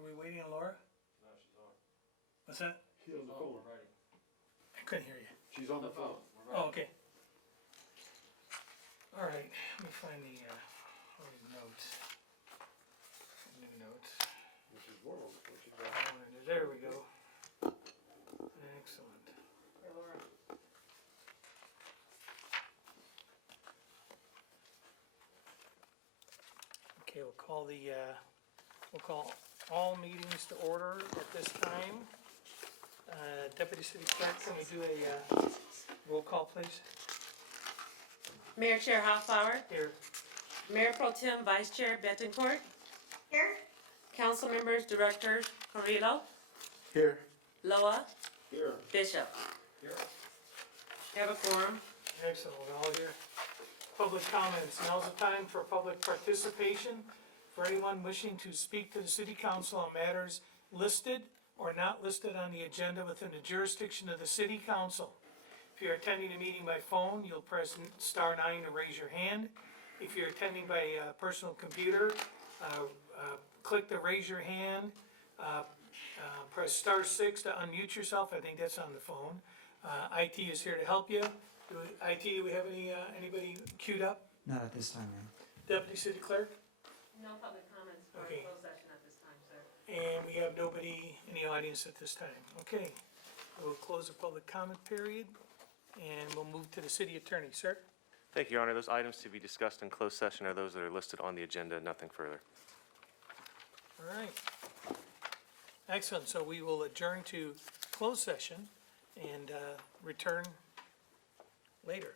Are we waiting on Laura? No, she's on. What's that? She's on the phone. We're ready. I couldn't hear you. She's on the phone. We're ready. Oh, okay. All right, let me find the notes. New notes. Mrs. Worrell, what you got? There we go. Excellent. Hey, Laura. Okay, we'll call all meetings to order at this time. Deputy City Clerk, can we do a roll call, please? Mayor Chair Hoffbauer, Here. Mayor Pro Tem Vice Chair Betancourt. Here. Council members, Director Carrillo, Here. Loa, Here. Bishop. Here. Have a quorum. Excellent, we're all here. Public comments, now's the time for public participation. For anyone wishing to speak to the city council on matters listed or not listed on the agenda within the jurisdiction of the city council. If you're attending a meeting by phone, you'll press *9 to raise your hand. If you're attending by personal computer, click the raise your hand. Press *6 to unmute yourself. I think that's on the phone. IT is here to help you. IT, do we have anybody queued up? Not at this time, ma'am. Deputy City Clerk? No public comments for Okay. closed session at this time, sir. And we have nobody in the audience at this time. Okay, we'll close the public comment period and we'll move to the city attorney, sir. Thank you, Your Honor. Those items to be discussed in closed session are those that are listed on the agenda, nothing further. All right. Excellent, so we will adjourn to closed session and return later.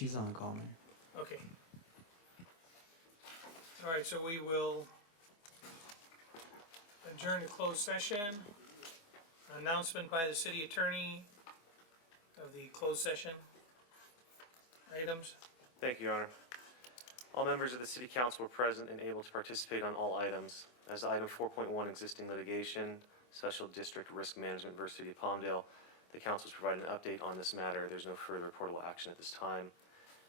She's on call, Mayor. Okay. All right, so we will adjourn to closed session. Announcement by the city attorney of the closed session items. Thank you, Your Honor. All members of the city council were present and able to participate on all items. As item 4.1, existing litigation, special district risk management versus City of Palmdale, the council has provided an update on this matter. There's no further reportable action at this time.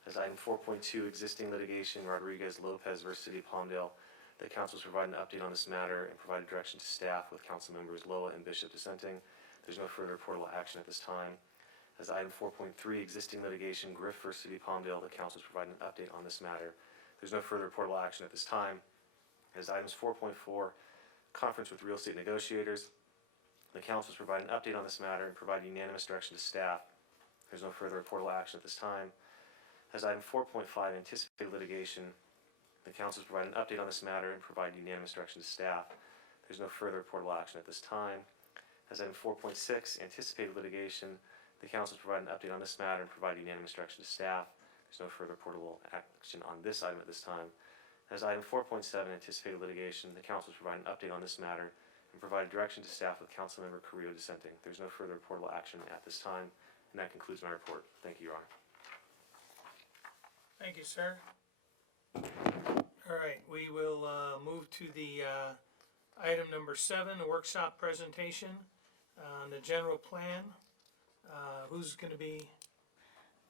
As item 4.2, existing litigation, Rodriguez Lopez versus City of Palmdale, the council has provided an update on this matter and provided direction to staff with council members Loa and Bishop dissenting. There's no further reportable action at this time. As item 4.3, existing litigation, Griff versus City of Palmdale, the council has provided an update on this matter. There's no further reportable action at this time. As items 4.4, conference with real estate negotiators, the council has provided an update on this matter and provided unanimous direction to staff. There's no further reportable action at this time. As item 4.5, anticipated litigation, the council has provided an update on this matter and provided unanimous direction to staff. There's no further reportable action at this time. As item 4.6, anticipated litigation, the council has provided an update on this matter and provided unanimous direction to staff. There's no further reportable action on this item at this time. As item 4.7, anticipated litigation, the council has provided an update on this matter and provided direction to staff with Councilmember Carrillo dissenting. There's no further reportable action at this time, and that concludes my report. Thank you, Your Honor. Thank you, sir. All right, we will move to the item number 7, a workshop presentation on the general plan. Who's going to be?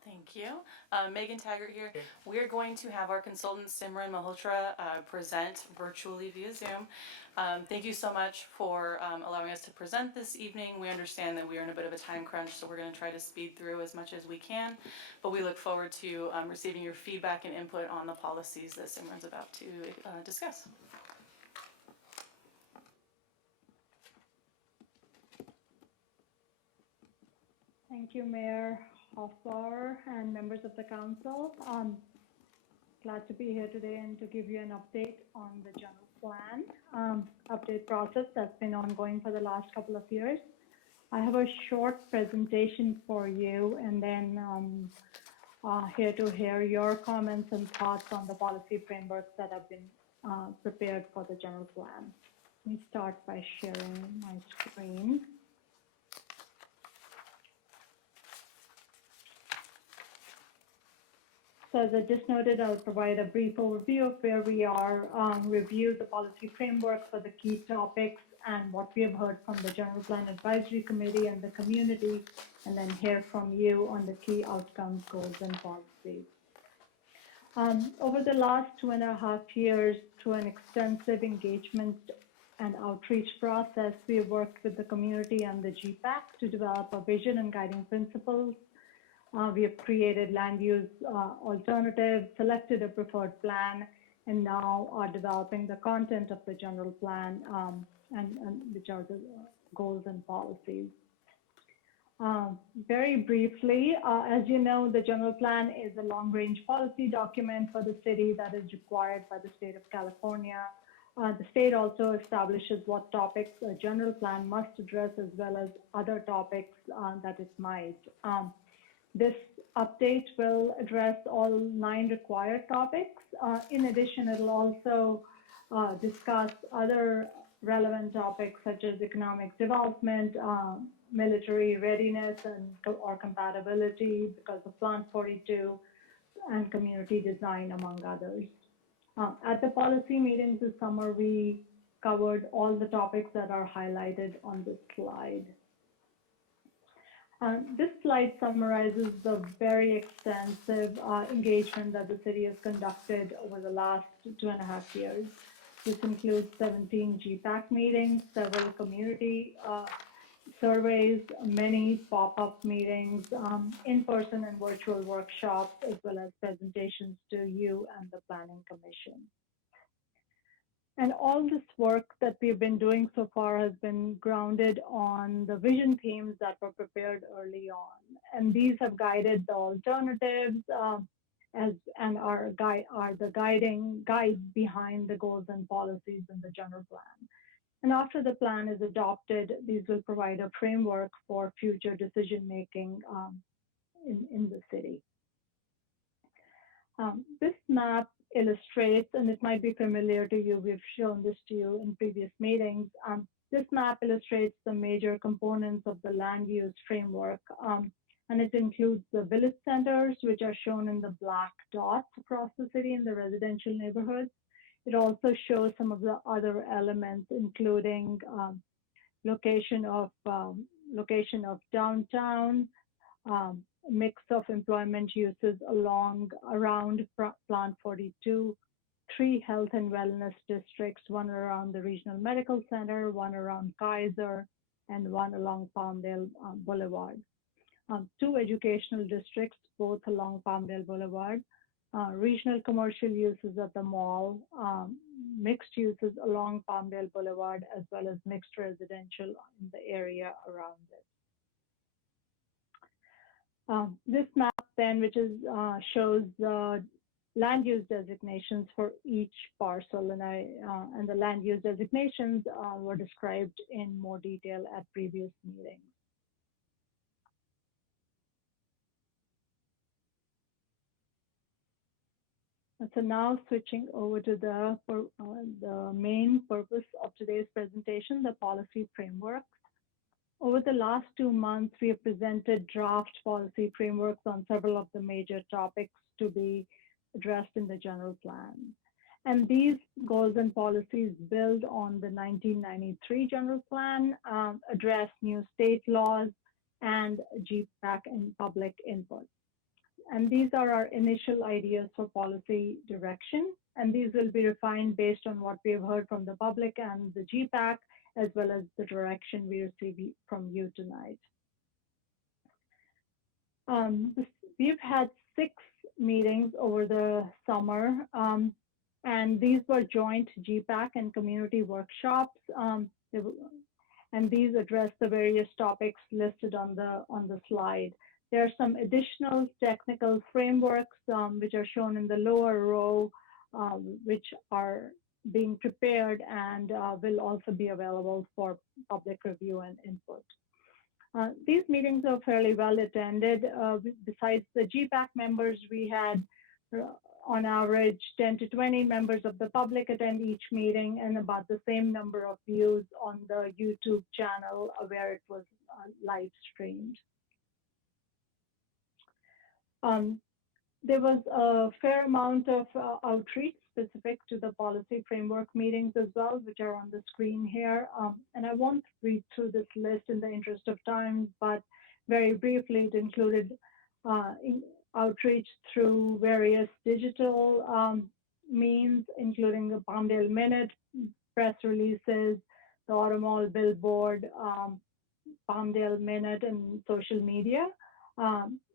Thank you. Megan Taggart here. Okay. We're going to have our consultant Simran Malhotra present virtually via Zoom. Thank you so much for allowing us to present this evening. We understand that we are in a bit of a time crunch, so we're going to try to speed through as much as we can. But we look forward to receiving your feedback and input on the policies that Simran's about to discuss. Thank you, Mayor Hoffbar and members of the council. Glad to be here today and to give you an update on the general plan update process that's been ongoing for the last couple of years. I have a short presentation for you and then here to hear your comments and thoughts on the policy frameworks that have been prepared for the general plan. Let me start by sharing my screen. So as I just noted, I'll provide a brief overview of where we are, review the policy framework for the key topics and what we have heard from the General Plan Advisory Committee and the community, and then hear from you on the key outcomes, goals, and policies. Over the last 2.5 years, through an extensive engagement and outreach process, we have worked with the community and the GPAC to develop a vision and guiding principles. We have created land use alternatives, selected a preferred plan, and now are developing the content of the general plan and which are the goals and policies. Very briefly, as you know, the general plan is a long-range policy document for the city that is required by the state of California. The state also establishes what topics a general plan must address, as well as other topics that it might. This update will address all 9 required topics. In addition, it will also discuss other relevant topics such as economic development, military readiness or compatibility because of Plan 42, and community design, among others. At the policy meetings this summer, we covered all the topics that are highlighted on this slide. This slide summarizes the very extensive engagement that the city has conducted over the last 2.5 years. This includes 17 GPAC meetings, several community surveys, many pop-up meetings, in-person and virtual workshops, as well as presentations to you and the Planning Commission. And all this work that we've been doing so far has been grounded on the vision themes that were prepared early on. And these have guided the alternatives and are the guides behind the goals and policies in the general plan. And after the plan is adopted, these will provide a framework for future decision-making in the city. This map illustrates, and it might be familiar to you, we've shown this to you in previous meetings. This map illustrates the major components of the land use framework, and it includes the village centers, which are shown in the black dots across the city in the residential neighborhoods. It also shows some of the other elements, including location of downtown, mix of employment uses around Plant 42, 3 health and wellness districts, one around the Regional Medical Center, one around Kaiser, and one along Palmdale Boulevard. 2 educational districts, both along Palmdale Boulevard, regional commercial uses at the mall, mixed uses along Palmdale Boulevard, as well as mixed residential in the area around it. This map then, which shows the land use designations for each parcel, and the land use designations were described in more detail at previous meetings. And so now switching over to the main purpose of today's presentation, the policy frameworks. Over the last 2 months, we have presented draft policy frameworks on several of the major topics to be addressed in the general plan. And these goals and policies build on the 1993 general plan, address new state laws, and GPAC and public input. And these are our initial ideas for policy direction. And these will be refined based on what we have heard from the public and the GPAC, as well as the direction we receive from you tonight. We've had 6 meetings over the summer, and these were joint GPAC and community workshops. And these address the various topics listed on the slide. There are some additional technical frameworks, which are shown in the lower row, which are being prepared and will also be available for public review and input. These meetings are fairly well attended. Besides the GPAC members, we had on average 10 to 20 members of the public attend each meeting, and about the same number of views on the YouTube channel where it was live streamed. There was a fair amount of outreach specific to the policy framework meetings as well, which are on the screen here. And I won't read through this list in the interest of time, but very briefly, it included outreach through various digital means, including the Palmdale Minute, press releases, the Automall billboard, Palmdale Minute, and social media.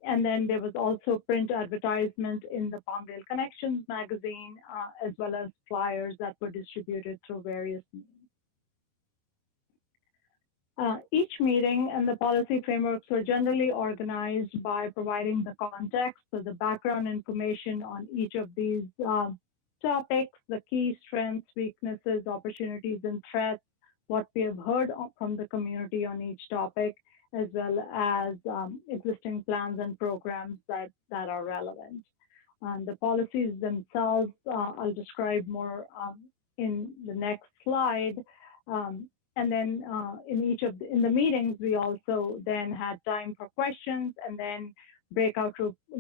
And then there was also print advertisement in the Palmdale Connections magazine, as well as flyers that were distributed through various means. Each meeting and the policy frameworks were generally organized by providing the context, so the background information on each of these topics, the key strengths, weaknesses, opportunities, and threats, what we have heard from the community on each topic, as well as existing plans and programs that are relevant. The policies themselves, I'll describe more in the next slide. And then in the meetings, we also then had time for questions and then breakout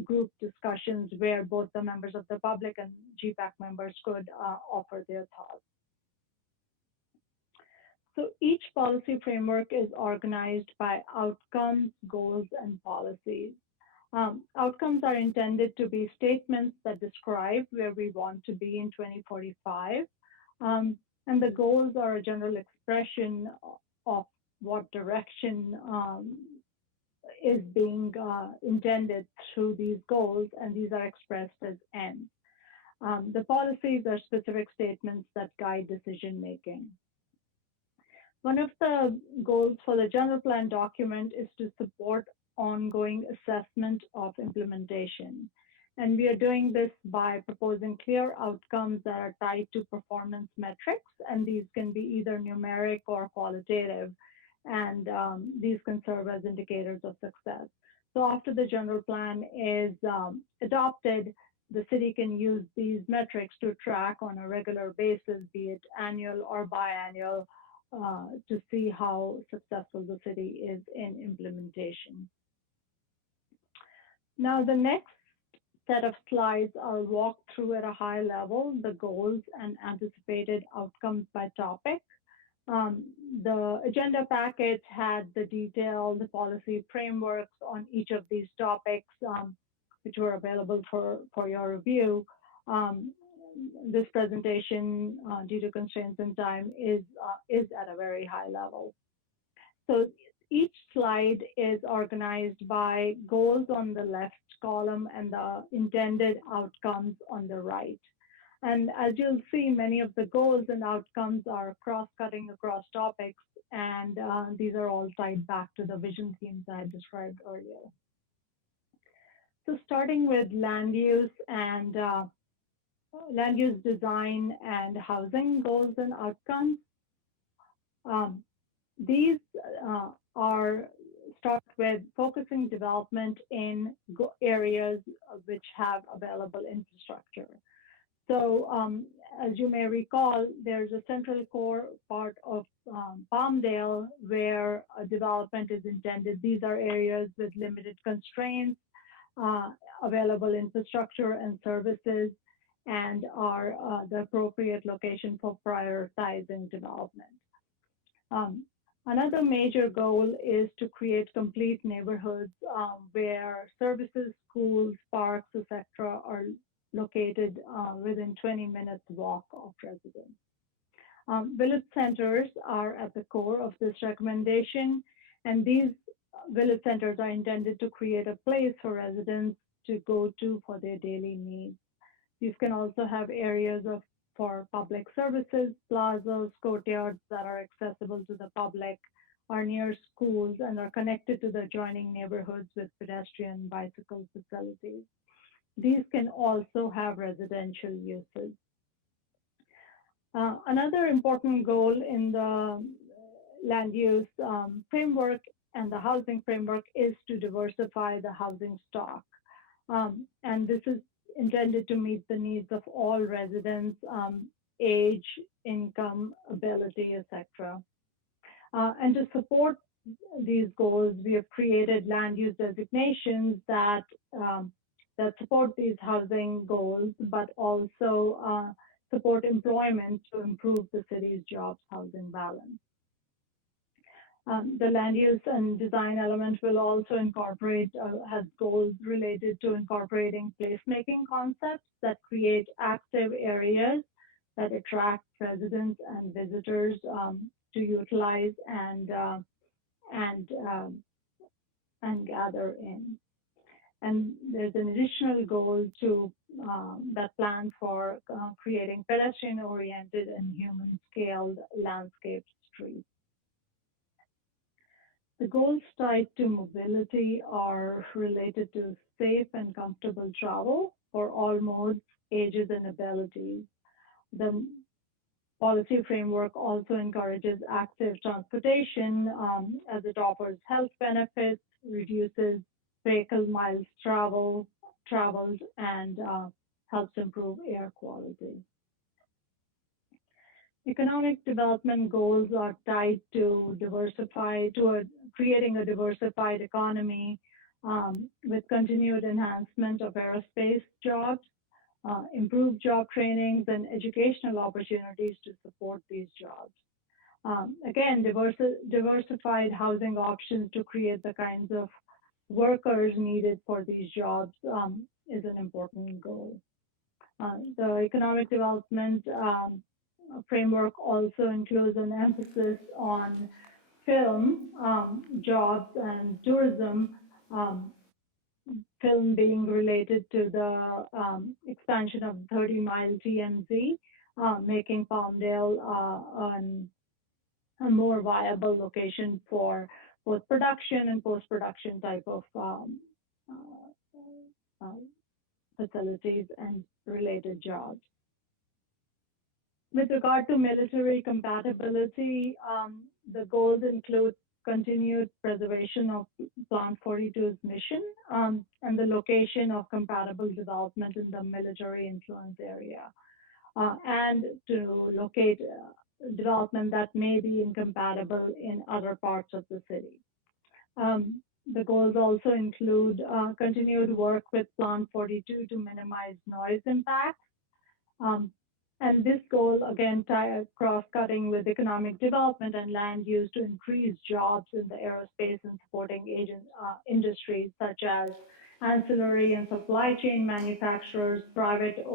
group discussions where both the members of the public and GPAC members could offer their thoughts. So each policy framework is organized by outcomes, goals, and policies. Outcomes are intended to be statements that describe where we want to be in 2045. And the goals are a general expression of what direction is being intended through these goals, and these are expressed as ends. The policies are specific statements that guide decision making. One of the goals for the general plan document is to support ongoing assessment of implementation. And we are doing this by proposing clear outcomes that are tied to performance metrics, and these can be either numeric or qualitative, and these can serve as indicators of success. So after the general plan is adopted, the city can use these metrics to track on a regular basis, be it annual or biannual, to see how successful the city is in implementation. Now, the next set of slides are walked through at a high level, the goals and anticipated outcomes by topic. The agenda packet had the detailed policy frameworks on each of these topics, which were available for your review. This presentation, due to constraints in time, is at a very high level. So each slide is organized by goals on the left column and the intended outcomes on the right. And as you'll see, many of the goals and outcomes are cross-cutting across topics, and these are all tied back to the vision themes I described earlier. So starting with land use and land use design and housing goals and outcomes, these start with focusing development in areas which have available infrastructure. So as you may recall, there's a central core part of Palmdale where a development is intended. These are areas with limited constraints, available infrastructure and services, and are the appropriate location for prioritizing development. Another major goal is to create complete neighborhoods where services, schools, parks, etc., are located within 20 minutes walk of residents. Village centers are at the core of this recommendation, and these village centers are intended to create a place for residents to go to for their daily needs. These can also have areas for public services, plazas, courtyards that are accessible to the public, are near schools, and are connected to the adjoining neighborhoods with pedestrian bicycle facilities. These can also have residential uses. Another important goal in the land use framework and the housing framework is to diversify the housing stock. And this is intended to meet the needs of all residents, age, income, ability, etc. And to support these goals, we have created land use designations that support these housing goals, but also support employment to improve the city's jobs housing balance. The land use and design element will also incorporate, has goals related to incorporating placemaking concepts that create active areas that attract residents and visitors to utilize and gather in. And there's an additional goal to that plan for creating pedestrian-oriented and human-scaled landscape streets. The goals tied to mobility are related to safe and comfortable travel for all modes, ages, and abilities. The policy framework also encourages active transportation as it offers health benefits, reduces vehicle miles traveled, and helps improve air quality. Economic development goals are tied to creating a diversified economy with continued enhancement of aerospace jobs, improved job trainings and educational opportunities to support these jobs. Again, diversified housing options to create the kinds of workers needed for these jobs is an important goal. The economic development framework also includes an emphasis on film, jobs, and tourism, film being related to the expansion of 30-mile TMZ, making Palmdale a more viable location for both production and post-production type of facilities and related jobs. With regard to military compatibility, the goals include continued preservation of Plant 42's mission and the location of compatible development in the military influence area, and to locate development that may be incompatible in other parts of the city. The goals also include continued work with Plant 42 to minimize noise impacts. Um, and this goal, again, cross-cutting with economic development and land use to increase jobs in the aerospace and supporting industries such as ancillary and supply chain manufacturers, private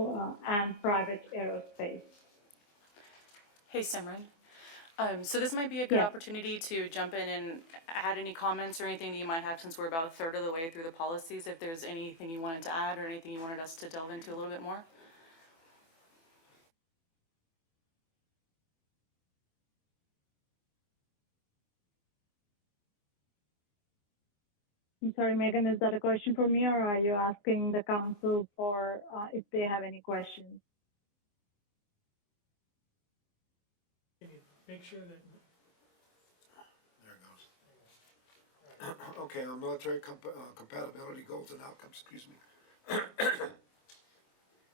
and private aerospace. Hey, Simran. So this might be a good Yes. opportunity to jump in and add any comments or anything that you might have, since we're about a third of the way through the policies. If there's anything you wanted to add or anything you wanted us to delve into a little bit more. I'm sorry, Megan, is that a question for me, or are you asking the council for if they have any questions? Can you make sure that, There it goes. Okay, on military compatibility goals and outcomes, excuse me.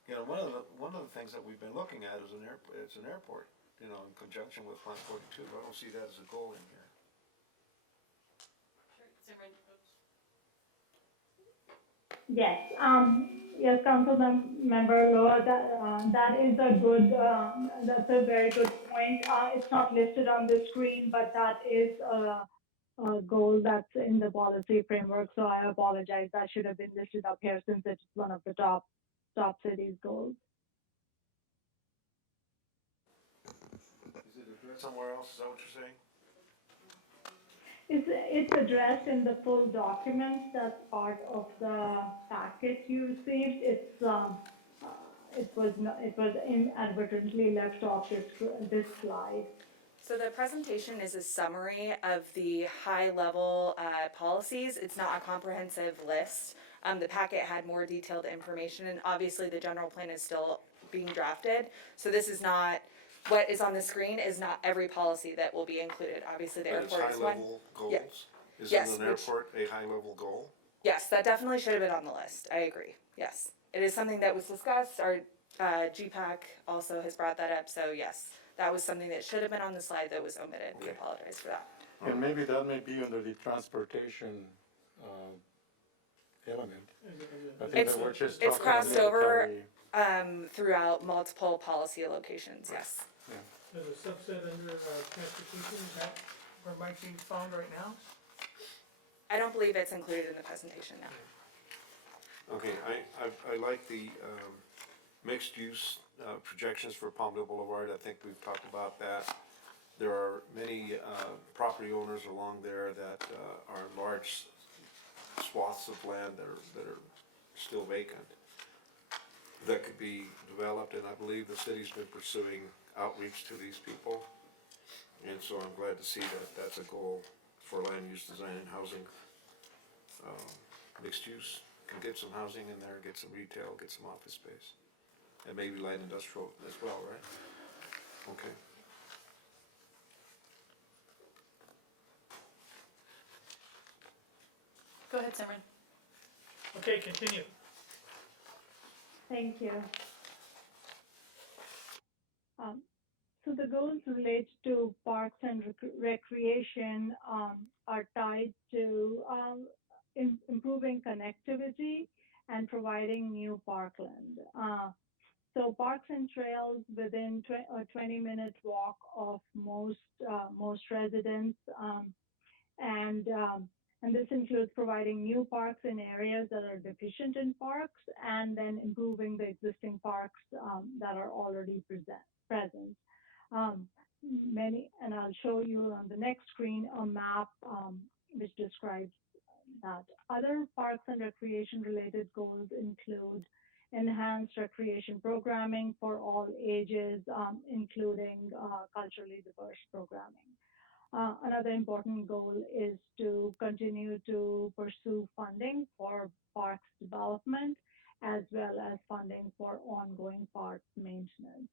You know, one of the things that we've been looking at is it's an airport, you know, in conjunction with Plant 42. I don't see that as a goal in here. Simran. Yes, yes, Council Member Loa, that is a good, that's a very good point. It's not listed on the screen, but that is a goal that's in the policy framework. So I apologize. That should have been listed up here since it's one of the top cities goals. Is it addressed somewhere else? Is that what you're saying? It's addressed in the full documents. That's part of the packet you received. It was inadvertently left off this slide. So the presentation is a summary of the high-level policies. It's not a comprehensive list. The packet had more detailed information, and obviously the general plan is still being drafted. So this is not, what is on the screen is not every policy that will be included. Obviously the But it's airport is one. high-level goals? Yes, Isn't an airport a high-level goal? Yes, that definitely should have been on the list. I agree. Yes. It is something that was discussed. Our GPAC also has brought that up. So yes, that was something that should have been on the slide that was omitted. We apologize for that. And maybe that may be under the transportation element. I think It's- that we're just it's talking crossed over. military. Throughout multiple policy locations, yes. there's a subset under transportation, is that where it might be found right now? I don't believe it's included in the presentation now. Okay, I like the mixed-use projections for Palmdale Boulevard. I think we've talked about that. There are many property owners along there that are large swaths of land that are still vacant, that could be developed, and I believe the city's been pursuing outreach to these people. And so I'm glad to see that that's a goal for land use design and housing. Mixed use, can get some housing in there, get some retail, get some office space. And maybe light industrial as well, right? Okay. Go ahead, Simran. Okay, continue. Thank you. So the goals related to parks and recreation are tied to improving connectivity and providing new parkland. So parks and trails within a 20-minute walk of most residents, and this includes providing new parks in areas that are deficient in parks, and then improving the existing parks that are already present. And I'll show you on the next screen a map which describes that. Other parks and recreation related goals include enhanced recreation programming for all ages, including culturally diverse programming. Another important goal is to continue to pursue funding for parks development, as well as funding for ongoing parks maintenance.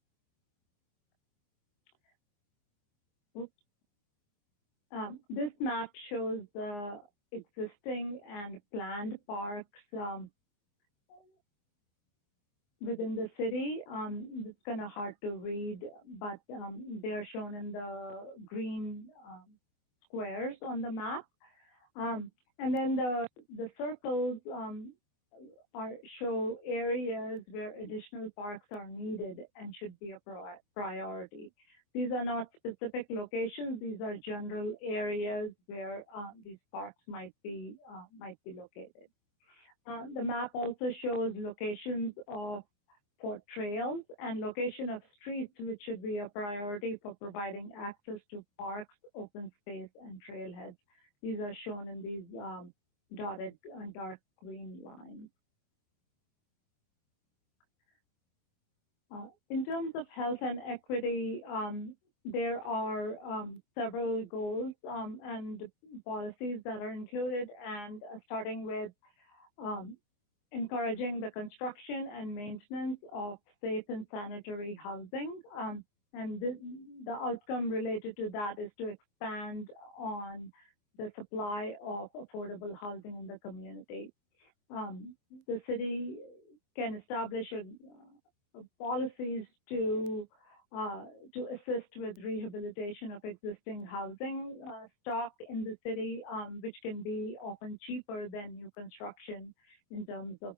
This map shows the existing and planned parks within the city. It's kind of hard to read, but they're shown in the green squares on the map. And then the circles show areas where additional parks are needed and should be a priority. These are not specific locations. These are general areas where these parks might be located. The map also shows locations for trails and location of streets, which should be a priority for providing access to parks, open space, and trailheads. These are shown in these dotted dark green lines. In terms of health and equity, there are several goals and policies that are included, and starting with encouraging the construction and maintenance of safe and sanitary housing. And the outcome related to that is to expand on the supply of affordable housing in the community. The city can establish policies to assist with rehabilitation of existing housing stock in the city, which can be often cheaper than new construction in terms of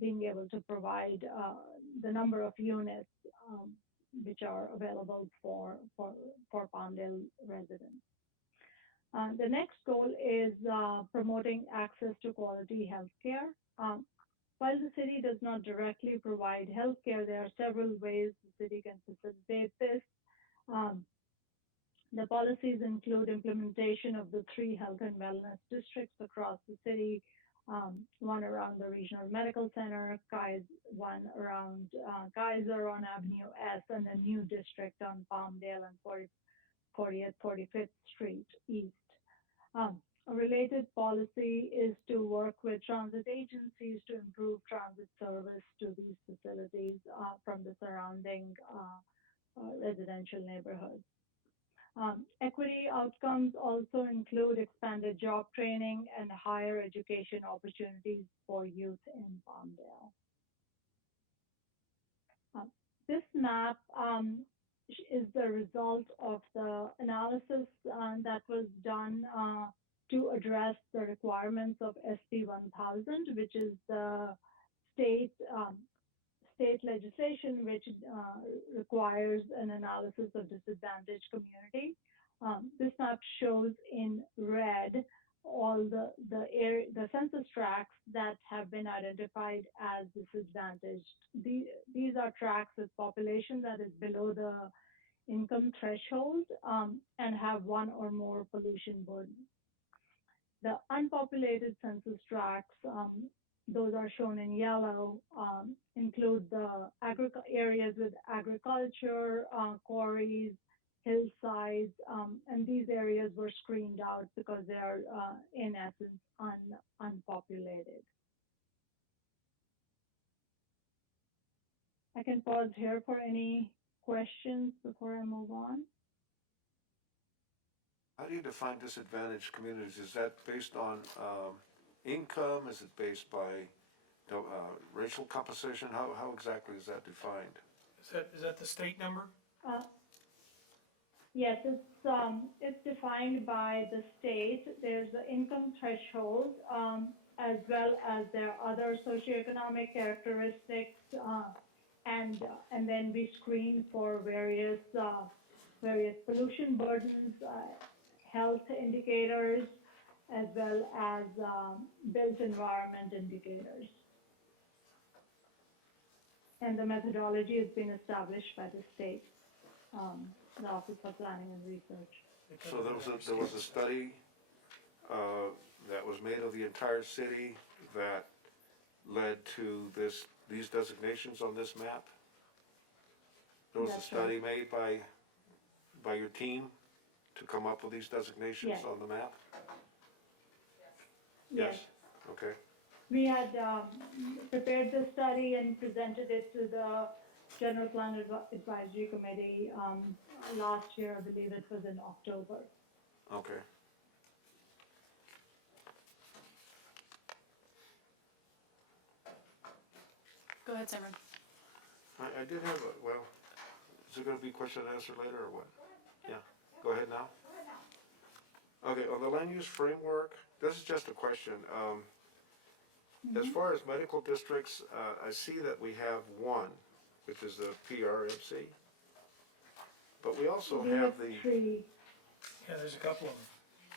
being able to provide the number of units which are available for Palmdale residents. The next goal is promoting access to quality healthcare. While the city does not directly provide healthcare, there are several ways the city can facilitate this. The policies include implementation of the 3 health and wellness districts across the city, one around the regional medical center, one around Kaiser on Avenue S, and a new district on Palmdale and 40th, 45th Street East. A related policy is to work with transit agencies to improve transit service to these facilities from the surrounding residential neighborhoods. Equity outcomes also include expanded job training and higher education opportunities for youth in Palmdale. This map is the result of the analysis that was done to address the requirements of SB 1000, which is the state legislation which requires an analysis of disadvantaged community. This map shows in red all the census tracts that have been identified as disadvantaged. These are tracts with population that is below the income threshold and have one or more pollution burdens. The unpopulated census tracts, those are shown in yellow, include the areas with agriculture, quarries, hillsides, and these areas were screened out because they are, in essence, unpopulated. I can pause here for any questions before I move on. How do you define disadvantaged communities? Is that based on income? Is it based by racial composition? How exactly is that defined? Is that the state number? Yes, it's defined by the state. There's the income threshold, as well as there are other socioeconomic characteristics, and then we screen for various pollution burdens, health indicators, as well as built environment indicators. And the methodology has been established by the state, the Office of Planning and Research. So there was a study that was made of the entire city that led to these designations on this map? There was a That's study made by your team to come up with these designations Yes. on the map? Yes. Okay. We had prepared the study and presented it to the General Plan Advisory Committee last year. I believe it was in October. Okay. ahead, Simran. I did have a, well, is it gonna be question and answer later or what? Yeah, go ahead now. Okay, on the land use framework, this is just a question, as far as medical districts, I see that we have one, which is the PRMC. But we also We have the, three. Yeah, there's a couple of them.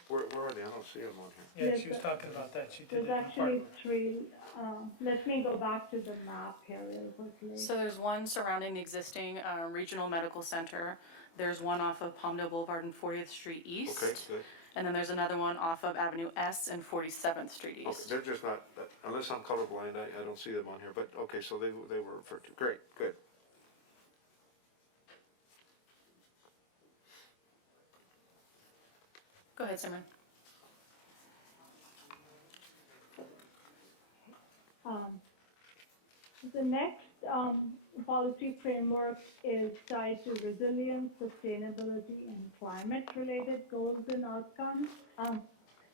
where are they? I don't see them on here. Yeah, she was talking about that, she did it There's in actually part. three. Let me go back to the map here real quickly. So there's one surrounding the existing regional medical center. There's one off of Palmdale Boulevard and 40th Street East. Okay, good. And then there's another one off of Avenue S and 47th Street Okay, East. they're just not, unless I'm colorblind, I don't see them on here, but, okay, so they were referred to. Great, good. Go ahead, Simran. The next policy framework is tied to resilience, sustainability, and climate-related goals and outcomes.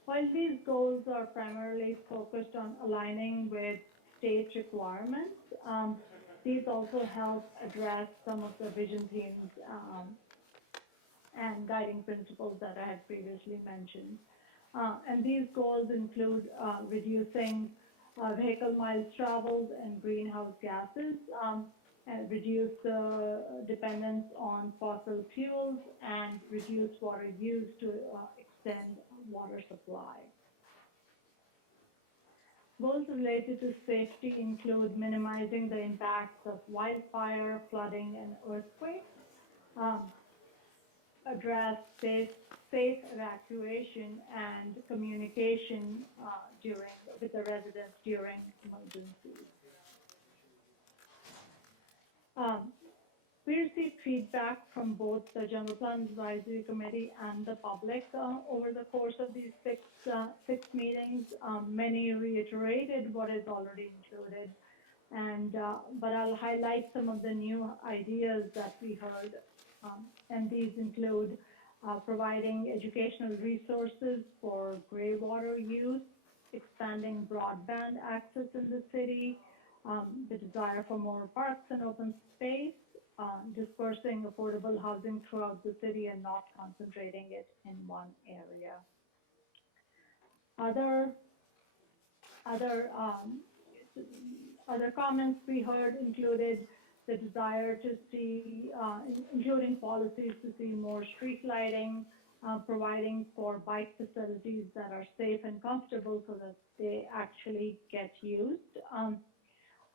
While these goals are primarily focused on aligning with state requirements, these also help address some of the vision themes and guiding principles that I had previously mentioned. And these goals include reducing vehicle miles traveled and greenhouse gases, and reduce the dependence on fossil fuels, and reduce water use to extend water supply. Goals related to safety include minimizing the impacts of wildfire, flooding, and earthquakes, address safe evacuation and communication with the residents during emergencies. We received feedback from both the General Plan Advisory Committee and the public over the course of these six meetings. Many reiterated what is already included, and but I'll highlight some of the new ideas that we heard. And these include providing educational resources for gray water use, expanding broadband access in the city, the desire for more parks and open space, dispersing affordable housing throughout the city and not concentrating it in one area. Other comments we heard included the desire to see, including policies to see more street lighting, providing for bike facilities that are safe and comfortable so that they actually get used.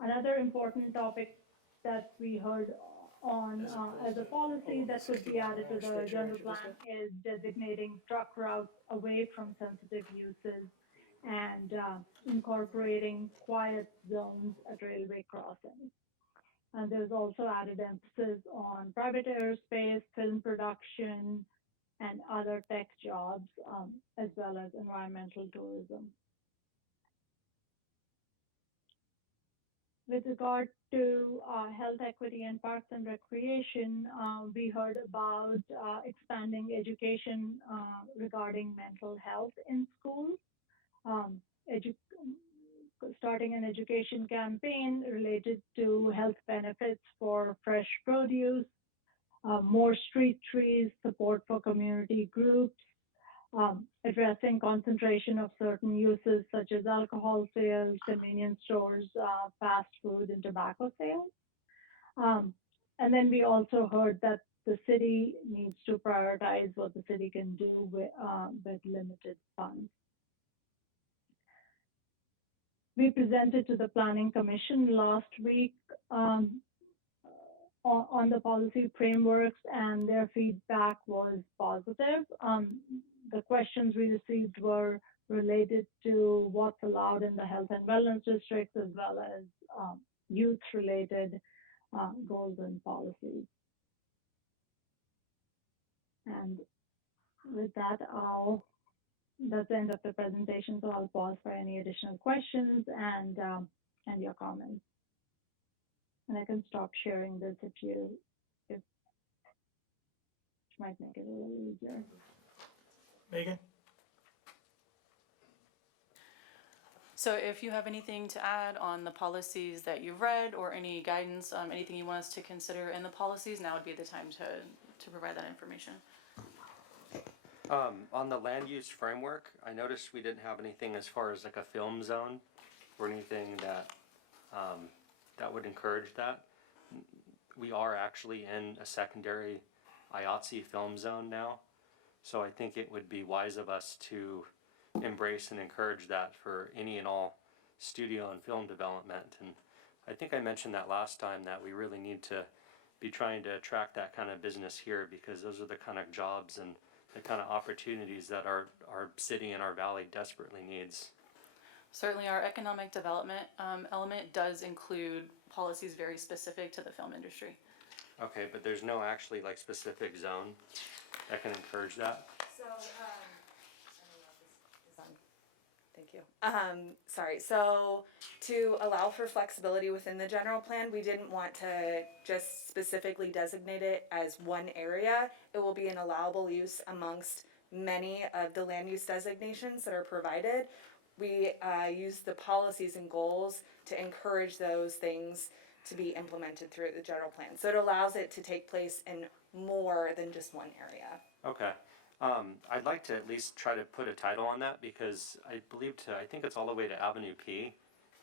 Another important topic that we heard on as a policy that could be added to the general plan is designating truck routes away from sensitive uses and incorporating quiet zones at railway crossings. And there's also added emphasis on private aerospace, film production, and other tech jobs, as well as environmental tourism. With regard to health equity and parks and recreation, we heard about expanding education regarding mental health in schools, starting an education campaign related to health benefits for fresh produce, more street trees, support for community groups, addressing concentration of certain uses such as alcohol sales, convenience stores, fast food, and tobacco sales. And then we also heard that the city needs to prioritize what the city can do with limited funds. We presented to the Planning Commission last week on the policy frameworks, and their feedback was positive. The questions we received were related to what's allowed in the health and wellness districts, as well as youth-related goals and policies. And with that, that's the end of the presentation, so I'll pause for any additional questions and your comments. And I can stop sharing this if it might make it a little easier. Megan? So if you have anything to add on the policies that you've read or any guidance, anything you want us to consider in the policies, now would be the time to provide that information. On the land use framework, I noticed we didn't have anything as far as like a film zone or anything that, that would encourage that. We are actually in a secondary IATSE film zone now, so I think it would be wise of us to embrace and encourage that for any and all studio and film development. And I think I mentioned that last time, that we really need to be trying to attract that kind of business here, because those are the kind of jobs and the kind of opportunities that our city and our valley desperately needs. Certainly, our economic development element does include policies very specific to the film industry. Okay, but there's no actually like specific zone that can encourage that? So, I don't know if this is on. Thank you. Sorry, so to allow for flexibility within the general plan, we didn't want to just specifically designate it as one area. It will be an allowable use amongst many of the land use designations that are provided. We use the policies and goals to encourage those things to be implemented through the general plan. So it allows it to take place in more than just one area. Okay. I'd like to at least try to put a title on that, because I think it's all the way to Avenue P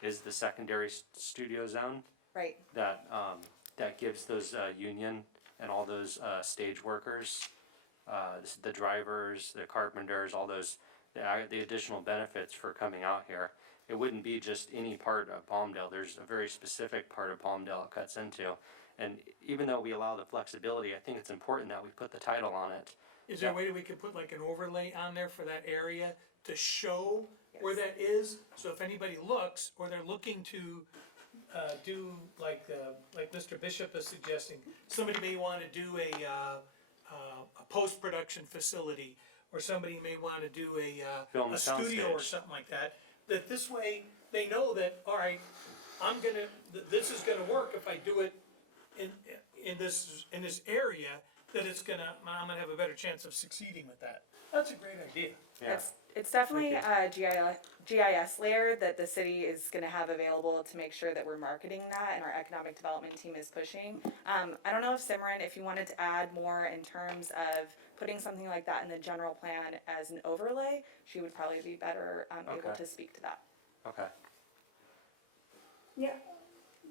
is the secondary studio zone Right. that, that gives those, union and all those, stage workers, the drivers, the carpenters, all those, the additional benefits for coming out here. It wouldn't be just any part of Palmdale. There's a very specific part of Palmdale it cuts into. And even though we allow the flexibility, I think it's important that we put the title on it. Is there a way that we could put like an overlay on there for that area to show where that is? So if anybody looks, or they're looking to, do like Mr. Bishop is suggesting, somebody may wanna do a post-production facility, or somebody may wanna do Film a studio or soundstage. something like that, that this way, they know that, all right, this is gonna work if I do it in this area, that I'm gonna have a better chance of succeeding with that. That's a great idea. Yeah. It's definitely a GIS layer that the city is gonna have available to make sure that we're marketing that, and our economic development team is pushing. I don't know if Simran, if you wanted to add more in terms of putting something like that in the general plan as an overlay, she would probably be better able Okay. to speak to that. Okay. Yeah,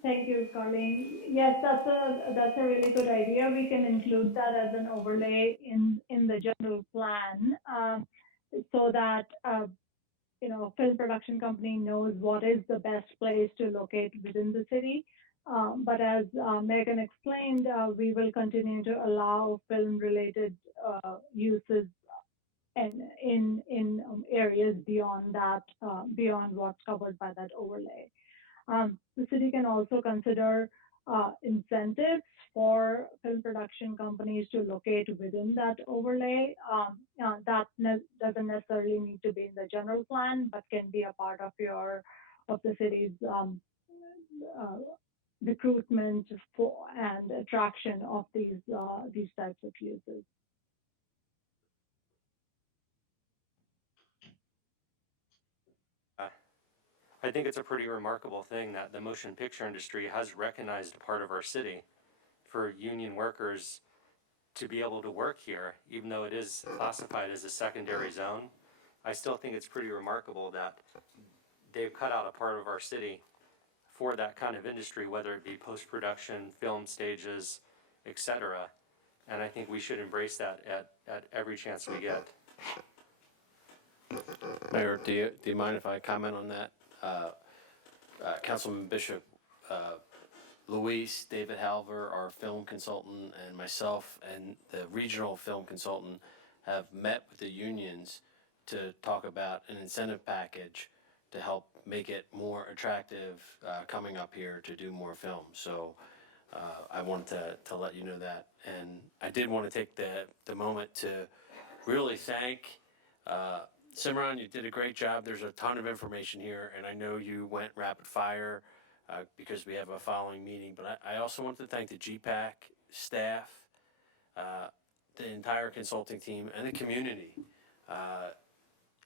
thank you, Colleen. Yes, that's a really good idea. We can include that as an overlay in the general plan, so that a film production company knows what is the best place to locate within the city. But as Megan explained, we will continue to allow film-related uses and in areas beyond that, beyond what's covered by that overlay. The city can also consider incentives for film production companies to locate within that overlay. That doesn't necessarily need to be in the general plan, but can be a part of the city's recruitment for and attraction of these types of uses. I think it's a pretty remarkable thing that the motion picture industry has recognized a part of our city for union workers to be able to work here, even though it is classified as a secondary zone. I still think it's pretty remarkable that they've cut out a part of our city for that kind of industry, whether it be post-production, film stages, etc. And I think we should embrace that at every chance we get. Mayor, do you mind if I comment on that? Councilman Bishop, Luis, David Halver, our film consultant, and myself and the regional film consultant have met with the unions to talk about an incentive package to help make it more attractive coming up here to do more films. So I wanted to let you know that. And I did want to take the moment to really thank Simran, you did a great job. There's a ton of information here, and I know you went rapid fire because we have a following meeting. But I also want to thank the GPAC staff, the entire consulting team, and the community.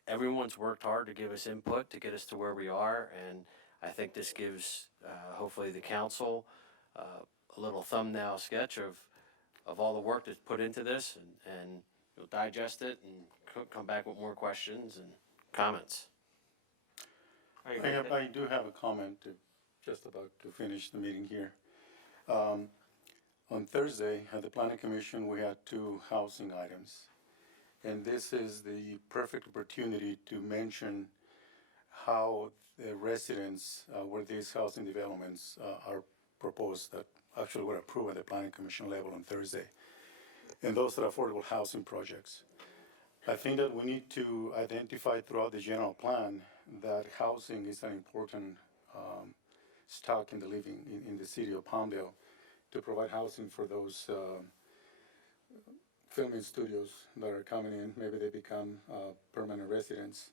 everyone's worked hard to give us input to get us to where we are, and I think this gives, hopefully the council, a little thumbnail sketch of all the work that's put into this, and you'll digest it and come back with more questions and comments. I do have a comment just about to finish the meeting here. On Thursday, at the Planning Commission, we had 2 housing items. And this is the perfect opportunity to mention how the residents where these housing developments are proposed that actually were approved at the Planning Commission level on Thursday. And those are affordable housing projects. I think that we need to identify throughout the general plan that housing is an important stock in the living in the city of Palmdale, to provide housing for those filming studios that are coming in. Maybe they become permanent residents.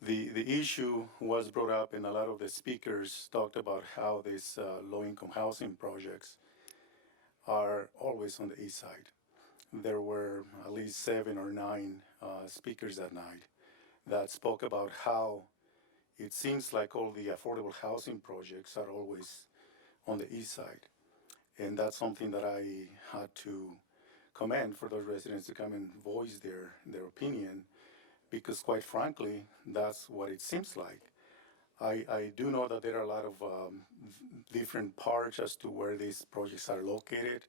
The issue was brought up, and a lot of the speakers talked about how these low-income housing projects are always on the east side. There were at least 7 or 9 speakers that night that spoke about how it seems like all the affordable housing projects are always on the east side. And that's something that I had to commend for those residents to come and voice their opinion, because quite frankly, that's what it seems like. I do know that there are a lot of different parts as to where these projects are located,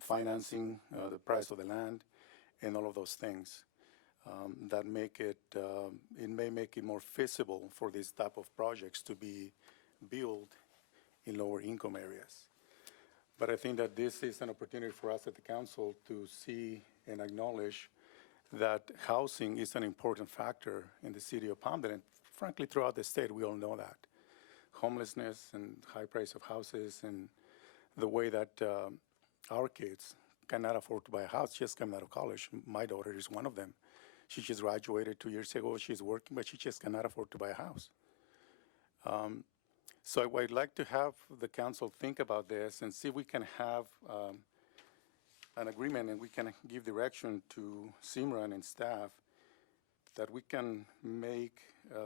financing, the price of the land, and all of those things that make it, it may make it more feasible for these type of projects to be built in lower income areas. But I think that this is an opportunity for us at the council to see and acknowledge that housing is an important factor in the city of Palmdale, and frankly throughout the state. We all know that homelessness and high price of houses and the way that our kids cannot afford to buy a house just coming out of college. My daughter is one of them. She just graduated 2 years ago. She's working, but she just cannot afford to buy a house. So I'd like to have the council think about this and see if we can have an agreement, and we can give direction to Simran and staff that we can make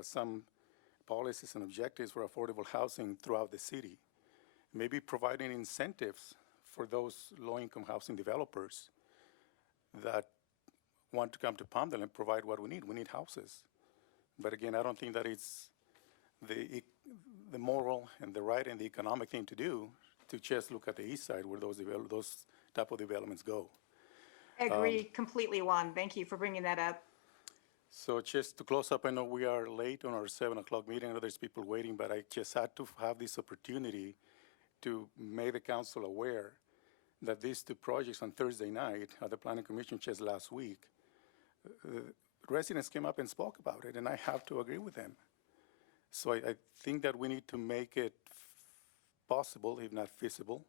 some policies and objectives for affordable housing throughout the city. Maybe providing incentives for those low-income housing developers that want to come to Palmdale and provide what we need. We need houses. But again, I don't think that it's the moral and the right and the economic thing to do to just look at the east side where those type of developments go. Agree completely, Juan. Thank you for bringing that up. So just to close up, I know we are late on our 7 o'clock meeting. I know there's people waiting, but I just had to have this opportunity to make the council aware that these 2 projects on Thursday night at the Planning Commission just last week, residents came up and spoke about it, and I have to agree with them. So I think that we need to make it possible, if not feasible,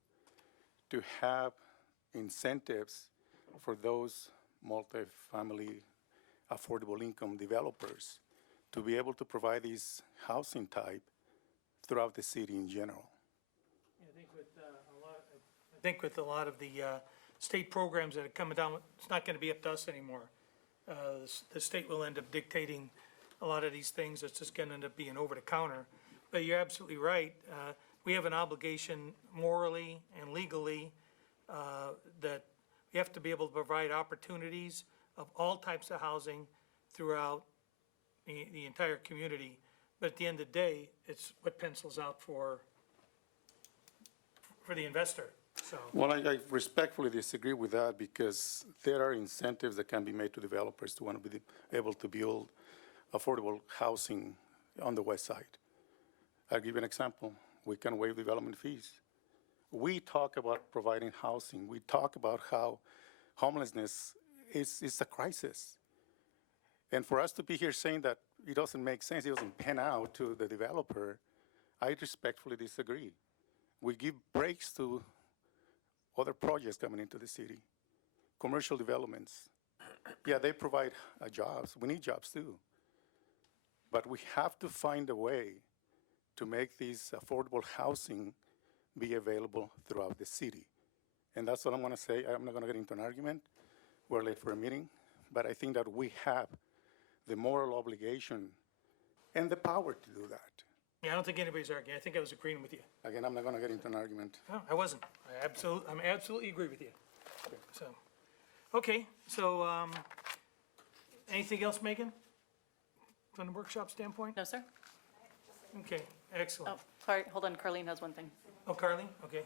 to have incentives for those multifamily affordable income developers to be able to provide this housing type throughout the city in general. I think with a lot of the state programs that are coming down, it's not gonna be up to us anymore. The state will end up dictating a lot of these things. It's just gonna end up being over the counter. But you're absolutely right. We have an obligation morally and legally that we have to be able to provide opportunities of all types of housing throughout the entire community. But at the end of the day, it's what pencils out for the investor, so. Well, I respectfully disagree with that, because there are incentives that can be made to developers to want to be able to build affordable housing on the west side. I'll give you an example. We can waive development fees. We talk about providing housing. We talk about how homelessness is a crisis. And for us to be here saying that it doesn't make sense, it doesn't pan out to the developer, I respectfully disagree. We give breaks to other projects coming into the city, commercial developments. Yeah, they provide jobs. We need jobs too. But we have to find a way to make this affordable housing be available throughout the city. And that's what I'm gonna say. I'm not gonna get into an argument. We're late for a meeting, but I think that we have the moral obligation and the power to do that. Yeah, I don't think anybody's arguing. I think I was agreeing with you. Again, I'm not gonna get into an argument. No, I wasn't. I'm absolutely agree with you. So, okay, so, anything else, Megan? From the workshop standpoint? No, sir? Okay, excellent. Oh, sorry, hold on, Carlene has one thing. Oh, Carly, okay.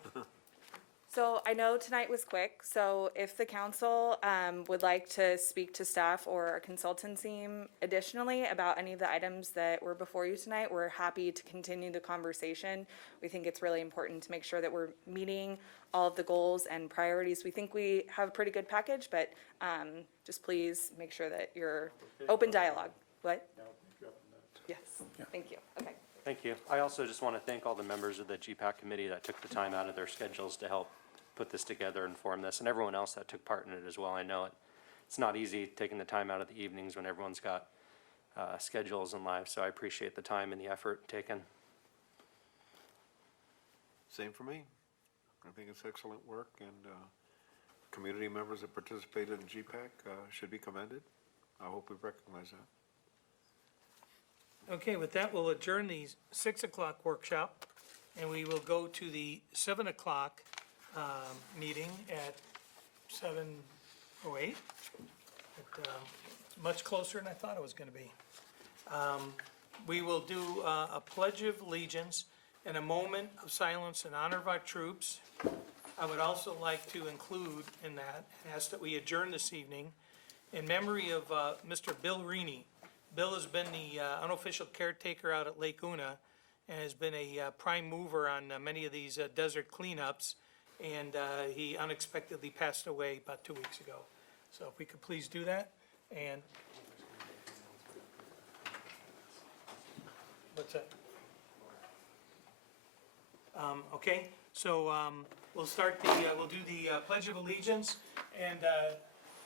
So I know tonight was quick, so if the council would like to speak to staff or our consultant team additionally about any of the items that were before you tonight, we're happy to continue the conversation. We think it's really important to make sure that we're meeting all of the goals and priorities. We think we have a pretty good package, but just please make sure that you're open dialogue. What? Yes, thank you, okay. Thank you. I also just want to thank all the members of the GPAC committee that took the time out of their schedules to help put this together and form this, and everyone else that took part in it as well. I know it's not easy taking the time out of the evenings when everyone's got schedules and lives, so I appreciate the time and the effort taken. Same for me. I think it's excellent work, and community members that participated in GPAC should be commended. I hope we recognize that. Okay, with that, we'll adjourn the 6 o'clock workshop, and we will go to the 7 o'clock meeting at 7:08. Much closer than I thought it was gonna be. We will do a pledge of allegiance and a moment of silence in honor of our troops. I would also like to include in that, and ask that we adjourn this evening in memory of Mr. Bill Reaney. Bill has been the unofficial caretaker out at Lake Una and has been a prime mover on many of these desert cleanups. And he unexpectedly passed away about 2 weeks ago. So if we could please do that, and. What's that? Okay, so we'll start we'll do the Pledge of Allegiance, and let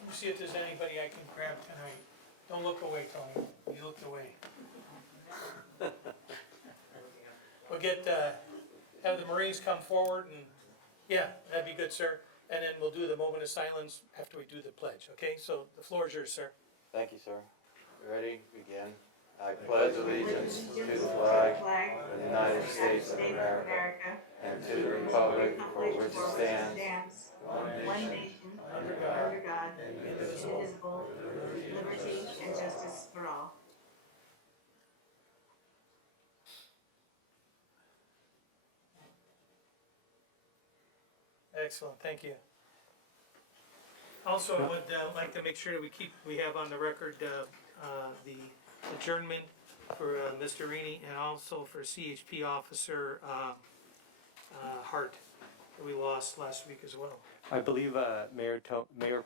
me see if there's anybody I can grab tonight. Don't look away, Tony. You looked away. We'll get, have the Marines come forward, and, yeah, that'd be good, sir. And then we'll do the moment of silence after we do the pledge, okay? So the floor is yours, sir. Thank you, sir. Ready? Begin. I pledge allegiance to the flag of the United States of America and to the republic for which it stands, one nation, under God, indivisible, with liberty and justice for all. Excellent, thank you. Also, I would like to make sure that we have on the record the adjournment for Mr. Reaney and also for CHP Officer Hart, that we lost last week as well. I believe Mayor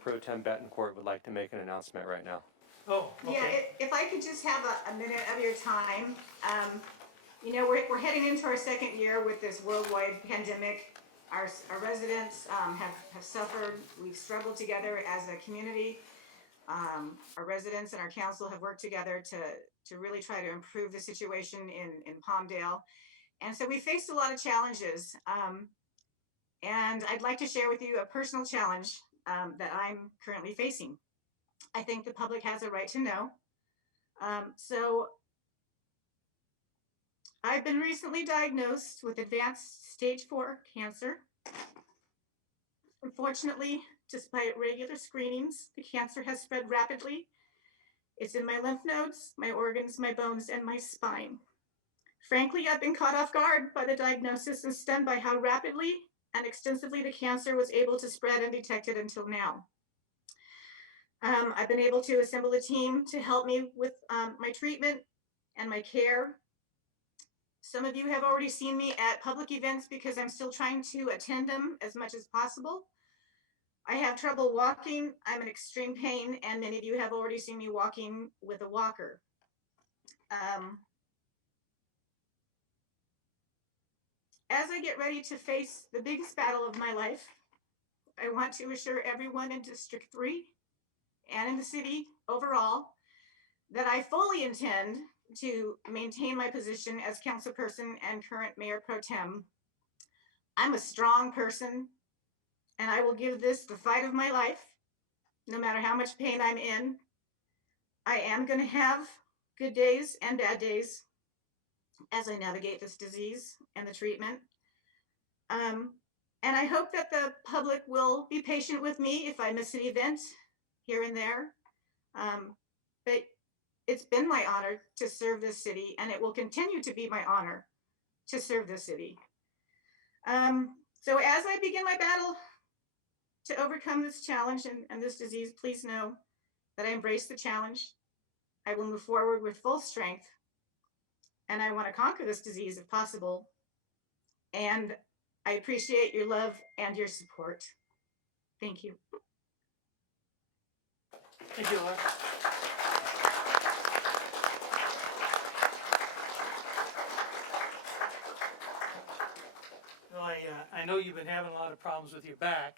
Pro Tem Betancourt would like to make an announcement right now. Oh, okay. Yeah, if I could just have a minute of your time. You know, we're heading into our second year with this worldwide pandemic. Our residents have suffered. We've struggled together as a community. Our residents and our council have worked together to really try to improve the situation in Palmdale. And so we faced a lot of challenges. And I'd like to share with you a personal challenge that I'm currently facing. I think the public has a right to know. So I've been recently diagnosed with advanced stage 4 cancer. Unfortunately, despite regular screenings, the cancer has spread rapidly. It's in my lymph nodes, my organs, my bones, and my spine. Frankly, I've been caught off guard by the diagnosis and stunned by how rapidly and extensively the cancer was able to spread undetected until now. I've been able to assemble a team to help me with my treatment and my care. Some of you have already seen me at public events because I'm still trying to attend them as much as possible. I have trouble walking, I'm in extreme pain, and many of you have already seen me walking with a walker. As I get ready to face the biggest battle of my life, I want to assure everyone in District 3 and in the city overall that I fully intend to maintain my position as councilperson and current mayor pro tem. I'm a strong person, and I will give this the fight of my life, no matter how much pain I'm in. I am going to have good days and bad days as I navigate this disease and the treatment. And I hope that the public will be patient with me if I miss an event here and there. But it's been my honor to serve this city, and it will continue to be my honor to serve this city. So as I begin my battle to overcome this challenge and this disease, please know that I embrace the challenge. I will move forward with full strength, and I want to conquer this disease if possible. And I appreciate your love and your support. Thank you. Thank you, Laura. Well, I know you've been having a lot of problems with your back,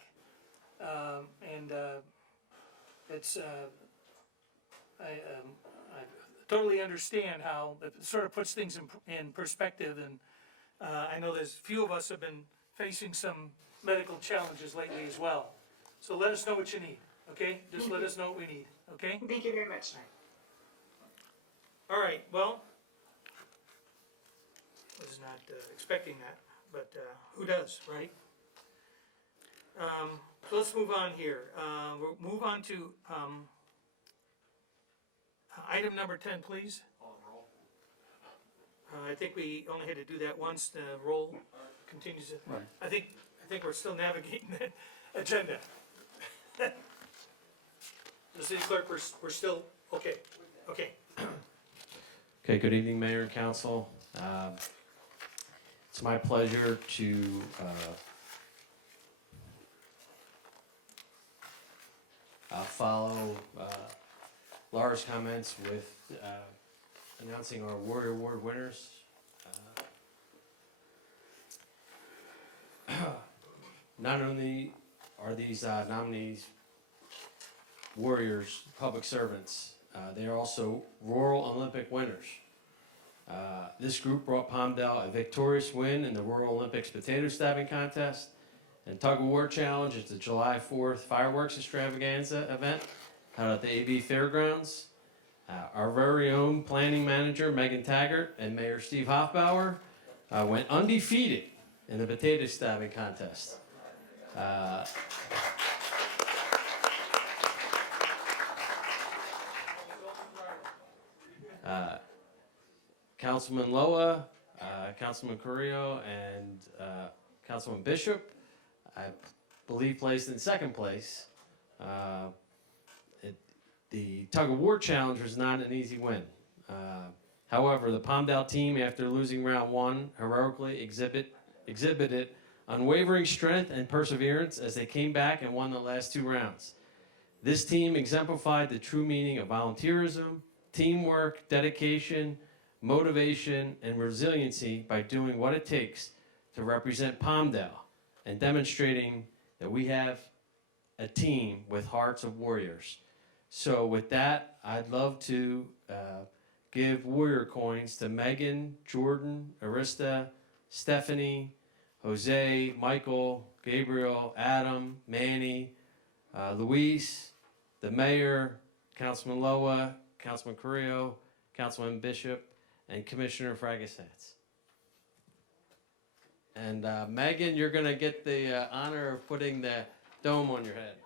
and it's I totally understand how it sort of puts things in perspective, and I know there's few of us have been facing some medical challenges lately as well. So let us know what you need, okay? Just let us know what we need, okay? Thank you very much. All right, well, was not expecting that, but who does, right? So let's move on here. We'll move on to item number 10, please. I think we only had to do that once. The roll continues. Right. I think we're still navigating that agenda. The city clerk, we're still okay. Okay. Okay, good evening, Mayor and Council. It's my pleasure to follow Laura's comments with announcing our Warrior Award winners. Not only are these nominees warriors, public servants, they are also Rural Olympic winners. This group brought Palmdale a victorious win in the Rural Olympics potato stabbing contest and Tug of War Challenge. It's a July 4th fireworks extravaganza event held at the AV Fairgrounds. Our very own planning manager, Megan Taggart, and Mayor Steve Hoffbauer went undefeated in the potato stabbing contest. Councilman Loa, Councilman Carrillo, and Councilman Bishop, I believe, placed in second place. The Tug of War Challenge was not an easy win. However, the Palmdale team, after losing round one, heroically exhibited unwavering strength and perseverance as they came back and won the last two rounds. This team exemplified the true meaning of volunteerism, teamwork, dedication, motivation, and resiliency by doing what it takes to represent Palmdale and demonstrating that we have a team with hearts of warriors. So with that, I'd love to give warrior coins to Megan, Jordan, Arista, Stephanie, Jose, Michael, Gabriel, Adam, Manny, Luis, the mayor, Councilman Loa, Councilman Carrillo, Councilman Bishop, and Commissioner Fragasats. And Megan, you're going to get the honor of putting the dome on your head.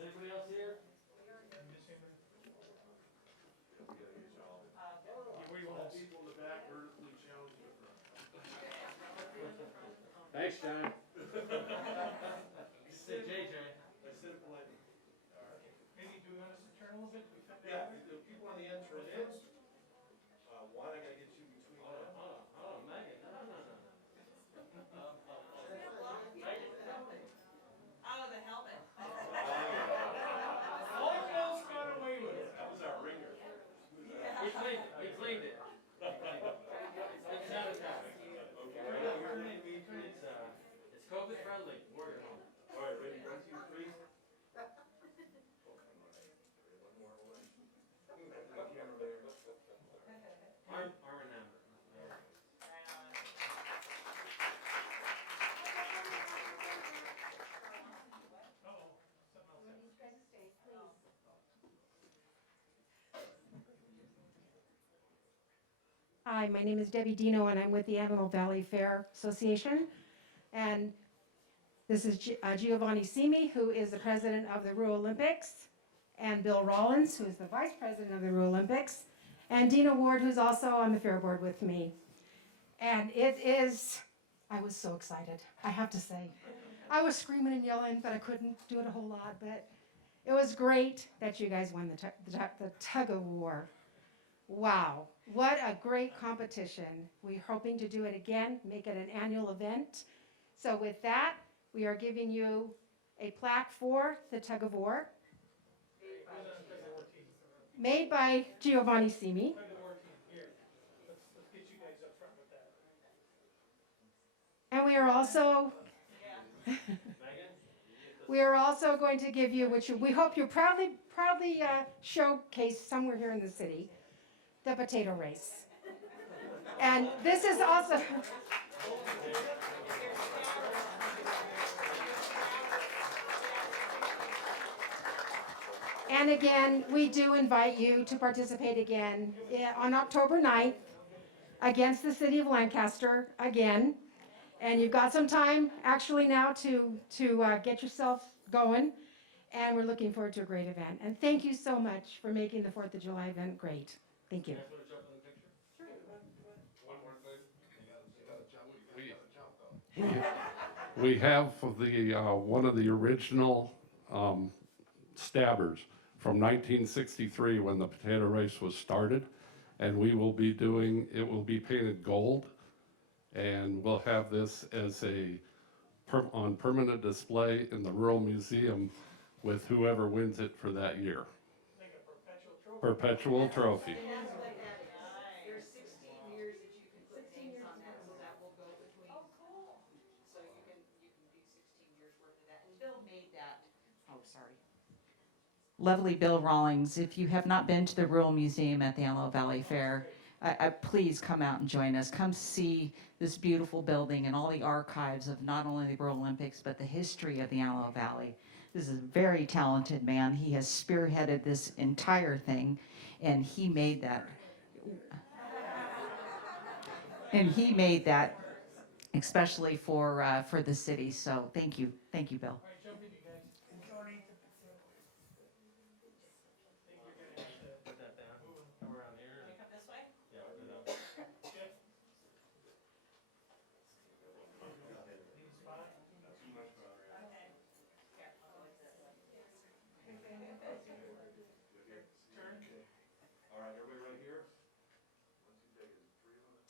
Anybody else here? People in the back vertically challenged in the front. Thanks, John. Say JJ. I said it politely. Maybe do you want us to turn a little bit? Yeah, the people on the ends right ends. Hi, my name is Debbie Dino, and I'm with the Antelope Valley Fair Association. And this is Giovanni Simi, who is the president of the Rural Olympics, and Bill Rollins, who is the vice president of the Rural Olympics, and Dina Ward, who's also on the fair board with me. And I was so excited, I have to say. I was screaming and yelling, but I couldn't do it a whole lot. But it was great that you guys won the tug of war. Wow, what a great competition. We're hoping to do it again, make it an annual event. So with that, we are giving you a plaque for the tug of war. Made by Giovanni Simi. Let's get you guys up front with that. And we are also going to give you, which we hope you proudly showcase somewhere here in the city, the potato race. And this is also, and again, we do invite you to participate again on October 9th against the city of Lancaster again. And you've got some time actually now to get yourself going. And we're looking forward to a great event. And thank you so much for making the 4th of July event great. Thank you. We have the one of the original stabbers from 1963 when the potato race was started, and we will be doing, it will be painted gold, and we'll have this as on permanent display in the Rural Museum with whoever wins it for that year. Like a Perpetual trophy. There's 16 years that you can put names on that, so that will go between. Oh, cool. So you can do 16 years worth of that. And Bill made that. Oh, sorry. Lovely Bill Rawlings. If you have not been to the Rural Museum at the Antelope Valley Fair, please come out and join us. Come see this beautiful building and all the archives of not only the Rural Olympics, but the history of the Antelope Valley. This is a very talented man. He has spearheaded this entire thing, and he made that. Especially for the city. So thank you, Bill. All right, jump in, you guys. Put that down. Come around here. Come this way? Yeah, we'll do that. All right, everybody right here? Once you take it, 3 of them.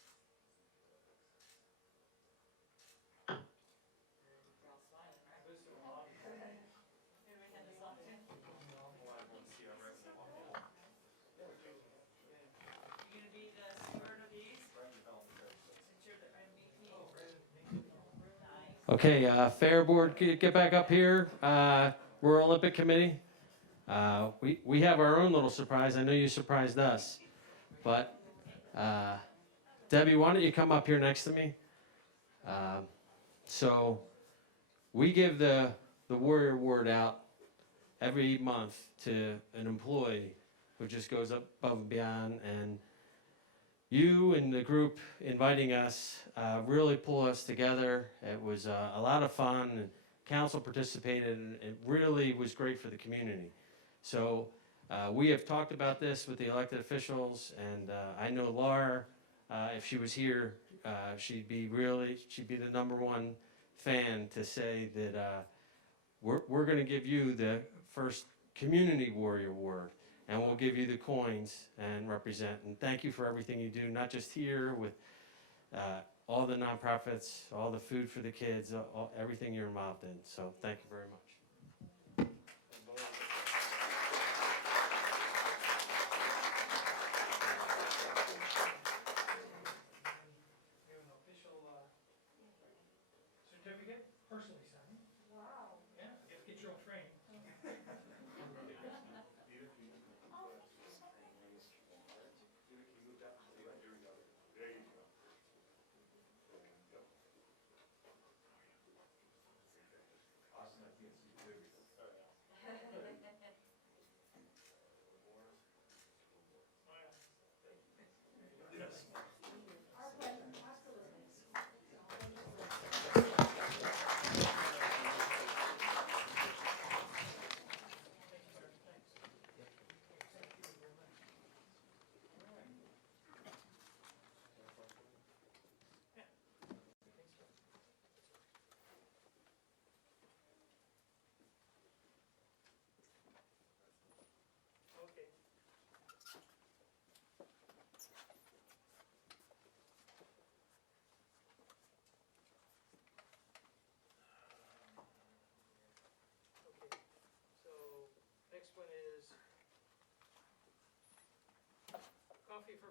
Okay, Fair Board, get back up here. Rural Olympic Committee. We have our own little surprise. I know you surprised us. But Debbie, why don't you come up here next to me? So we give the Warrior Award out every month to an employee who just goes up above and beyond, and you and the group inviting us really pull us together. It was a lot of fun, and council participated, and it really was great for the community. So we have talked about this with the elected officials, and I know Laura, if she was here, she'd be the #1 fan to say that we're going to give you the first Community Warrior Award, and we'll give you the coins and represent. And thank you for everything you do, not just here with all the nonprofits, all the food for the kids, everything you're involved in. So thank you very much. We have an official certificate, personally signed. Wow. Yeah, you have to get your own frame.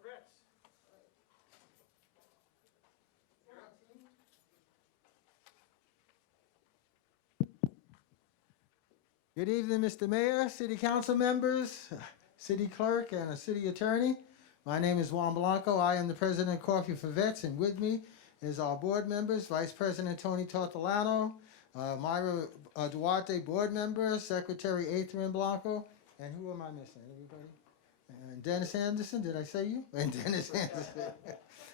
for Vets. Good evening, Mr. Mayor, City Council members, City Clerk, and City Attorney. My name is Juan Blanco. I am the President of Coffee for Vets, and with me is our board members, Vice President Tony Tortolano, Myra Duarte, board member, Secretary Adrian Blanco, and who am I missing? Everybody? And Dennis Anderson, did I say you? And Dennis Anderson.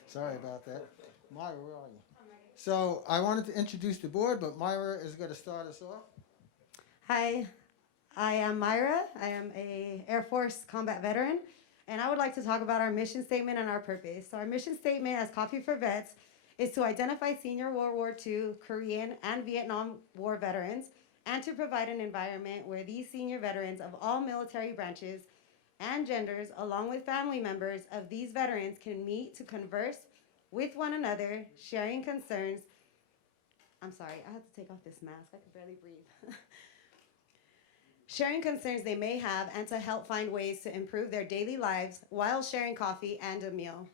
Sorry about that. Myra, where are you? So I wanted to introduce the board, but Myra is going to start us off. Hi, I am Myra. I am a Air Force combat veteran, and I would like to talk about our mission statement and our purpose. So our mission statement as Coffee for Vets is to identify senior World War II, Korean, and Vietnam War veterans, and to provide an environment where these senior veterans of all military branches and genders, along with family members of these veterans, can meet to converse with one another, sharing concerns. I'm sorry, I have to take off this mask. I can barely breathe. Sharing concerns they may have, and to help find ways to improve their daily lives while sharing coffee and a meal.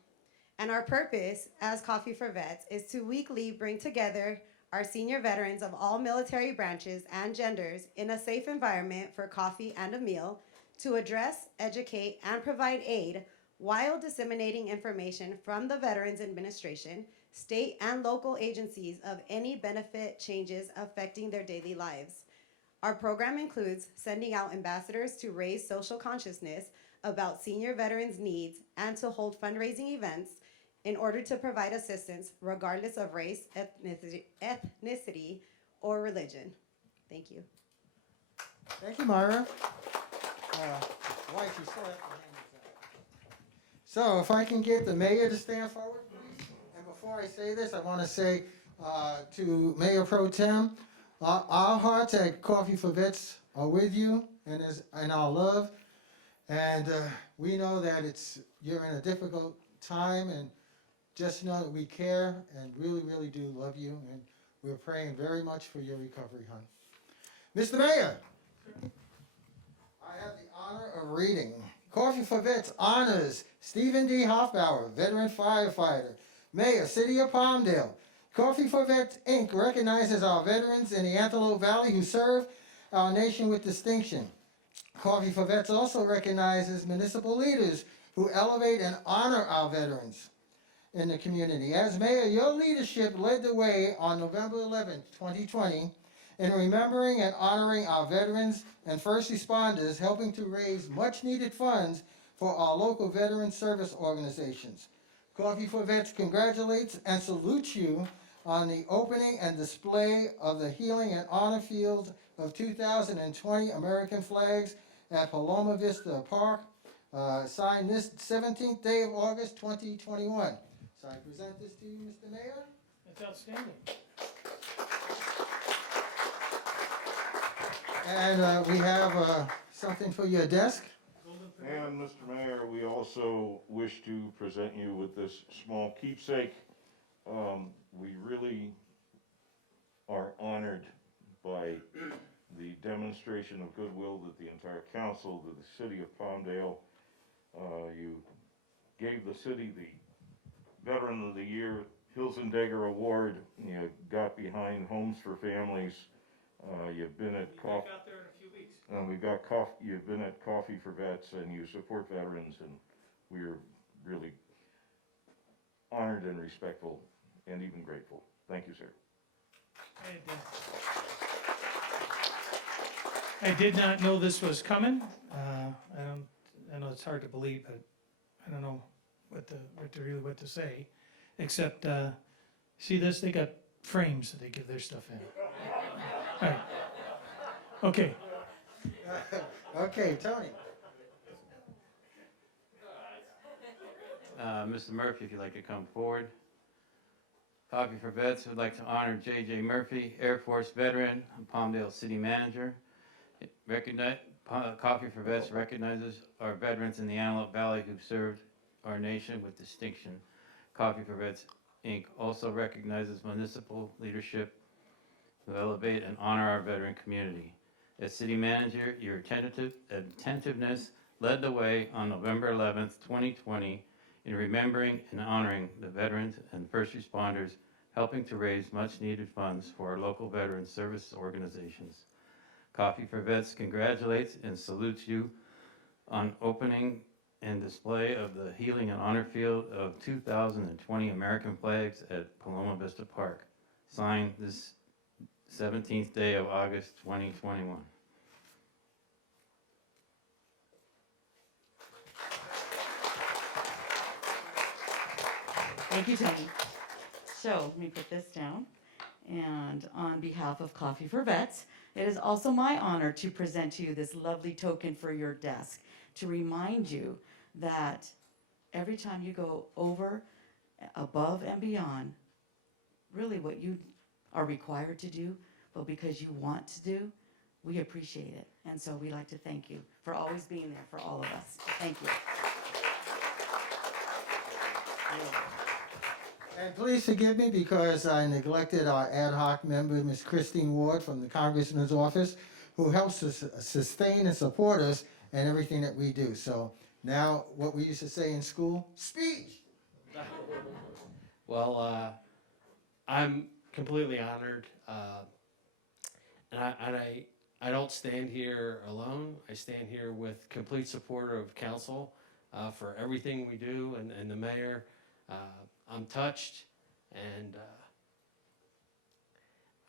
And our purpose as Coffee for Vets is to weekly bring together our senior veterans of all military branches and genders in a safe environment for coffee and a meal to address, educate, and provide aid while disseminating information from the Veterans Administration, state and local agencies of any benefit changes affecting their daily lives. Our program includes sending out ambassadors to raise social consciousness about senior veterans' needs and to hold fundraising events in order to provide assistance regardless of race, ethnicity, or religion. Thank you. Thank you, Myra. Wife, you still have to hand this out. So if I can get the mayor to stand forward, please. And before I say this, I want to say to Mayor Pro Tem, our hearts at Coffee for Vets are with you and our love. And we know that you're in a difficult time, and just know that we care and really, really do love you. And we're praying very much for your recovery, hon. Mr. Mayor, I have the honor of reading. Coffee for Vets honors Stephen D. Hoffbauer, veteran firefighter, Mayor, City of Palmdale. Coffee for Vets, Inc. recognizes our veterans in the Antelope Valley who serve our nation with distinction. Coffee for Vets also recognizes municipal leaders who elevate and honor our veterans in the community. As mayor, your leadership led the way on November 11th, 2020, in remembering and honoring our veterans and first responders, helping to raise much-needed funds for our local veteran service organizations. Coffee for Vets congratulates and salutes you on the opening and display of the Healing and Honor Field of 2020 American flags at Paloma Vista Park, signed this 17th day of August 2021. So I present this to you, Mr. Mayor. That's outstanding. And we have something for your desk. And Mr. Mayor, we also wish to present you with this small keepsake. We really are honored by the demonstration of goodwill that the entire council, that the city of Palmdale, you gave the city the Veteran of the Year Hilsendegger Award. You got behind Homes for Families. You've been at Back out there in a few weeks. You've been at Coffee for Vets, and you support veterans, and we're really honored and respectful and even grateful. Thank you, sir. I did not know this was coming. I know it's hard to believe, but I don't know what to say, except see this? They got frames that they give their stuff in. All right. Okay. Okay, Tony. Mr. Murphy, if you'd like to come forward. Coffee for Vets would like to honor J.J. Murphy, Air Force veteran, Palmdale City Manager. Coffee for Vets recognizes our veterans in the Antelope Valley who've served our nation with distinction. Coffee for Vets, Inc. also recognizes municipal leadership who elevate and honor our veteran community. As City Manager, your attentiveness led the way on November 11th, 2020, in remembering and honoring the veterans and first responders, helping to raise much-needed funds for our local veteran service organizations. Coffee for Vets congratulates and salutes you on opening and display of the Healing and Honor Field of 2020 American flags at Paloma Vista Park. Signed this 17th day of August 2021. Thank you, Tony. So let me put this down. And on behalf of Coffee for Vets, it is also my honor to present to you this lovely token for your desk to remind you that every time you go over, above, and beyond, really what you are required to do, but because you want to do, we appreciate it. And so we like to thank you for always being there for all of us. Thank you. And please forgive me because I neglected our ad hoc member, Ms. Christine Ward from the Congressman's office, who helps us sustain and support us in everything that we do. So now what we used to say in school, speech. Well, I'm completely honored, and I don't stand here alone. I stand here with complete support of council for everything we do, and the mayor. I'm touched, and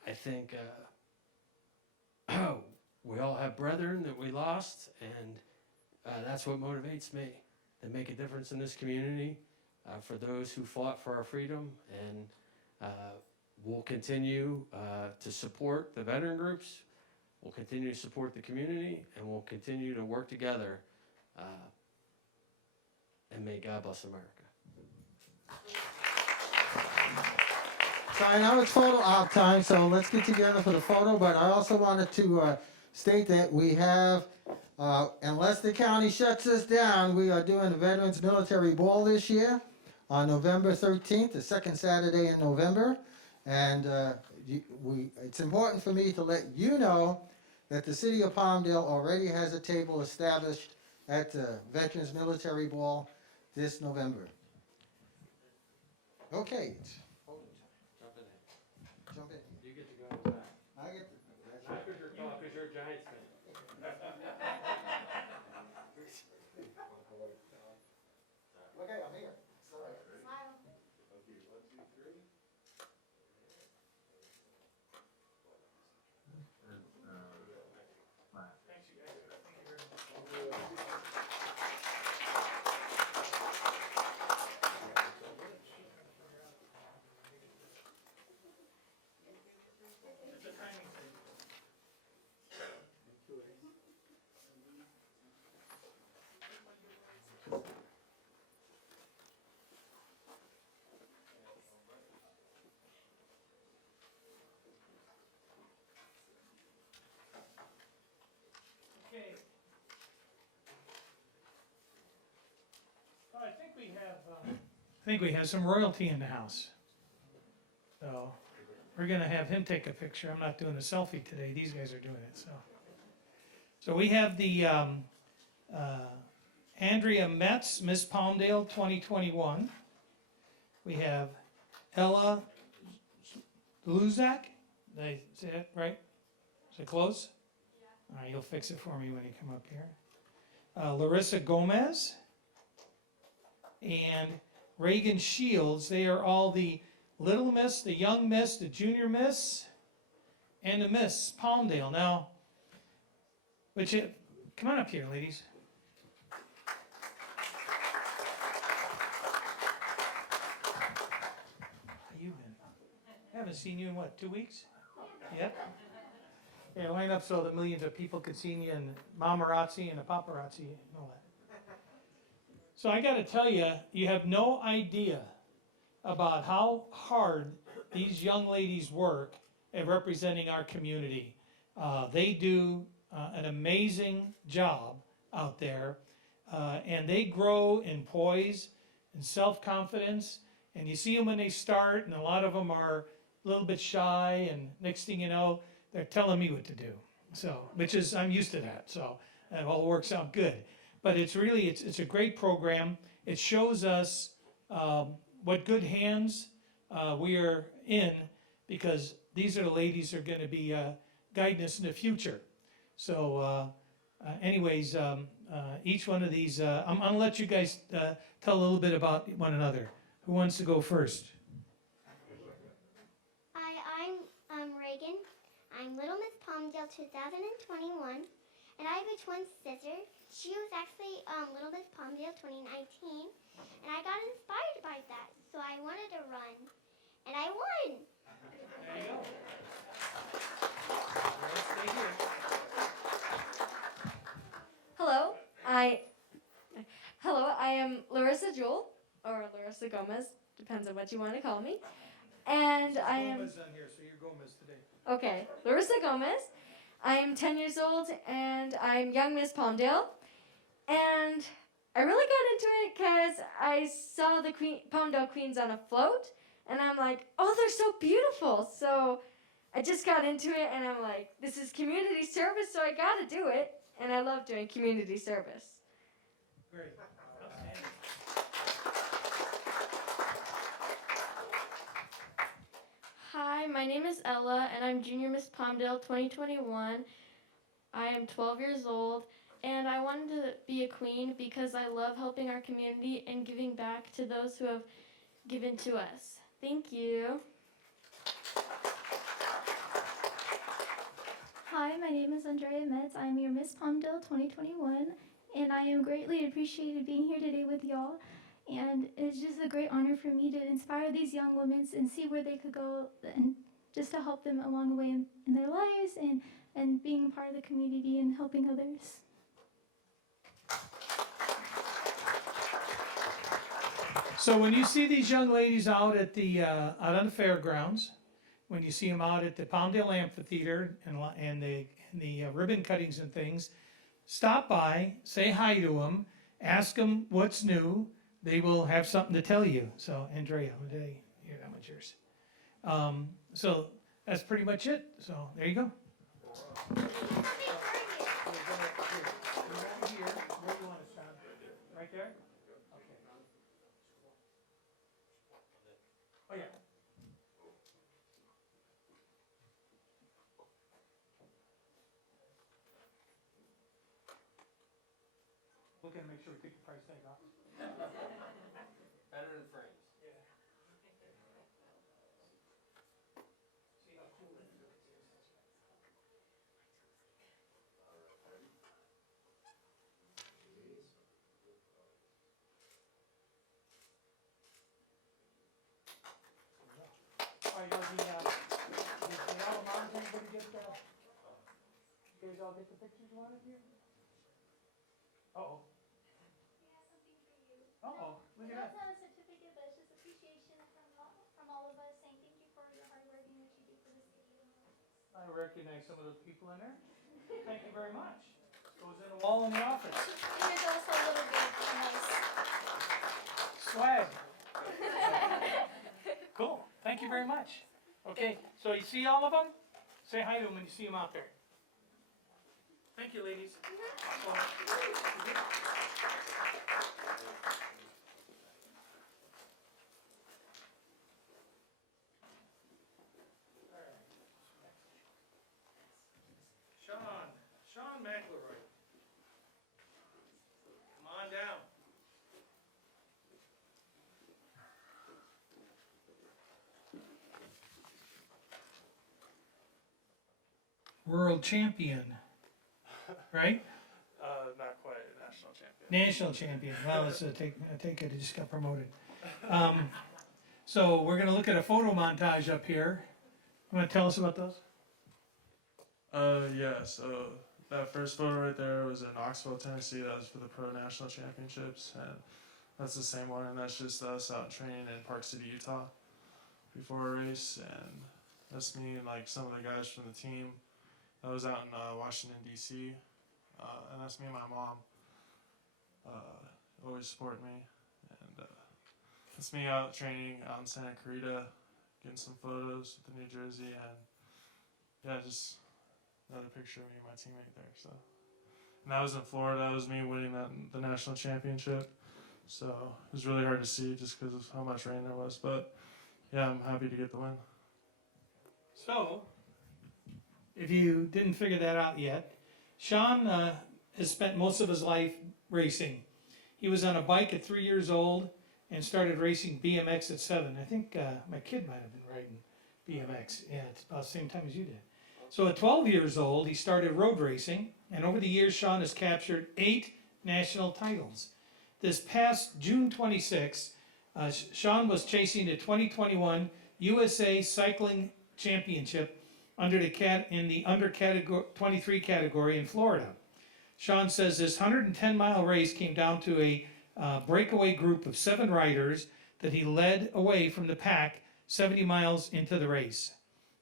I think we all have brethren that we lost, and that's what motivates me, to make a difference in this community for those who fought for our freedom, and we'll continue to support the veteran groups, we'll continue to support the community, and we'll continue to work together, and may God bless America. So I know it's photo op time, so let's get together for the photo, but I also wanted to state that we have, unless the county shuts us down, we are doing the Veterans Military Ball this year on November 13th, the second Saturday in November. And it's important for me to let you know that the city of Palmdale already has a table established at the Veterans Military Ball this November. Okay. Jump in. You get to go in the back. I get to. Not because you're a Giants fan. Okay, I'm here. Sorry. Smile. Okay, 1, 2, 3. Thanks, you guys. Thank you very much. It's a timing thing. Okay. Well, I think we have some royalty in the house. So we're gonna have him take a picture. I'm not doing a selfie today. These guys are doing it, so. So we have the Andrea Metz, Miss Palmdale 2021. We have Ella Luzak. Did I say that right? Is it close? All right, you'll fix it for me when you come up here. Larissa Gomez and Reagan Shields. They are all the Little Miss, the Young Miss, the Junior Miss, and the Miss Palmdale. Now, come on up here, ladies. How you been? I haven't seen you in what, 2 weeks? Yep. Yeah, line up so that millions of people could see you and mamarazzi and the paparazzi and all that. So I got to tell you, you have no idea about how hard these young ladies work at representing our community. They do an amazing job out there, and they grow in poise and self-confidence. And you see them when they start, and a lot of them are a little bit shy, and next thing you know, they're telling me what to do. So, I'm used to that. So it all works out good. But it's a great program, it shows us what good hands we are in, because these are the ladies who are going to be guiding us in the future. So anyways, each one of these, I'm going to let you guys tell a little bit about one another. Who wants to go first? Hi, I'm Reagan. I'm Little Miss Palmdale 2021, and I have a twin sister. She was actually Little Miss Palmdale 2019, and I got inspired by that, so I wanted to run, and I won. There you go. Stay here. Hello, I am Larissa Jewell, or Larissa Gomez, depends on what you want to call me. And I am Gomez on here, so you're Gomez today. okay, Larissa Gomez. I am 10 years old, and I'm young Miss Palmdale. And I really got into it because I saw the Palmdale Queens on a float, and I'm like, oh, they're so beautiful. So I just got into it, and I'm like, this is community service, so I got to do it. And I love doing community service. Great. Hi, my name is Ella, and I'm Junior Miss Palmdale 2021. I am 12 years old, and I wanted to be a queen because I love helping our community and giving back to those who have given to us. Thank you. Hi, my name is Andrea Metz. I'm your Miss Palmdale 2021, and I am greatly appreciated being here today with y'all. And it's just a great honor for me to inspire these young women and see where they could go, and just to help them along the way in their lives, and being a part of the community and helping others. So when you see these young ladies out at the out on the fairgrounds, when you see them out at the Palmdale Amphitheater and the ribbon cuttings and things, stop by, say hi to them, ask them what's new. They will have something to tell you. So Andrea, today, here, that one's yours. So that's pretty much it. So there you go. Where do you want to stand? Right there? Okay. Oh, yeah. Look and make sure we take the price tag off. Better than frames. All right, the Alamars, everybody get the, you guys all get the pictures you wanted here? Uh-oh. Uh-oh, look at that. That's not a certificate, but it's just appreciation from all of us, saying thank you for your hard work and what you do for the city of Montage. I recognize some of those people in there. Thank you very much. Goes in the wall in the office. Here's also a little bit of nice. Swag. Cool, thank you very much. Okay, so you see all of them? Say hi to them when you see them out there. Thank you, ladies. Sean McElroy. Come on down. World champion, right? Not quite national champion. National champion. Well, let's take it. It just got promoted. So we're going to look at a photo montage up here. You want to tell us about those? Yeah, so that first photo right there was in Knoxville, Tennessee. That was for the Pro National Championships, and that's the same one, and that's just us out training in Park City, Utah before a race, and that's me and like some of the guys from the team. That was out in Washington, D.C., and that's me and my mom. Always support me, and that's me out training out in Santa Clarita, getting some photos with the New Jersey, and yeah, just another picture of me and my teammate there. So, and that was in Florida. That was me winning the national championship. So it was really hard to see just because of how much rain there was. But yeah, I'm happy to get the win. So, if you didn't figure that out yet, Sean has spent most of his life racing. He was on a bike at 3 years old and started racing BMX at 7. I think my kid might have been riding BMX. Yeah, it's about the same time as you did. So at 12 years old, he started road racing, and over the years, Sean has captured 8 national titles. This past June 26, Sean was chasing the 2021 USA Cycling Championship in the under 23 category in Florida. Sean says this 110-mile race came down to a breakaway group of 7 riders that he led away from the pack 70 miles into the race.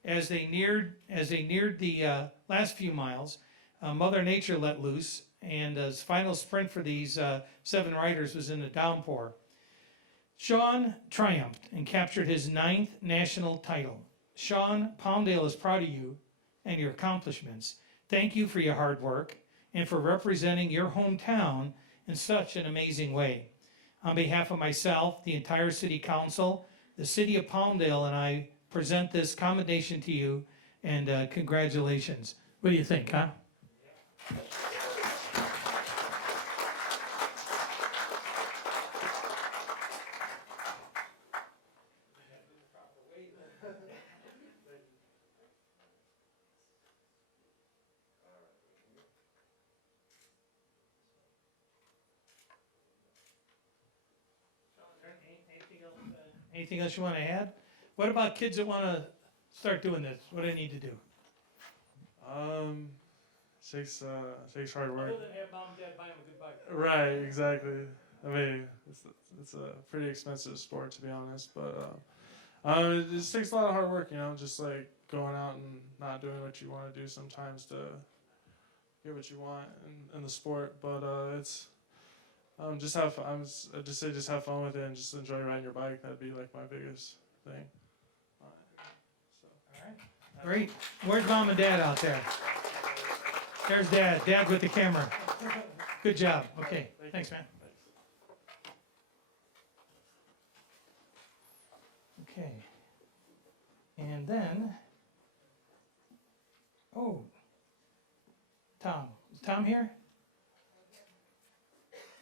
As they neared the last few miles, Mother Nature let loose, and his final sprint for these 7 riders was in the downpour. Sean triumphed and captured his 9th national title. Sean, Palmdale is proud of you and your accomplishments. Thank you for your hard work and for representing your hometown in such an amazing way. On behalf of myself, the entire City Council, the City of Palmdale, and I present this commendation to you, and congratulations. What do you think, huh? Anything else you want to add? What about kids that want to start doing this? What do they need to do? Takes hard work. Other than have mom and dad buy them a good bike. Right, exactly. I mean, it's a pretty expensive sport, to be honest, but it just takes a lot of hard work, you know, just like going out and not doing what you want to do sometimes to get what you want in the sport. But it's just have fun. I just say just have fun with it and just enjoy riding your bike. That'd be like my biggest thing. Great. Where's mom and dad out there? There's dad. Dad with the camera. Good job. Okay. Thanks, man. Okay. And then, Tom. Is Tom here?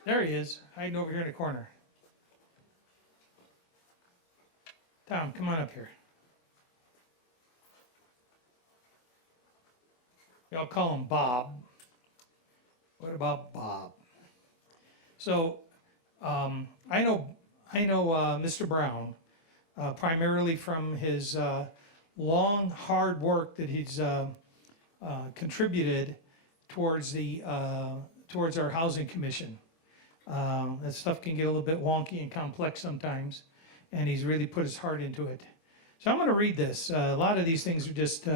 There he is, hiding over here in the corner. Tom, come on up here. Y'all call him Bob. What about Bob? So, I know Mr. Brown primarily from his long, hard work that he's contributed towards our housing commission. That stuff can get a little bit wonky and complex sometimes, and he's really put his heart into it. So I'm going to read this. A lot of these things are just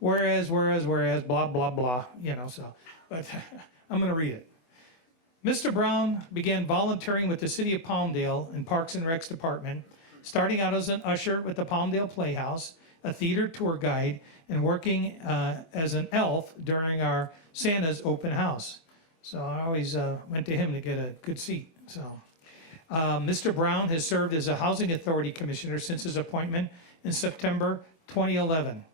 whereas, blah, blah, blah, you know, so. But I'm going to read it. Mr. Brown began volunteering with the City of Palmdale in Parks and Recs Department, starting out as an usher with the Palmdale Playhouse, a theater tour guide, and working as an elf during our Santa's open house. So I always went to him to get a good seat. So Mr. Brown has served as a Housing Authority Commissioner since his appointment in September 2011.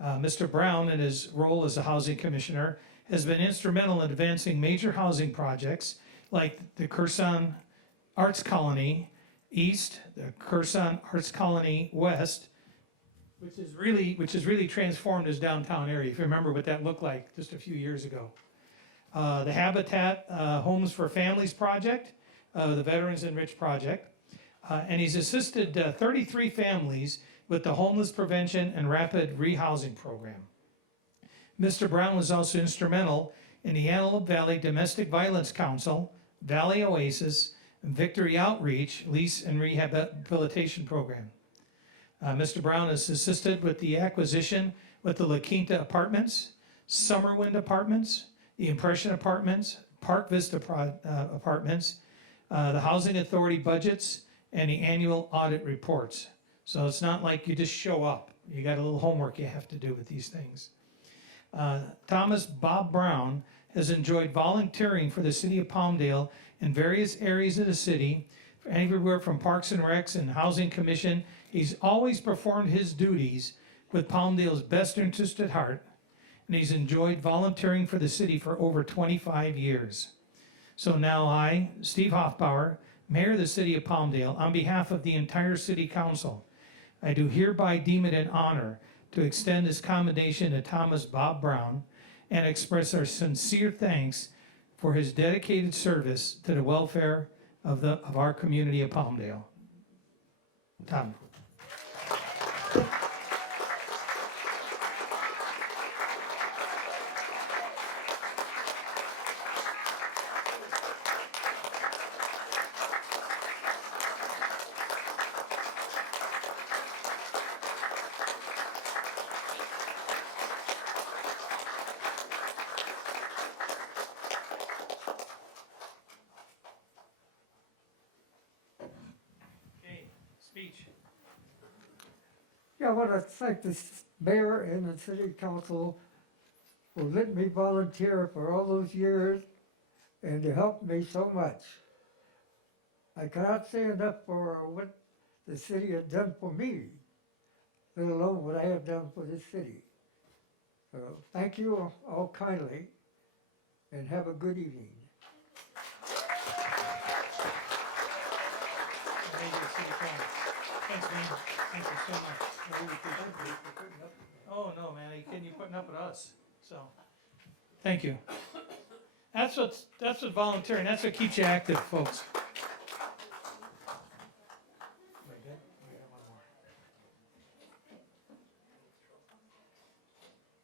Mr. Brown, in his role as a Housing Commissioner, has been instrumental in advancing major housing projects like the Kherson Arts Colony East, the Kherson Arts Colony West, which has really transformed his downtown area. If you remember what that looked like just a few years ago. The Habitat Homes for Families project, the Veterans Enriched project, and he's assisted 33 families with the Homeless Prevention and Rapid Rehousing Program. Mr. Brown was also instrumental in the Antelope Valley Domestic Violence Council, Valley Oasis, and Victory Outreach Lease and Rehabilitation Program. Mr. Brown has assisted with the acquisition with the La Quinta Apartments, Summerwind Apartments, the Impression Apartments, Park Vista Apartments, the Housing Authority budgets, and the annual audit reports. So it's not like you just show up. You got a little homework you have to do with these things. Thomas Bob Brown has enjoyed volunteering for the city of Palmdale in various areas of the city, everywhere from Parks and Recs and Housing Commission. He's always performed his duties with Palmdale's best interest at heart, and he's enjoyed volunteering for the city for over 25 years. So now I, Steve Hoffbauer, Mayor of the City of Palmdale, on behalf of the entire City Council, I do hereby deem it an honor to extend this commendation to Thomas Bob Brown and express our sincere thanks for his dedicated service to the welfare of our community of Palmdale. Tom. Speech. Yeah, I want to thank the mayor and the city council for letting me volunteer for all those years and to help me so much. I cannot say enough for what the city has done for me, let alone what I have done for this city. So thank you all kindly and have a good evening. Thanks, man. Thank you so much. Oh, no, man, you putting up with us, so, thank you. That's what volunteering, that's what keeps you active, folks.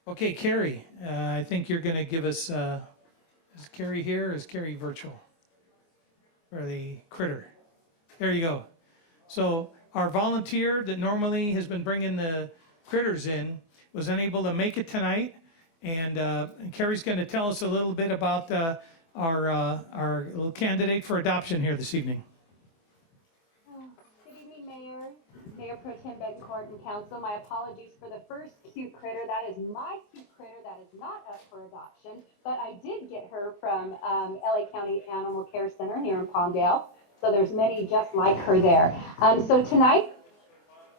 Okay, Carrie, I think you're gonna give us, is Carrie here or is Carrie virtual? Or the critter? There you go. So our volunteer that normally has been bringing the critters in was unable to make it tonight, and Carrie's going to tell us a little bit about our little candidate for adoption here this evening. Good evening, Mayor Pro Tem Betancourt and Council. My apologies for the first cute critter. That is my cute critter that is not up for adoption, but I did get her from LA County Animal Care Center here in Palmdale. So there's many just like her there. So tonight,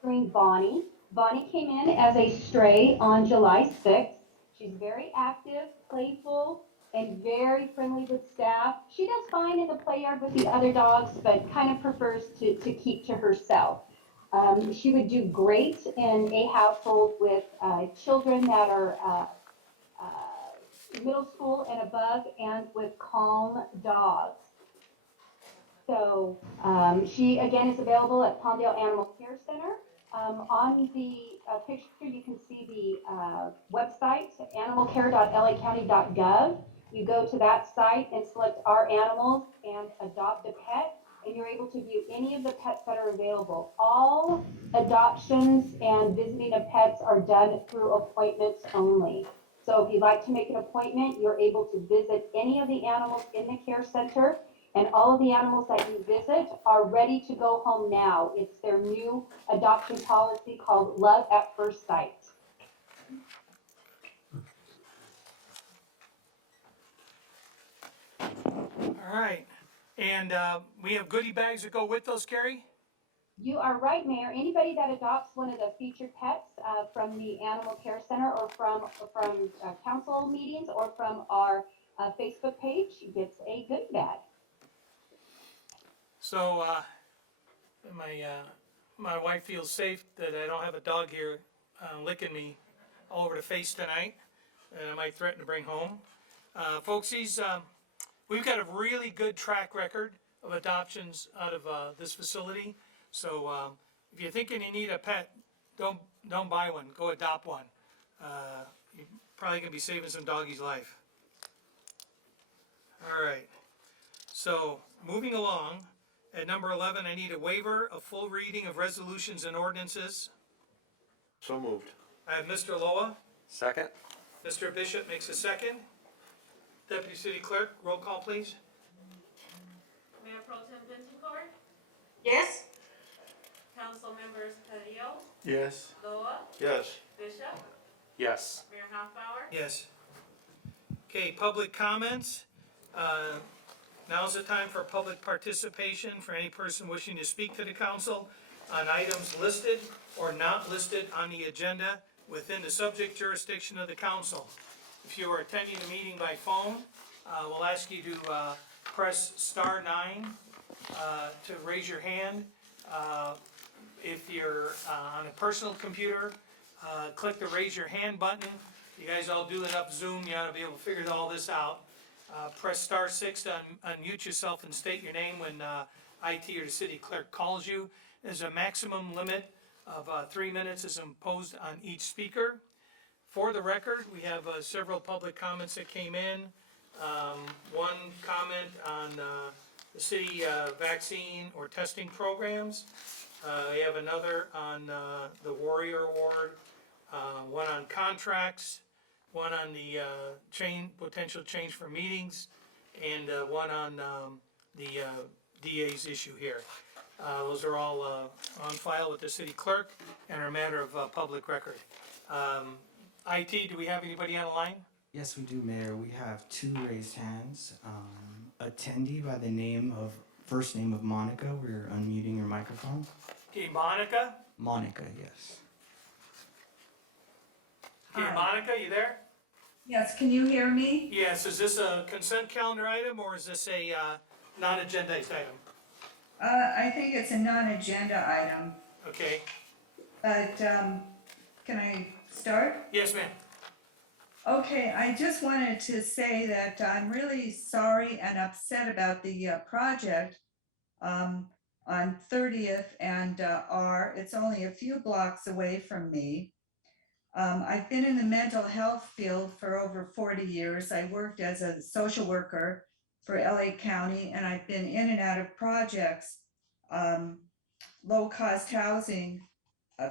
bring Bonnie. Bonnie came in as a stray on July 6th. She's very active, playful, and very friendly with staff. She does fine in the play yard with the other dogs, but kind of prefers to keep to herself. She would do great in a household with children that are middle school and above, and with calm dogs. So she, again, is available at Palmdale Animal Care Center. On the picture, you can see the website, animalcare.lacounty.gov. You go to that site and select Our Animals and adopt a pet, and you're able to view any of the pets that are available. All adoptions and visiting of pets are done through appointments only. So if you'd like to make an appointment, you're able to visit any of the animals in the care center. And all of the animals that you visit are ready to go home now. It's their new adoption policy called Love at First Sight. All right, and we have goodie bags that go with those, Carrie? You are right, Mayor. Anybody that adopts one of the featured pets from the Animal Care Center or from council meetings or from our Facebook page gets a goodie bag. So my wife feels safe that I don't have a dog here licking me all over the face tonight that I might threaten to bring home. Folksies, we've got a really good track record of adoptions out of this facility. So if you're thinking you need a pet, don't buy one. Go adopt one. You're probably gonna be saving some doggy's life. All right. So moving along. At number 11, I need a waiver of full reading of resolutions and ordinances. So moved. I have Mr. Loa. Second? Mr. Bishop makes a second. Deputy City Clerk, roll call, please. Mayor Pro Tem Betancourt, Yes? Council Members Carrillo, Yes. Loa, Yes. Bishop, Yes. Mayor Hoffbauer. Yes. Okay, public comments. Now's the time for public participation for any person wishing to speak to the council on items listed or not listed on the agenda within the subject jurisdiction of the council. If you are attending the meeting by phone, we'll ask you to press *9 to raise your hand. If you're on a personal computer, click the raise your hand button. You guys all do enough Zoom, you ought to be able to figure all this out. Press *6 to unmute yourself and state your name when IT or the city clerk calls you. There's a maximum limit of 3 minutes is imposed on each speaker. For the record, we have several public comments that came in. One comment on the city vaccine or testing programs. We have another on the Warrior Award, one on contracts, one on the potential change for meetings, and one on the DA's issue here. Those are all on file with the city clerk and are a matter of public record. IT, do we have anybody on the line? Yes, we do, Mayor. We have 2 raised hands. Attendee by the first name of Monica. We're unmuting your microphone. Okay, Monica? Monica, yes. Okay, Monica, you there? Yes, can you hear me? Yes, is this a consent calendar item or is this a non-agendized item? I think it's a non-agenda item, Okay, but can I start? yes, ma'am. Okay, I just wanted to say that I'm really sorry and upset about the project on 30th and R. It's only a few blocks away from me. I've been in the mental health field for over 40 years. I worked as a social worker for LA County, and I've been in and out of projects, low-cost housing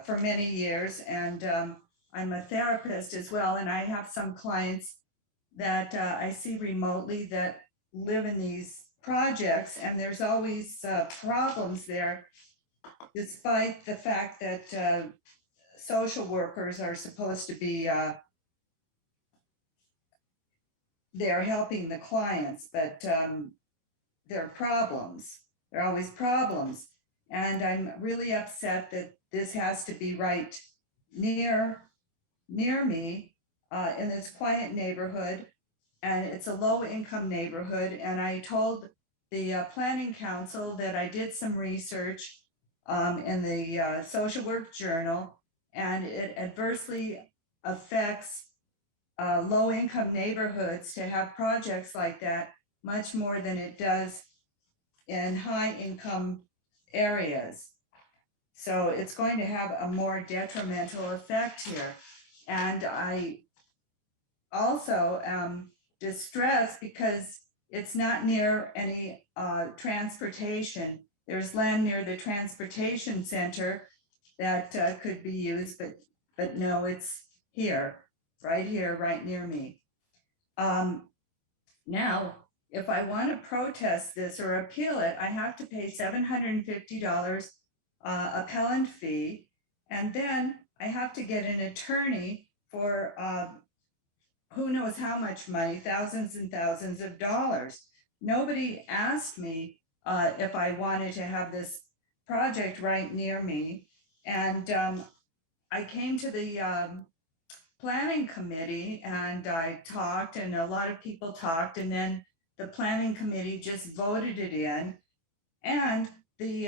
for many years, and I'm a therapist as well, and I have some clients that I see remotely that live in these projects, and there's always problems there, despite the fact that social workers are supposed to be they're helping the clients, but there are problems. There are always problems. And I'm really upset that this has to be right near me in this quiet neighborhood. And it's a low income neighborhood. And I told the planning council that I did some research in the social work journal, and it adversely affects low-income neighborhoods to have projects like that much more than it does in high-income areas. So it's going to have a more detrimental effect here. And I also am distressed because it's not near any transportation. There's land near the transportation center that could be used, but no, it's here, right near me. Now, if I want to protest this or appeal it, I have to pay $750 appellant fee, and then I have to get an attorney for who knows how much money, thousands and thousands of dollars. Nobody asked me if I wanted to have this project right near me, and I came to the planning committee and I talked, and a lot of people talked, and then the planning committee just voted it in. And the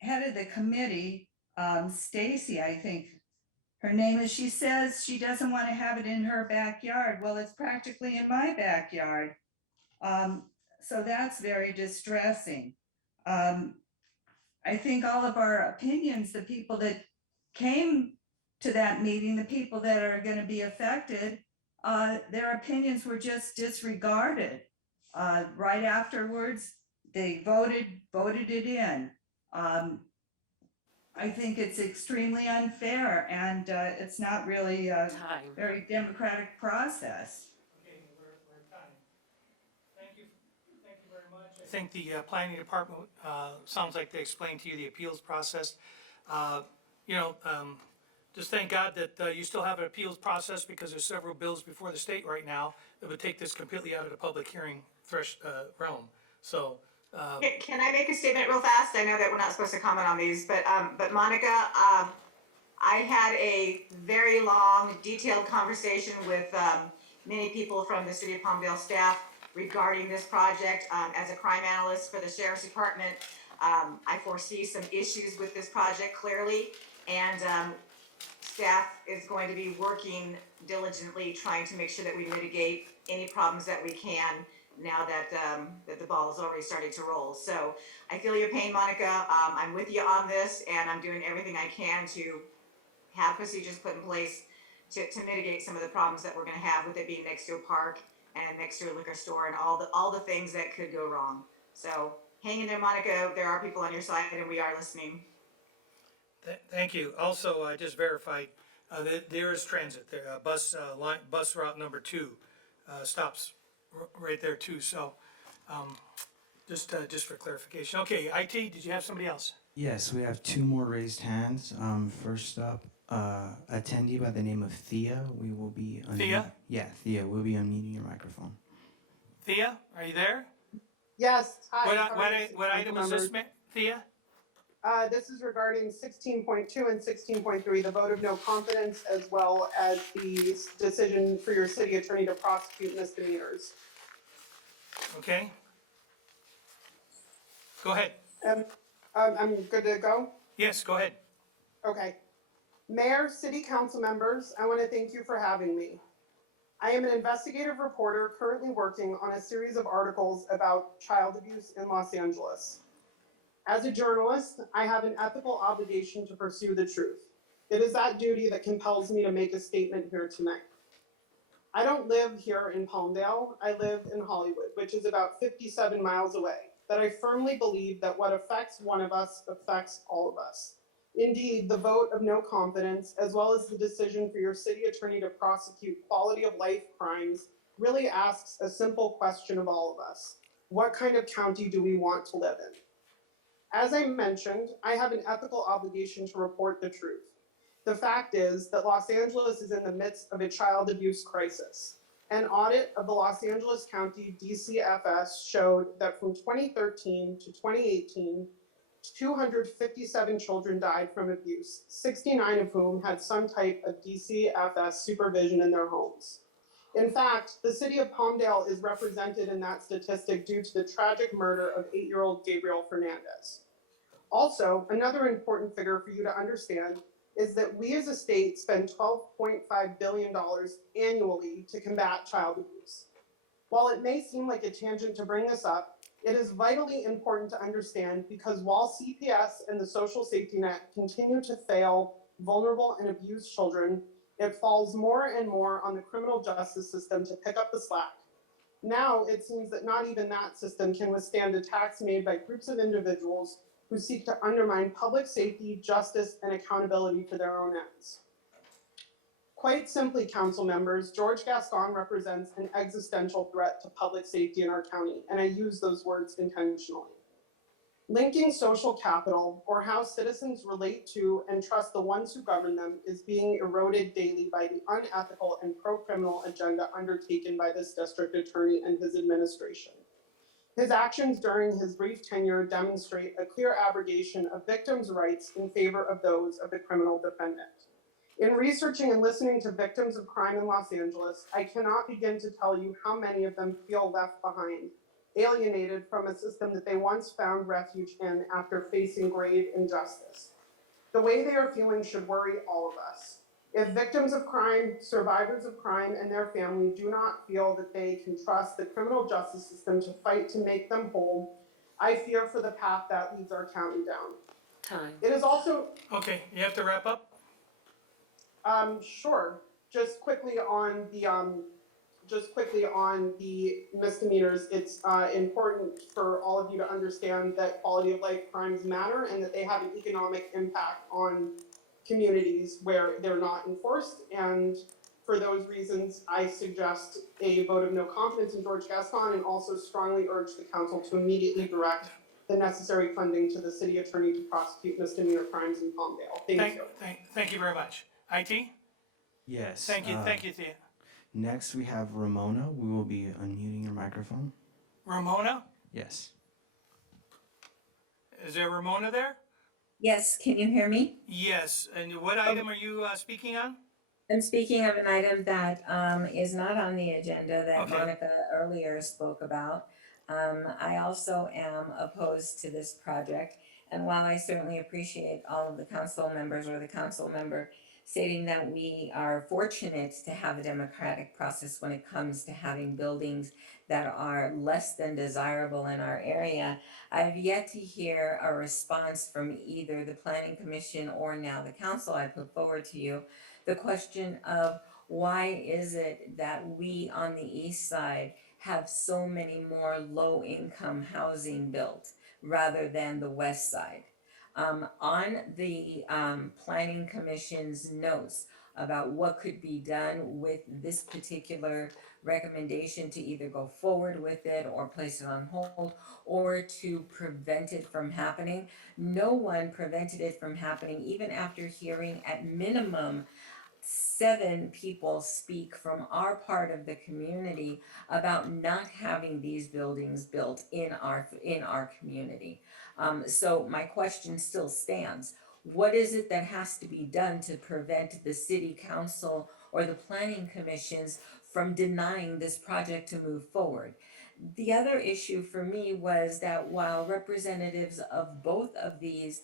head of the committee, Stacy, I think her name is, she says she doesn't want to have it in her backyard. Well, it's practically in my backyard. So that's very distressing. I think all of our opinions, the people that came to that meeting, the people that are going to be affected, their opinions were just disregarded. Right afterwards, they voted it in. I think it's extremely unfair, and it's not really a very democratic process. Okay, we're at time. Thank you very much. I think the planning department, sounds like they explained to you the appeals process. just thank God that you still have an appeals process, because there's several bills before the state right now that would take this completely out of the public hearing realm. So, Can I make a statement real fast? I know that we're not supposed to comment on these, but Monica, I had a very long, detailed conversation with many people from the City of Palmdale staff regarding this project. As a crime analyst for the Sheriff's Department, I foresee some issues with this project clearly, and staff is going to be working diligently trying to make sure that we mitigate any problems that we can now that the ball is already starting to roll. So I feel your pain, Monica. I'm with you on this, and I'm doing everything I can to have procedures put in place to mitigate some of the problems that we're gonna have with it being next to a park and next to a liquor store and all the things that could go wrong. So hang in there, Monica. There are people on your side, and we are listening. thank you. Also, I just verified, that there is transit there, bus route number 2, stops right there too, so, just for clarification. Okay, IT, did you have somebody else? Yes, we have 2 more raised hands. First up, attendee by the name of Thea. We will be Thea? Yeah, Thea. We'll be unmuting your microphone. Thea, are you there? Yes, hi. What item is this, Thea? This is regarding 16.2 and 16.3, the vote of no confidence, as well as the decision for your city attorney to prosecute misdemeanors. Okay. Go ahead. I'm good to go? Yes, go ahead. Okay. Mayor, city council members, I want to thank you for having me. I am an investigative reporter currently working on a series of articles about child abuse in Los Angeles. As a journalist, I have an ethical obligation to pursue the truth. It is that duty that compels me to make a statement here tonight. I don't live here in Palmdale. I live in Hollywood, which is about 57 miles away. But I firmly believe that what affects one of us affects all of us. Indeed, the vote of no confidence, as well as the decision for your city attorney to prosecute quality of life crimes, really asks a simple question of all of us. What kind of county do we want to live in? As I mentioned, I have an ethical obligation to report the truth. The fact is that Los Angeles is in the midst of a child abuse crisis. An audit of the Los Angeles County DCFS showed that from 2013 to 2018, 257 children died from abuse, 69 of whom had some type of DCFS supervision in their homes. In fact, the city of Palmdale is represented in that statistic due to the tragic murder of 8-year-old Gabriel Fernandez. Also, another important figure for you to understand is that we as a state spend $12.5 billion annually to combat child abuse. While it may seem like a tangent to bring this up, it is vitally important to understand because while CPS and the social safety net continue to fail vulnerable and abused children, it falls more and more on the criminal justice system to pick up the slack. Now it seems that not even that system can withstand attacks made by groups of individuals who seek to undermine public safety, justice, and accountability for their own ends. Quite simply, council members, George Gascon represents an existential threat to public safety in our county, and I use those words intentionally. Linking social capital, or how citizens relate to and trust the ones who govern them, is being eroded daily by the unethical and pro-criminal agenda undertaken by this district attorney and his administration. His actions during his brief tenure demonstrate a clear abrogation of victims' rights in favor of those of the criminal defendant. In researching and listening to victims of crime in Los Angeles, I cannot begin to tell you how many of them feel left behind, alienated from a system that they once found refuge in after facing grave injustice. The way they are feeling should worry all of us. If victims of crime, survivors of crime, and their family do not feel that they can trust the criminal justice system to fight to make them whole, I fear for the path that leads our county down. Time. It is also... Okay, you have to wrap up? Sure. Just quickly on the misdemeanors, it's important for all of you to understand that quality of life crimes matter and that they have an economic impact on communities where they're not enforced. And for those reasons, I suggest a vote of no confidence in George Gascon and also strongly urge the council to immediately direct the necessary funding to the city attorney to prosecute misdemeanor crimes in Palmdale. Thank you. Thank you very much. IT? Yes. Thank you, Thea. Next, we have Ramona. We will be unmuting your microphone. Ramona? Yes. Is there Ramona there? Yes, can you hear me? Yes, and what item are you speaking on? I'm speaking of an item that is not on the agenda that Okay. Monica earlier spoke about. I also am opposed to this project, and while I certainly appreciate all of the council members or the council member stating that we are fortunate to have a democratic process when it comes to having buildings that are less than desirable in our area, I've yet to hear a response from either the planning commission or now the council. I put forward to you the question of why is it that we on the east side have so many more low-income housing built rather than the west side? On the planning commission's notes about what could be done with this particular recommendation to either go forward with it or place it on hold or to prevent it from happening, no one prevented it from happening even after hearing at minimum 7 people speak from our part of the community about not having these buildings built in our community. So my question still stands. What is it that has to be done to prevent the city council or the planning commissions from denying this project to move forward? The other issue for me was that while representatives of both of these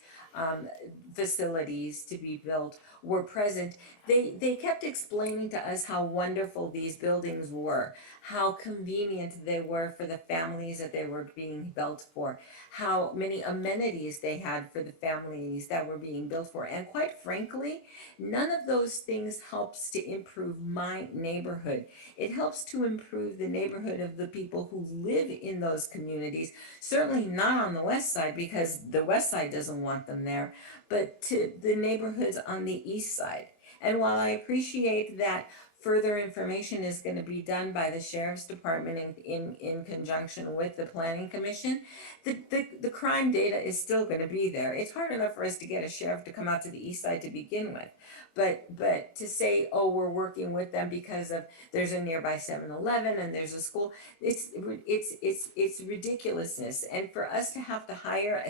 facilities to be built were present, they kept explaining to us how wonderful these buildings were, how convenient they were for the families that they were being built for, how many amenities they had for the families that were being built for. And quite frankly, none of those things helps to improve my neighborhood. It helps to improve the neighborhood of the people who live in those communities, certainly not on the west side because the west side doesn't want them there, but to the neighborhoods on the east side. And while I appreciate that further information is going to be done by the sheriff's department in conjunction with the planning commission, the crime data is still going to be there. It's hard enough for us to get a sheriff to come out to the east side to begin with, but to say, oh, we're working with them because of there's a nearby 7-Eleven and there's a school, it's ridiculousness. And for us to have to hire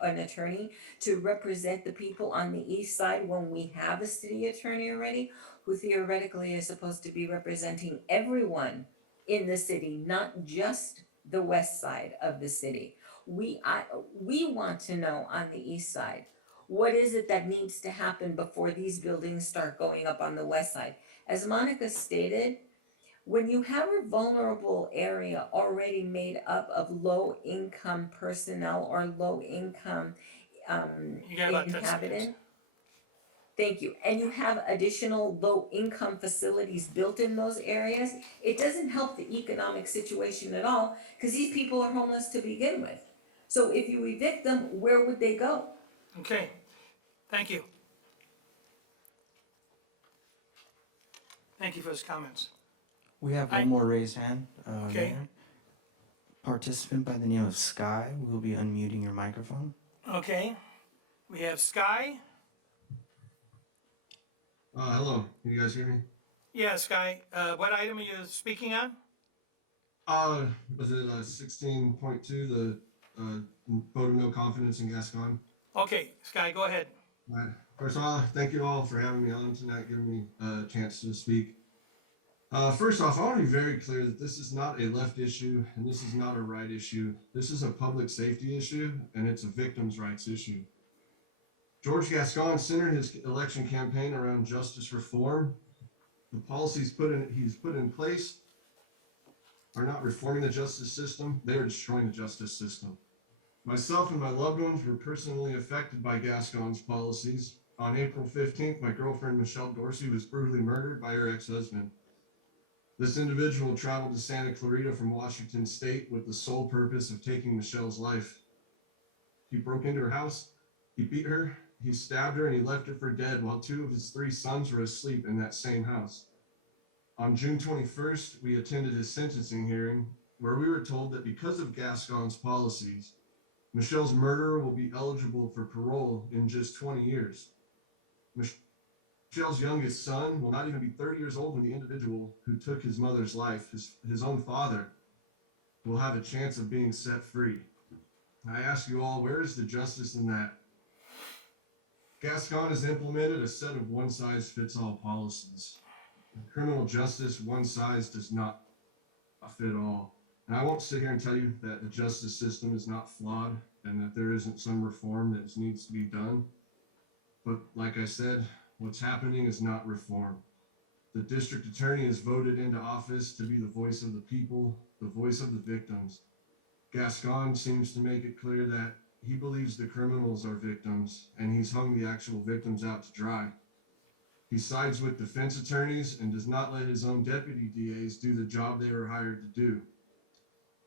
an attorney to represent the people on the east side when we have a city attorney already, who theoretically is supposed to be representing everyone in the city, not just the west side of the city. We want to know on the east side, what is it that needs to happen before these buildings start going up on the west side? As Monica stated, when you have a vulnerable area already made up of low-income personnel or low-income You got about 10 seconds. inhabitants, thank you. And you have additional low-income facilities built in those areas, it doesn't help the economic situation at all because these people are homeless to begin with. So if you evict them, where would they go? Okay, thank you. Thank you for those comments. We have one more raised hand. Okay. Mayor. Participant by the name of Sky. We will be unmuting your microphone. Okay, we have Sky. Hello, can you guys hear me? Yeah, Sky, what item are you speaking on? Was it 16.2, the vote of no confidence in Gascon? Okay, Sky, go ahead. All right. First of all, thank you all for having me on tonight, giving me a chance to speak. First off, I want to be very clear that this is not a left issue and this is not a right issue. This is a public safety issue and it's a victims' rights issue. George Gascon centered his election campaign around justice reform. The policies he's put in place are not reforming the justice system, they are destroying the justice system. Myself and my loved ones were personally affected by Gascon's policies. On April 15th, my girlfriend Michelle Dorsey was brutally murdered by her ex-husband. This individual traveled to Santa Clarita from Washington State with the sole purpose of taking Michelle's life. He broke into her house, he beat her, he stabbed her, and he left her for dead while 2 of his 3 sons were asleep in that same house. On June 21st, we attended his sentencing hearing where we were told that because of Gascon's policies, Michelle's murderer will be eligible for parole in just 20 years. Michelle's youngest son will not even be 30 years old when the individual who took his mother's life, his own father, will have a chance of being set free. I ask you all, where is the justice in that? Gascon has implemented a set of one-size-fits-all policies. In criminal justice, one size does not fit all. And I won't sit here and tell you that the justice system is not flawed and that there isn't some reform that needs to be done. But like I said, what's happening is not reform. The district attorney is voted into office to be the voice of the people, the voice of the victims. Gascon seems to make it clear that he believes the criminals are victims, and he's hung the actual victims out to dry. He sides with defense attorneys and does not let his own deputy DAs do the job they were hired to do.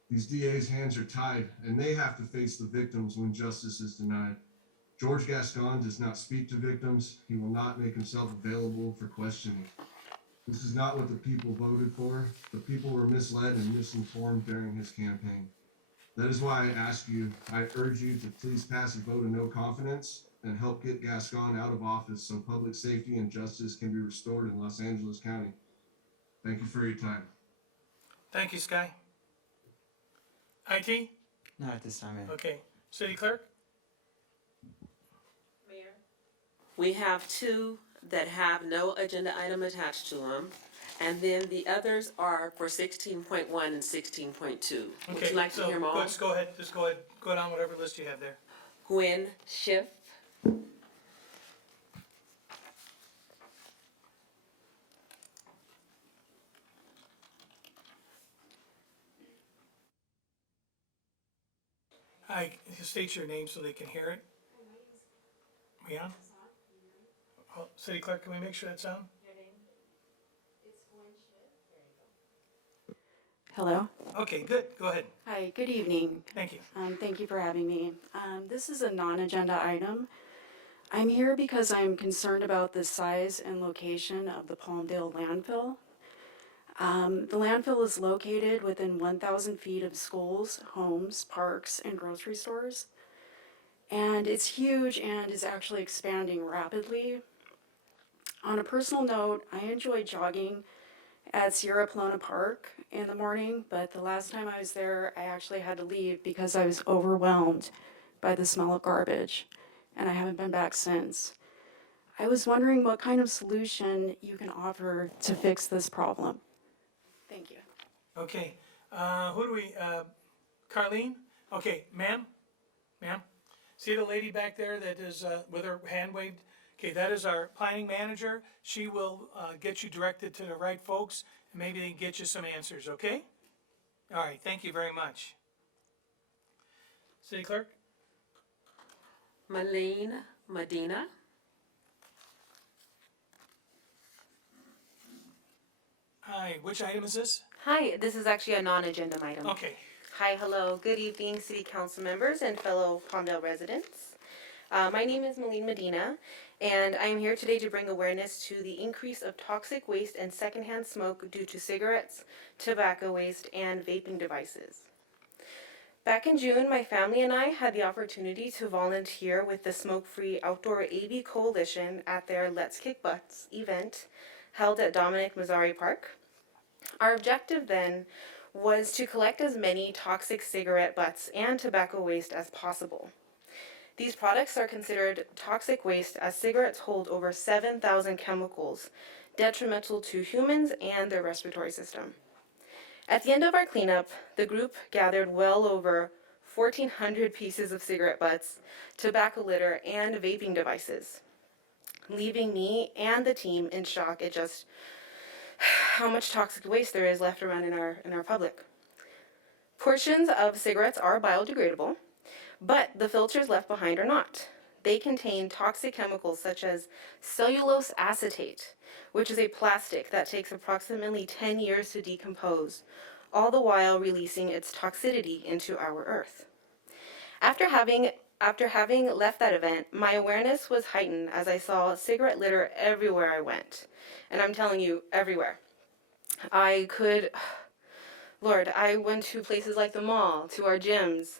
These DAs' hands are tied, and they have to face the victims when justice is denied. George Gascon does not speak to victims. He will not make himself available for questioning. This is not what the people voted for. The people were misled and misinformed during his campaign. That is why I urge you to please pass a vote of no confidence and help get Gascon out of office so public safety and justice can be restored in Los Angeles County. Thank you for your time. Thank you, Sky. IT? Not at this time, Mayor. Okay. City Clerk? Mayor? We have two that have no agenda item attached to them. And then the others are for 16.1 and 16.2. Would Okay, you like to hear them all? Let's go ahead, just go ahead, go down whatever list you have there. Gwen Schiff. State your name so they can hear it. We on? Oh, City Clerk, can we make sure that's on? Hello. Okay, good, go ahead. Hi, good evening. Thank you. Thank you for having me. This is a non-agenda item. I'm here because I'm concerned about the size and location of the Palmdale landfill. The landfill is located within 1,000 feet of schools, homes, parks, and grocery stores. And it's huge and is actually expanding rapidly. On a personal note, I enjoy jogging at Sierra Pelona Park in the morning, but the last time I was there, I actually had to leave because I was overwhelmed by the smell of garbage, and I haven't been back since. I was wondering what kind of solution you can offer to fix this problem. Thank you. Okay, who do we, Carlene? Okay, ma'am? See the lady back there that is, with her hand waved? Okay, that is our planning manager. She will, get you directed to the right folks, and maybe they can get you some answers, okay? All right, thank you very much. City Clerk? Malene Medina. Hi, which item is this? Hi, this is actually a non-agenda item. Okay, Hi, hello, good evening, City Council members and fellow Palmdale residents. My name is Malene Medina, and I am here today to bring awareness to the increase of toxic waste and secondhand smoke due to cigarettes, tobacco waste, and vaping devices. Back in June, my family and I had the opportunity to volunteer with the Smoke-Free Outdoor AV Coalition at their Let's Kick Butts event held at Dominic Mazzari Park. Our objective then was to collect as many toxic cigarette butts and tobacco waste as possible. These products are considered toxic waste as cigarettes hold over 7,000 chemicals detrimental to humans and their respiratory system. At the end of our cleanup, the group gathered well over 1,400 pieces of cigarette butts, tobacco litter, and vaping devices, leaving me and the team in shock at just how much toxic waste there is left around in our public. Portions of cigarettes are biodegradable, but the filters left behind are not. They contain toxic chemicals such as cellulose acetate, which is a plastic that takes approximately 10 years to decompose, all the while releasing its toxicity into our earth. After having left that event, my awareness was heightened as I saw cigarette litter everywhere I went. And I'm telling you, everywhere. I went to places like the mall, to our gyms,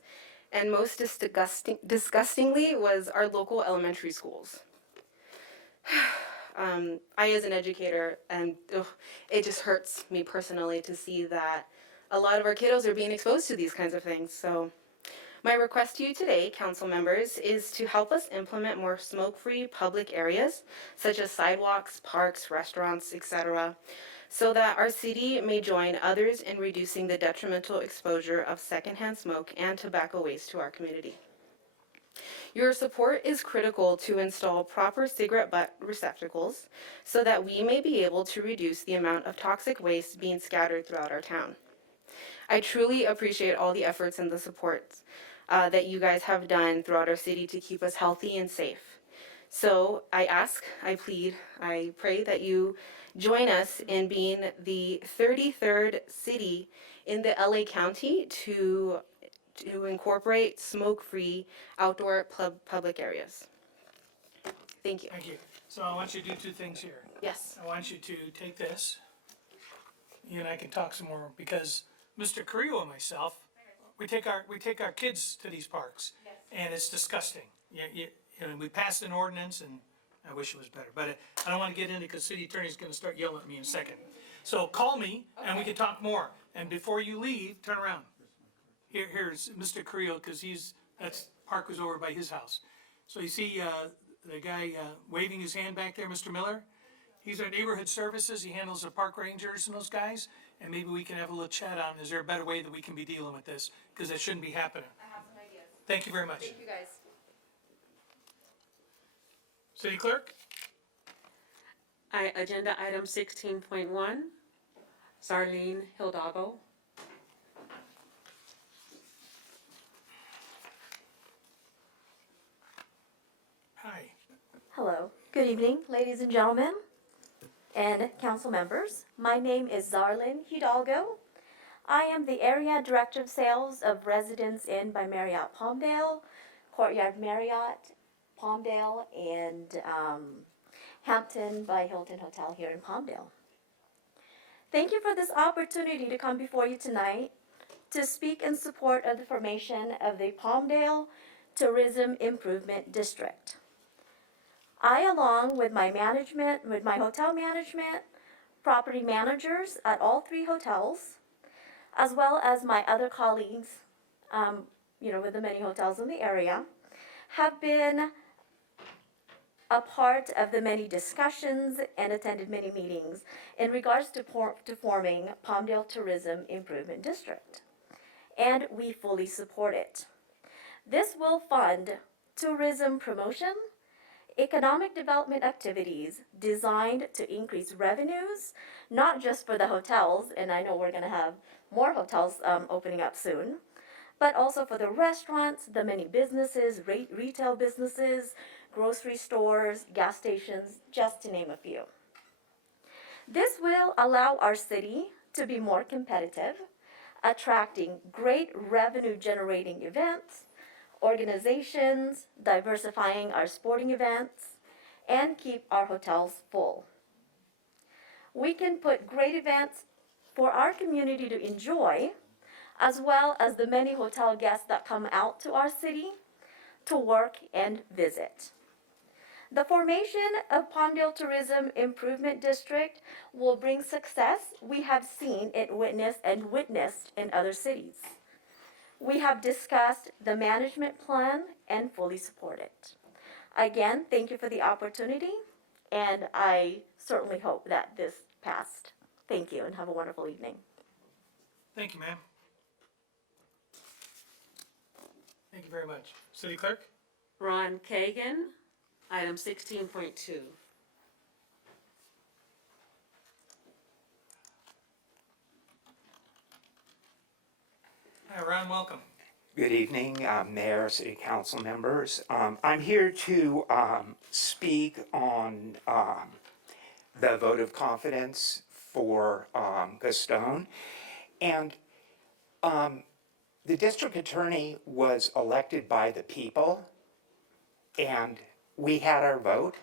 and most disgustingly was our local elementary schools. I, as an educator, and it just hurts me personally to see that a lot of our kiddos are being exposed to these kinds of things. So my request to you today, council members, is to help us implement more smoke-free public areas, such as sidewalks, parks, restaurants, etc., so that our city may join others in reducing the detrimental exposure of secondhand smoke and tobacco waste to our community. Your support is critical to install proper cigarette butt receptacles so that we may be able to reduce the amount of toxic waste being scattered throughout our town. I truly appreciate all the efforts and the support that you guys have done throughout our city to keep us healthy and safe. So I ask, I plead, I pray that you join us in being the 33rd city in the LA County to incorporate smoke-free outdoor public areas. Thank you. Thank you. So I want you to do two things here. Yes. I want you to take this, you and I can talk some more, because Mr. Carrillo and myself, we take our kids to these parks, and it's disgusting. You know, we passed an ordinance, and I wish it was better, but I don't want to get into it because city attorney's going to start yelling at me in a second. So call me, and we can talk more. And before you leave, turn around. Here's Mr. Carrillo, because that's park was over by his house. So you see the guy waving his hand back there, Mr. Miller? He's our neighborhood services. He handles the park rangers and those guys. And maybe we can have a little chat on, is there a better way that we can be dealing with this? Because it shouldn't be happening. I have some ideas. Thank you very much. Thank you, guys. City Clerk? Agenda item 16.1, Zarlene Hidalgo. Hi. Hello. Good evening, ladies and gentlemen, and council members. My name is Zarlene Hidalgo. I am the Area Director of Sales of Residence Inn by Marriott Palmdale, Courtyard Marriott Palmdale, and Hampton by Hilton Hotel here in Palmdale. Thank you for this opportunity to come before you tonight to speak in support of the formation of the Palmdale Tourism Improvement District. I, along with my hotel management, property managers at all 3 hotels, as well as my other colleagues, with the many hotels in the area, have been a part of the many discussions and attended many meetings in regards to forming Palmdale Tourism Improvement District. And we fully support it. This will fund tourism promotion, economic development activities designed to increase revenues, not just for the hotels, and I know we're going to have more hotels opening up soon, but also for the restaurants, the many businesses, retail businesses, grocery stores, gas stations, just to name a few. This will allow our city to be more competitive, attracting great revenue generating events, organizations, diversifying our sporting events, and keep our hotels full. We can put great events for our community to enjoy, as well as the many hotel guests that come out to our city to work and visit. The formation of Palmdale Tourism Improvement District will bring success we have seen it witnessed in other cities. We have discussed the management plan and fully support it. Again, thank you for the opportunity, and I certainly hope that this passed. Thank you, and have a wonderful evening. Thank you, ma'am. Thank you very much. City Clerk? Ron Kagan, item 16.2. Hi, Ron, welcome. Good evening, Mayor, City Council members. I'm here to speak on the vote of confidence for Gastone. And the district attorney was elected by the people, and we had our vote.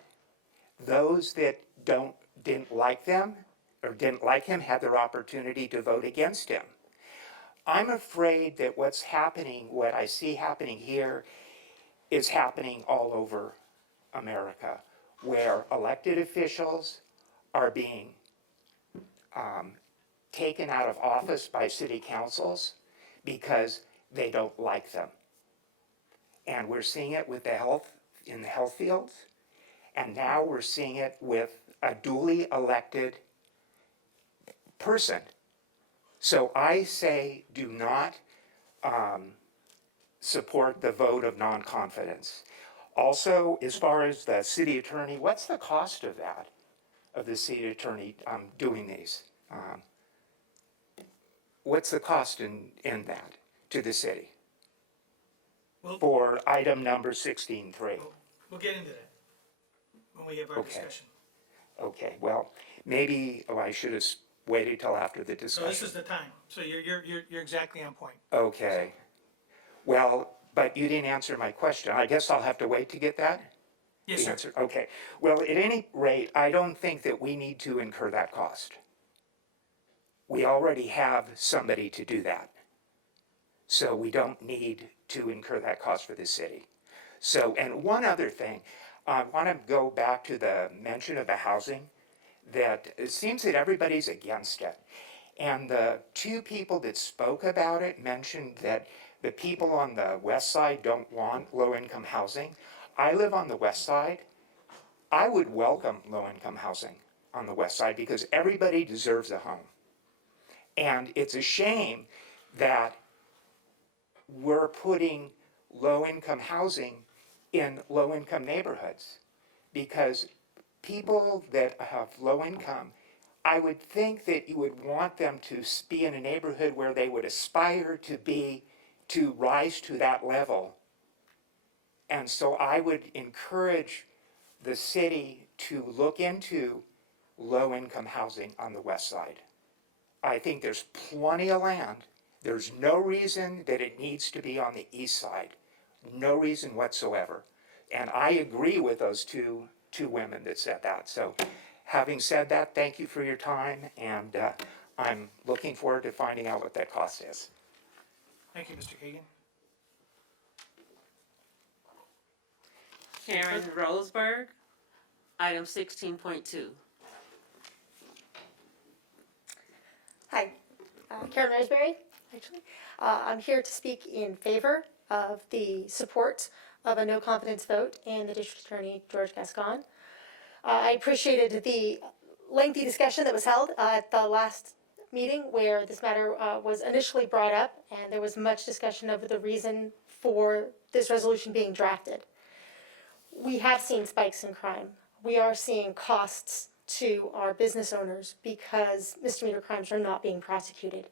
Those that didn't like them or didn't like him had their opportunity to vote against him. I'm afraid that what I see happening here is happening all over America. where elected officials are being taken out of office by city councils because they don't like them. And we're seeing it with in the health fields, and now we're seeing it with a duly elected person. So I say do not support the vote of non-confidence. Also, as far as the city attorney, what's the cost of that, of the city attorney doing these? What's the cost in that to the city We'll, for item number 16.3? we'll get into that when we have our discussion. Okay, well, maybe I should have waited till after the discussion. So this is the time, so you're exactly on point. Okay, well, but you didn't answer my question. I guess I'll have to wait to get that? Yes, The sir. answer? Okay, well, at any rate, I don't think that we need to incur that cost. We already have somebody to do that. So we don't need to incur that cost for the city. So, and one other thing, I want to go back to the mention of the housing, that it seems that everybody's against it. And the two people that spoke about it mentioned that the people on the west side don't want low-income housing. I live on the west side. I would welcome low-income housing on the west side because everybody deserves a home. And it's a shame that we're putting low-income housing in low-income neighborhoods, because people that have low income, I would think that you would want them to be in a neighborhood where they would aspire to rise to that level. And so I would encourage the city to look into low-income housing on the west side. I think there's plenty of land. There's no reason that it needs to be on the east side. No reason whatsoever. And I agree with those two women that said that. So having said that, thank you for your time, and I'm looking forward to finding out what that cost is. Thank you, Mr. Kagan. Karen Roseberg, item 16.2. Hi, Karen Roseberry, actually. I'm here to speak in favor of the support of a no confidence vote in the District Attorney, George Gascon. I appreciated the lengthy discussion that was held at the last meeting where this matter was initially brought up, and there was much discussion of the reason for this resolution being drafted. We have seen spikes in crime. We are seeing costs to our business owners because misdemeanor crimes are not being prosecuted.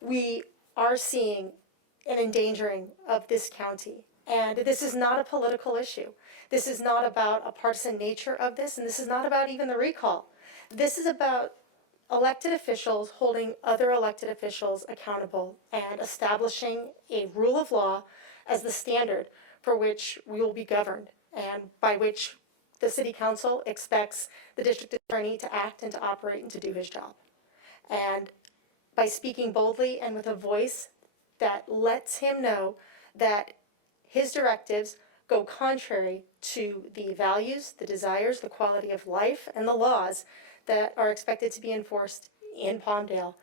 We are seeing an endangering of this county. And this is not a political issue. This is not about a partisan nature of this, and this is not about even the recall. This is about elected officials holding other elected officials accountable and establishing a rule of law as the standard for which we will be governed, and by which the city council expects the district attorney to act and to operate and to do his job. And by speaking boldly and with a voice that lets him know that his directives go contrary to the values, the desires, the quality of life, and the laws that are expected to be enforced in Palmdale,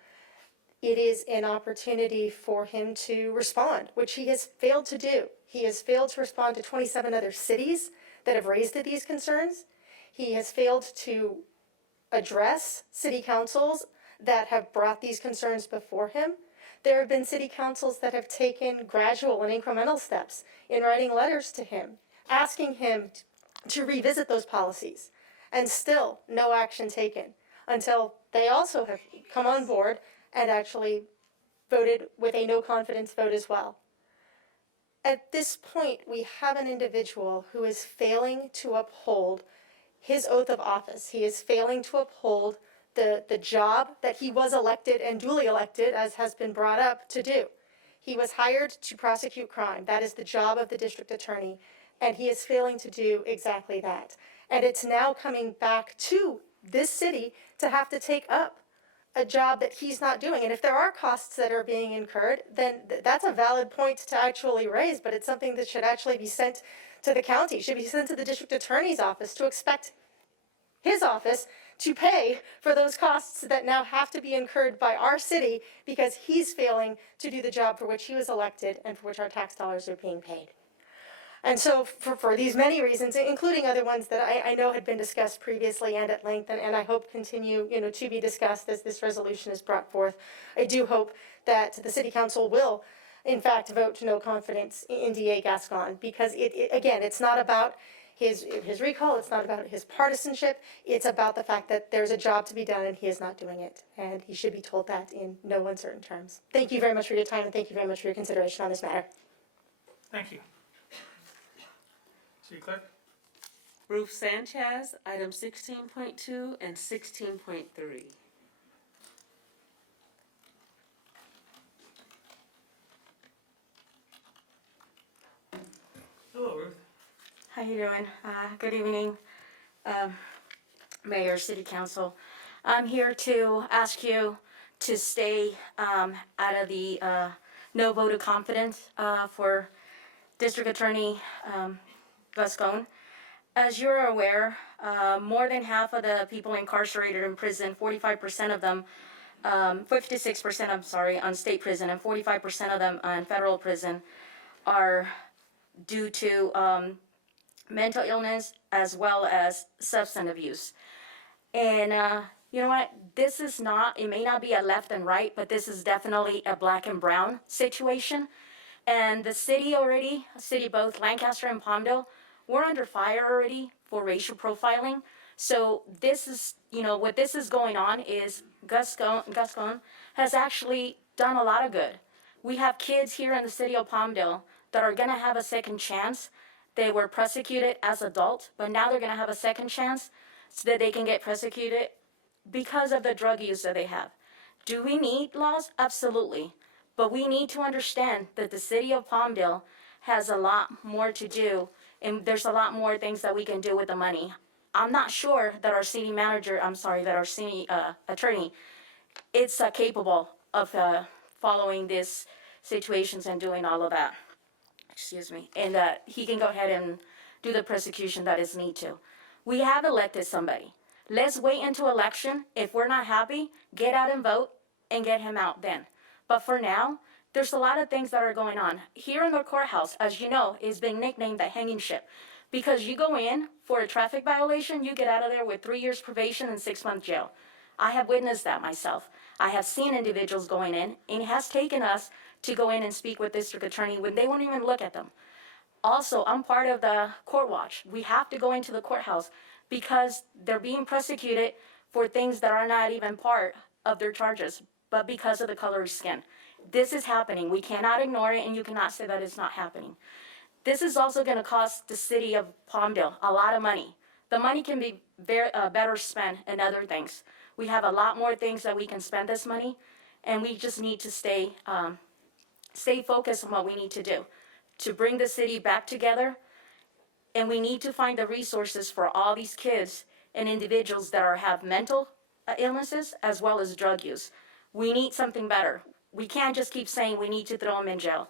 it is an opportunity for him to respond, which he has failed to do. He has failed to respond to 27 other cities that have raised these concerns. He has failed to address city councils that have brought these concerns before him. There have been city councils that have taken gradual and incremental steps in writing letters to him, asking him to revisit those policies, and still no action taken until they also have come on board and actually voted with a no confidence vote as well. At this point, we have an individual who is failing to uphold his oath of office. He is failing to uphold the job that he was elected and duly elected, as has been brought up, to do. He was hired to prosecute crime. That is the job of the district attorney, and he is failing to do exactly that. And it's now coming back to this city to have to take up a job that he's not doing. And if there are costs that are being incurred, then that's a valid point to actually raise, but it's something that should actually be sent to the county, should be sent to the district attorney's office to expect his office to pay for those costs that now have to be incurred by our city because he's failing to do the job for which he was elected and for which our tax dollars are being paid. And so for these many reasons, including other ones that I know had been discussed previously and at length, and I hope continue, to be discussed as this resolution is brought forth, I do hope that the City Council will, in fact, vote no confidence in DA Gascon, because again, it's not about his recall, it's not about his partisanship, it's about the fact that there's a job to be done and he is not doing it. And he should be told that in no uncertain terms. Thank you very much for your time and thank you very much for your consideration on this matter. Thank you. City Clerk? Ruth Sanchez, item 16.2 and 16.3. Hello, Ruth. How you doing? Good evening, Mayor, City Council. I'm here to ask you to stay out of the no vote of confidence for District Attorney Gascon. As you're aware, more than half of the people incarcerated in prison, 45% of them, 56%, I'm sorry, on state prison, and 45% of them on federal prison are due to mental illness as well as substance abuse. And you know what? This is not, it may not be a left and right, but this is definitely a black and brown situation. And the city already, city both Lancaster and Palmdale, we're under fire already for racial profiling. So this is, what this is going on is Gascon has actually done a lot of good. We have kids here in the city of Palmdale that are gonna have a second chance. They were prosecuted as adults, but now they're gonna have a second chance so that they can get prosecuted because of the drug use that they have. Do we need laws? Absolutely. But we need to understand that the city of Palmdale has a lot more to do, and there's a lot more things that we can do with the money. I'm not sure that our city manager, that our city attorney is capable of following these situations and doing all of that. Excuse me. And he can go ahead and do the prosecution that is need to. We have elected somebody. Let's wait until election. If we're not happy, get out and vote and get him out then. But for now, there's a lot of things that are going on. Here in the courthouse, as you know, is being nicknamed the hanging ship. Because you go in for a traffic violation, you get out of there with 3 years probation and 6-month jail. I have witnessed that myself. I have seen individuals going in, and it has taken us to go in and speak with district attorney when they won't even look at them. Also, I'm part of the court watch. We have to go into the courthouse because they're being prosecuted for things that are not even part of their charges, but because of the color of skin. This is happening. We cannot ignore it, and you cannot say that it's not happening. This is also going to cost the city of Palmdale a lot of money. The money can be better spent in other things. We have a lot more things that we can spend this money, and we just need to stay focused on what we need to do to bring the city back together. And we need to find the resources for all these kids and individuals that have mental illnesses as well as drug use. We need something better. We can't just keep saying we need to throw them in jail.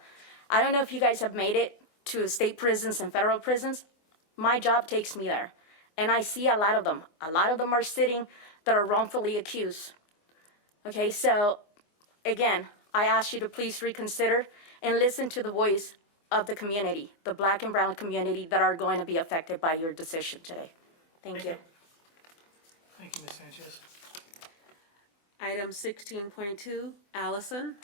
I don't know if you guys have made it to state prisons and federal prisons. My job takes me there, and I see a lot of them. A lot of them are sitting that are wrongfully accused. Okay, so again, I ask you to please reconsider and listen to the voice of the community, the black and brown community that are going to be affected by your decision today. Thank you. Thank you, Ms. Sanchez. Item 16.2, Allison.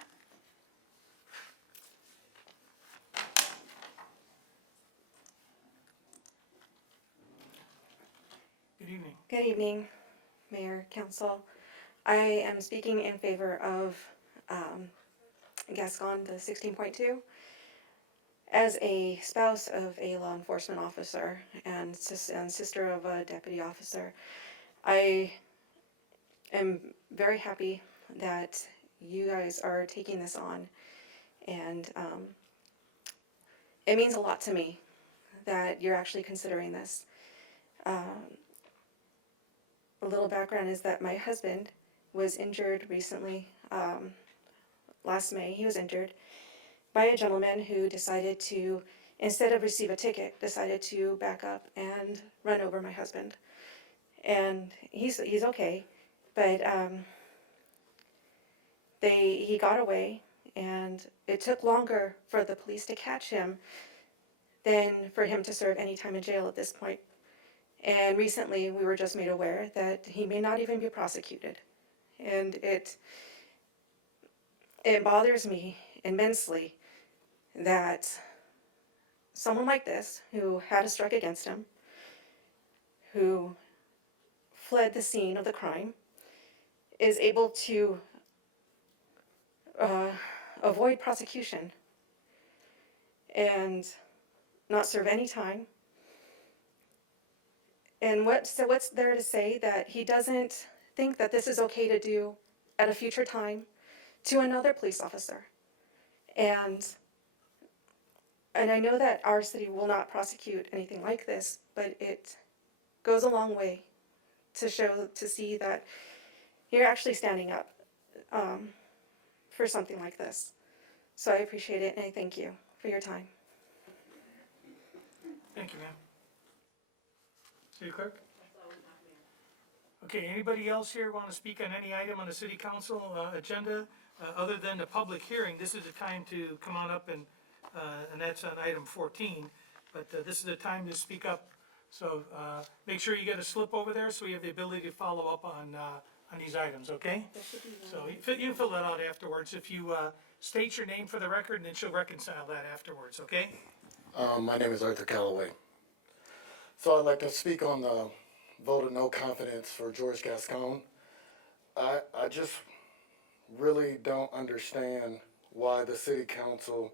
Good evening. Good evening, Mayor, Council. I am speaking in favor of Gascon, the 16.2. As a spouse of a law enforcement officer and sister of a deputy officer, I am very happy that you guys are taking this on, and it means a lot to me that you're actually considering this. A little background is that my husband was injured recently, last May. He was injured by a gentleman who decided to, instead of receive a ticket, decided to back up and run over my husband. and he's okay, but he got away, and it took longer for the police to catch him than for him to serve any time in jail at this point. And recently, we were just made aware that he may not even be prosecuted, and it bothers me immensely that someone like this, who had a strike against him, who fled the scene of the crime, is able to avoid prosecution and not serve any time. And what's there to say that he doesn't think that this is okay to do at a future time to another police officer? And I know that our city will not prosecute anything like this, but it goes a long way to see that you're actually standing up for something like this. So I appreciate it, and I thank you for your time. Thank you, ma'am. City Clerk? Okay, anybody else here want to speak on any item on the city council agenda other than the public hearing? This is the time to come on up and that's on item 14, but this is the time to speak up. So make sure you get a slip over there so we have the ability to follow up on these items, okay? So you can fill that out afterwards if you state your name for the record, and then she'll reconcile that afterwards, okay? My name is Arthur Calloway. So I'd like to speak on the vote of no confidence for George Gascon. I just really don't understand why the city council,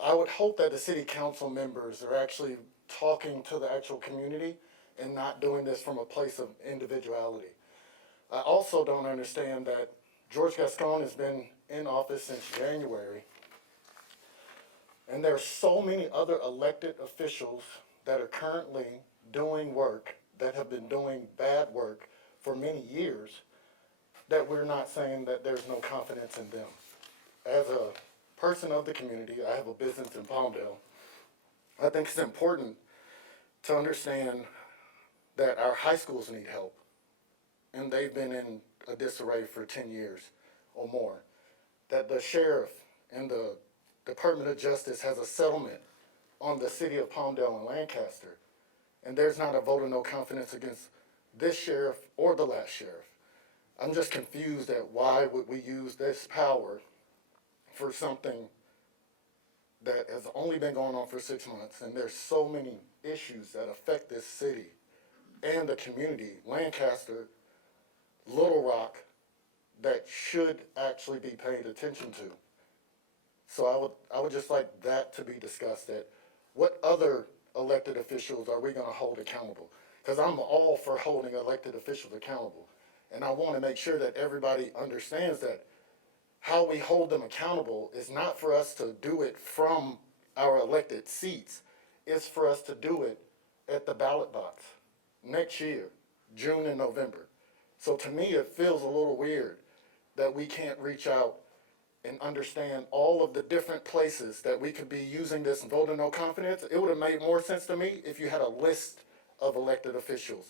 I would hope that the city council members are actually talking to the actual community and not doing this from a place of individuality. I also don't understand that George Gascon has been in office since January, and there are so many other elected officials that are currently doing work that have been doing bad work for many years that we're not saying that there's no confidence in them. As a person of the community, I have a business in Palmdale. I think it's important to understand that our high schools need help, and they've been in a disarray for 10 years or more. That the sheriff and the Department of Justice has a settlement on the city of Palmdale and Lancaster, and there's not a vote of no confidence against this sheriff or the last sheriff. I'm just confused at why would we use this power for something that has only been going on for 6 months, and there's so many issues that affect this city and the community, Lancaster, Little Rock, that should actually be paid attention to. So I would just like that to be discussed, that what other elected officials are we going to hold accountable? Because I'm all for holding elected officials accountable. And I want to make sure that everybody understands that how we hold them accountable is not for us to do it from our elected seats. It's for us to do it at the ballot box next year, June and November. So to me, it feels a little weird that we can't reach out and understand all of the different places that we could be using this vote of no confidence. It would have made more sense to me if you had a list of elected officials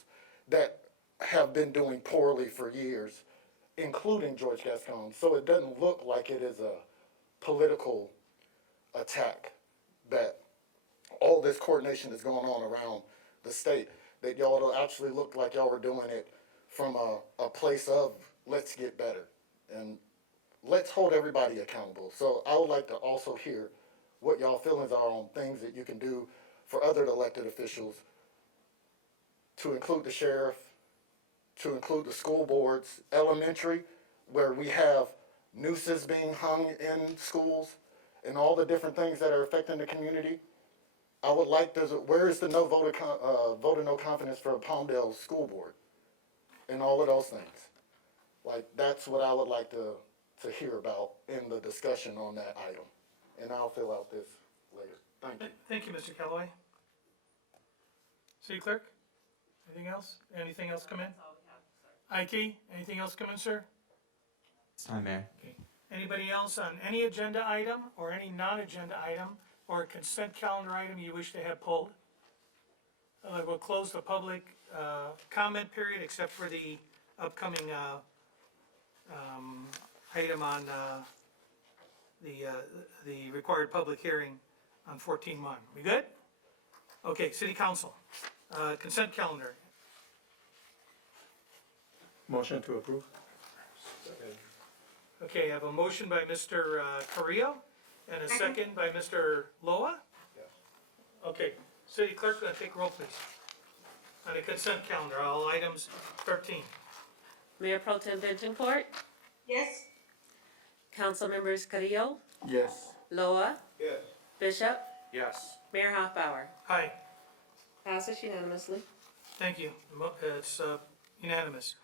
that have been doing poorly for years, including George Gascon, so it doesn't look like it is a political attack, that all this coordination is going on around the state, that y'all don't actually look like y'all were doing it from a place of let's get better and let's hold everybody accountable. So I would like to also hear what y'all feelings are on things that you can do for other elected officials, to include the sheriff, to include the school boards, elementary, where we have nooses being hung in schools and all the different things that are affecting the community. I would like to, where is the vote of no confidence for a Palmdale school board and all of those things? Like, that's what I would like to hear about in the discussion on that item. And I'll fill out this later. Thank you. Thank you, Mr. Calloway. City Clerk, anything else? Anything else come in? IT, anything else come in, sir? It's time, Mayor. Okay. Anybody else on any agenda item or any non-agenda item or consent calendar item you wish to have pulled? We'll close the public comment period except for the upcoming, item on, the required public hearing on 14-1. We good? Okay, city council, consent calendar. Motion to approve? Okay, I have a motion by Mr. Carrillo and a second by Mr. Loa. Okay, city clerk, take roll please. On the consent calendar, all items 13. Mayor Pro Tem Bentoncourt, Yes. Council Members Carrillo, Yes. Loa, Yes. Bishop, Yes. Mayor Hoffbauer. Aye, Passes unanimously. thank you. It's unanimous.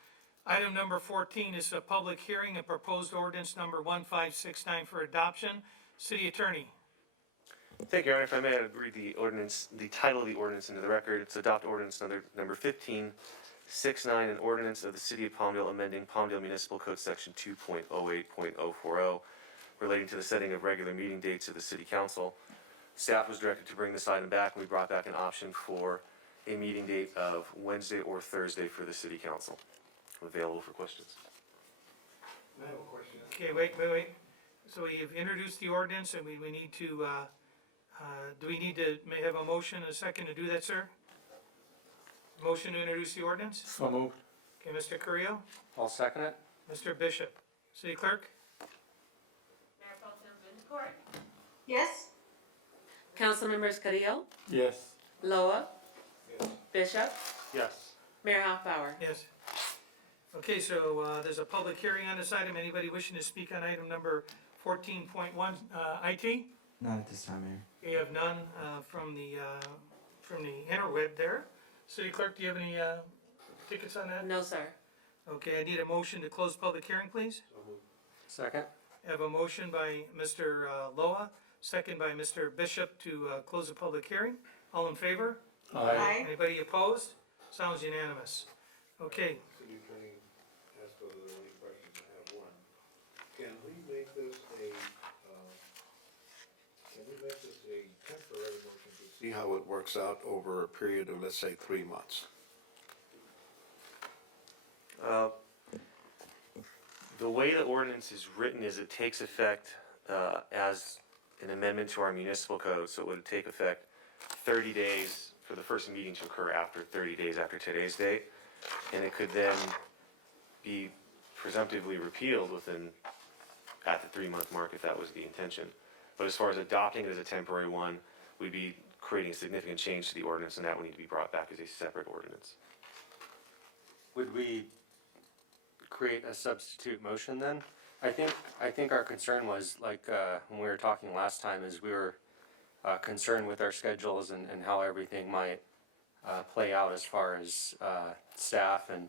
Item number 14 is a public hearing and proposed ordinance number 1569 for adoption. City attorney. Thank you, Your Honor. If I may, I'd read the ordinance, the title of the ordinance into the record. It's adopt ordinance number 1569, an ordinance of the City of Palmdale amending Palmdale Municipal Code Section 2.08.040 relating to the setting of regular meeting dates of the City Council. Staff was directed to bring this item back, and we brought back an option for a meeting date of Wednesday or Thursday for the City Council. I'm available for questions. I have a question. Okay, wait. So we've introduced the ordinance and we need to, do we need to may have a motion and a second to do that, sir? Motion to introduce the ordinance? So moved. Okay, Mr. Carrillo, I'll second it. Mr. Bishop, city clerk? Mayor Pro Tem Bentoncourt, Yes. Council Members Carrillo, Yes. Loa, Yes. Bishop, Yes. Mayor Hoffbauer. Yes. Okay, so, there's a public hearing on this item. Anybody wishing to speak on item number 14.1, IT? Not at this time, Mayor. We have none, from the interweb there. City clerk, do you have any, tickets on that? No, sir. Okay, I need a motion to close public hearing, please. Second? I have a motion by Mr. Loa, second by Mr. Bishop to close the public hearing. All in favor? Aye. Anybody opposed? Sounds unanimous. Okay, City attorney asked whether there were any questions. I have one. Can we make this a temporary motion to see how it works out over a period of, let's say, 3 months? The way the ordinance is written is it takes effect as an amendment to our municipal code, so it would take effect 30 days for the first meeting to occur after 30 days after today's date, and it could then be presumptively repealed at the 3-month mark if that was the intention. But as far as adopting it as a temporary one, we'd be creating a significant change to the ordinance, and that would need to be brought back as a separate ordinance. Would we create a substitute motion then? I think our concern was, like, when we were talking last time, is we were concerned with our schedules and how everything might play out as far as staff and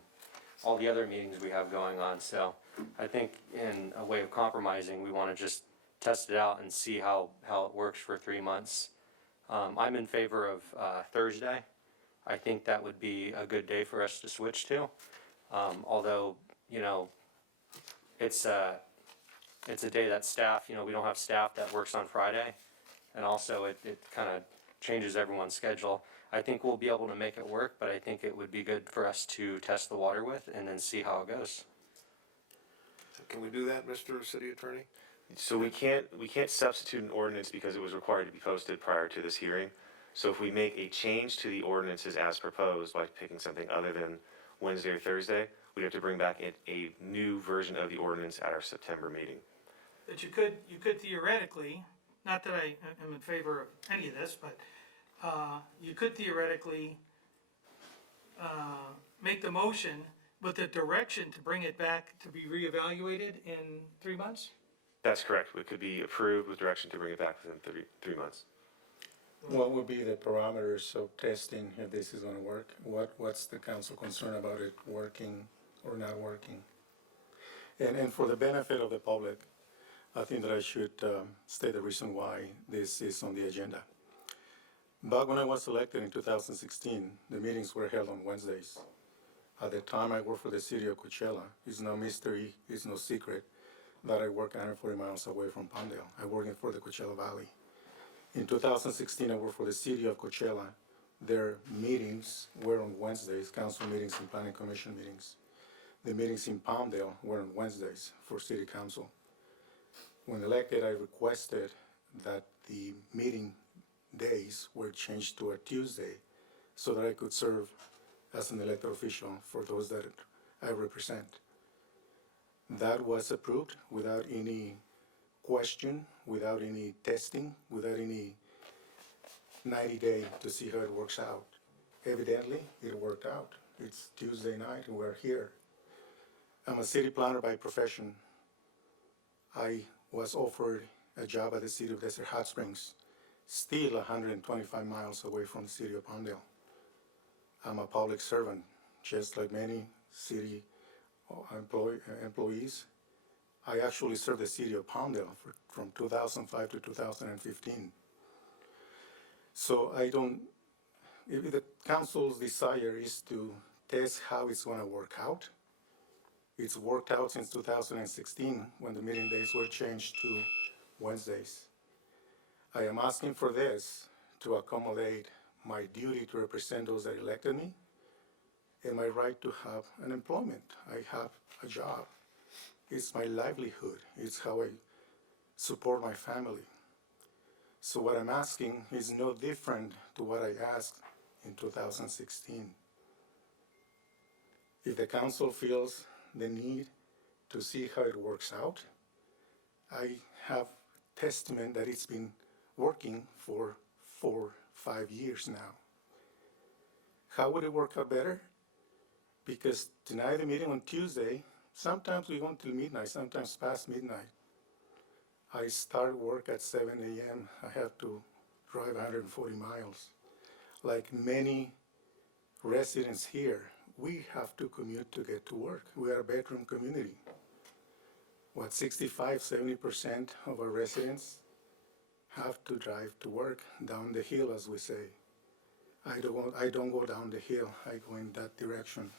all the other meetings we have going on. So I think in a way of compromising, we want to just test it out and see how it works for 3 months. I'm in favor of Thursday. I think that would be a good day for us to switch to. Although, it's a day that staff, we don't have staff that works on Friday. And also it kind of changes everyone's schedule. I think we'll be able to make it work, but I think it would be good for us to test the water with and then see how it goes. Can we do that, Mr. City Attorney? So we can't substitute an ordinance because it was required to be posted prior to this hearing. So if we make a change to the ordinances as proposed by picking something other than Wednesday or Thursday, we'd have to bring back a new version of the ordinance at our September meeting. but you could theoretically, not that I am in favor of any of this, but, you could theoretically, make the motion with the direction to bring it back to be reevaluated in 3 months? That's correct. It could be approved with direction to bring it back within 3 months. What would be the parameters of testing if this is gonna work? What's the council concern about it working or not working? And for the benefit of the public, I think that I should state the reason why this is on the agenda. Back when I was elected in 2016, the meetings were held on Wednesdays. At the time I worked for the city of Coachella. It's no mystery, it's no secret that I work 140 miles away from Palmdale. I work for the Coachella Valley. In 2016, I worked for the city of Coachella, their meetings were on Wednesdays, council meetings and planning commission meetings. The meetings in Palmdale were on Wednesdays for city council. When elected, I requested that the meeting days were changed to a Tuesday so that I could serve as an elected official for those that I represent. That was approved without any question, without any testing, without any 90-day to see how it works out. Evidently, it worked out. It's Tuesday night and we're here. I'm a city planner by profession. I was offered a job at the city of Desert Hot Springs, still 125 miles away from the city of Palmdale. I'm a public servant, just like many city employees. I actually served the city of Palmdale from 2005 to 2015. So if the council's desire is to test how it's going to work out, it's worked out since 2016 when the meeting days were changed to Wednesdays. I am asking for this to accommodate my duty to represent those that elected me and my right to have an employment. I have a job. It's my livelihood. It's how I support my family. So what I'm asking is no different to what I asked in 2016. If the council feels the need to see how it works out, I have testament that it's been working for 4-5 years now. How would it work out better? Because tonight the meeting on Tuesday, sometimes we go until midnight, sometimes past midnight. I start work at 7 a.m. I have to drive 140 miles. Like many residents here, we have to commute to get to work. We are a bedroom community. 65-70% of our residents have to drive to work down the hill, as we say. I don't go down the hill, I go in that direction.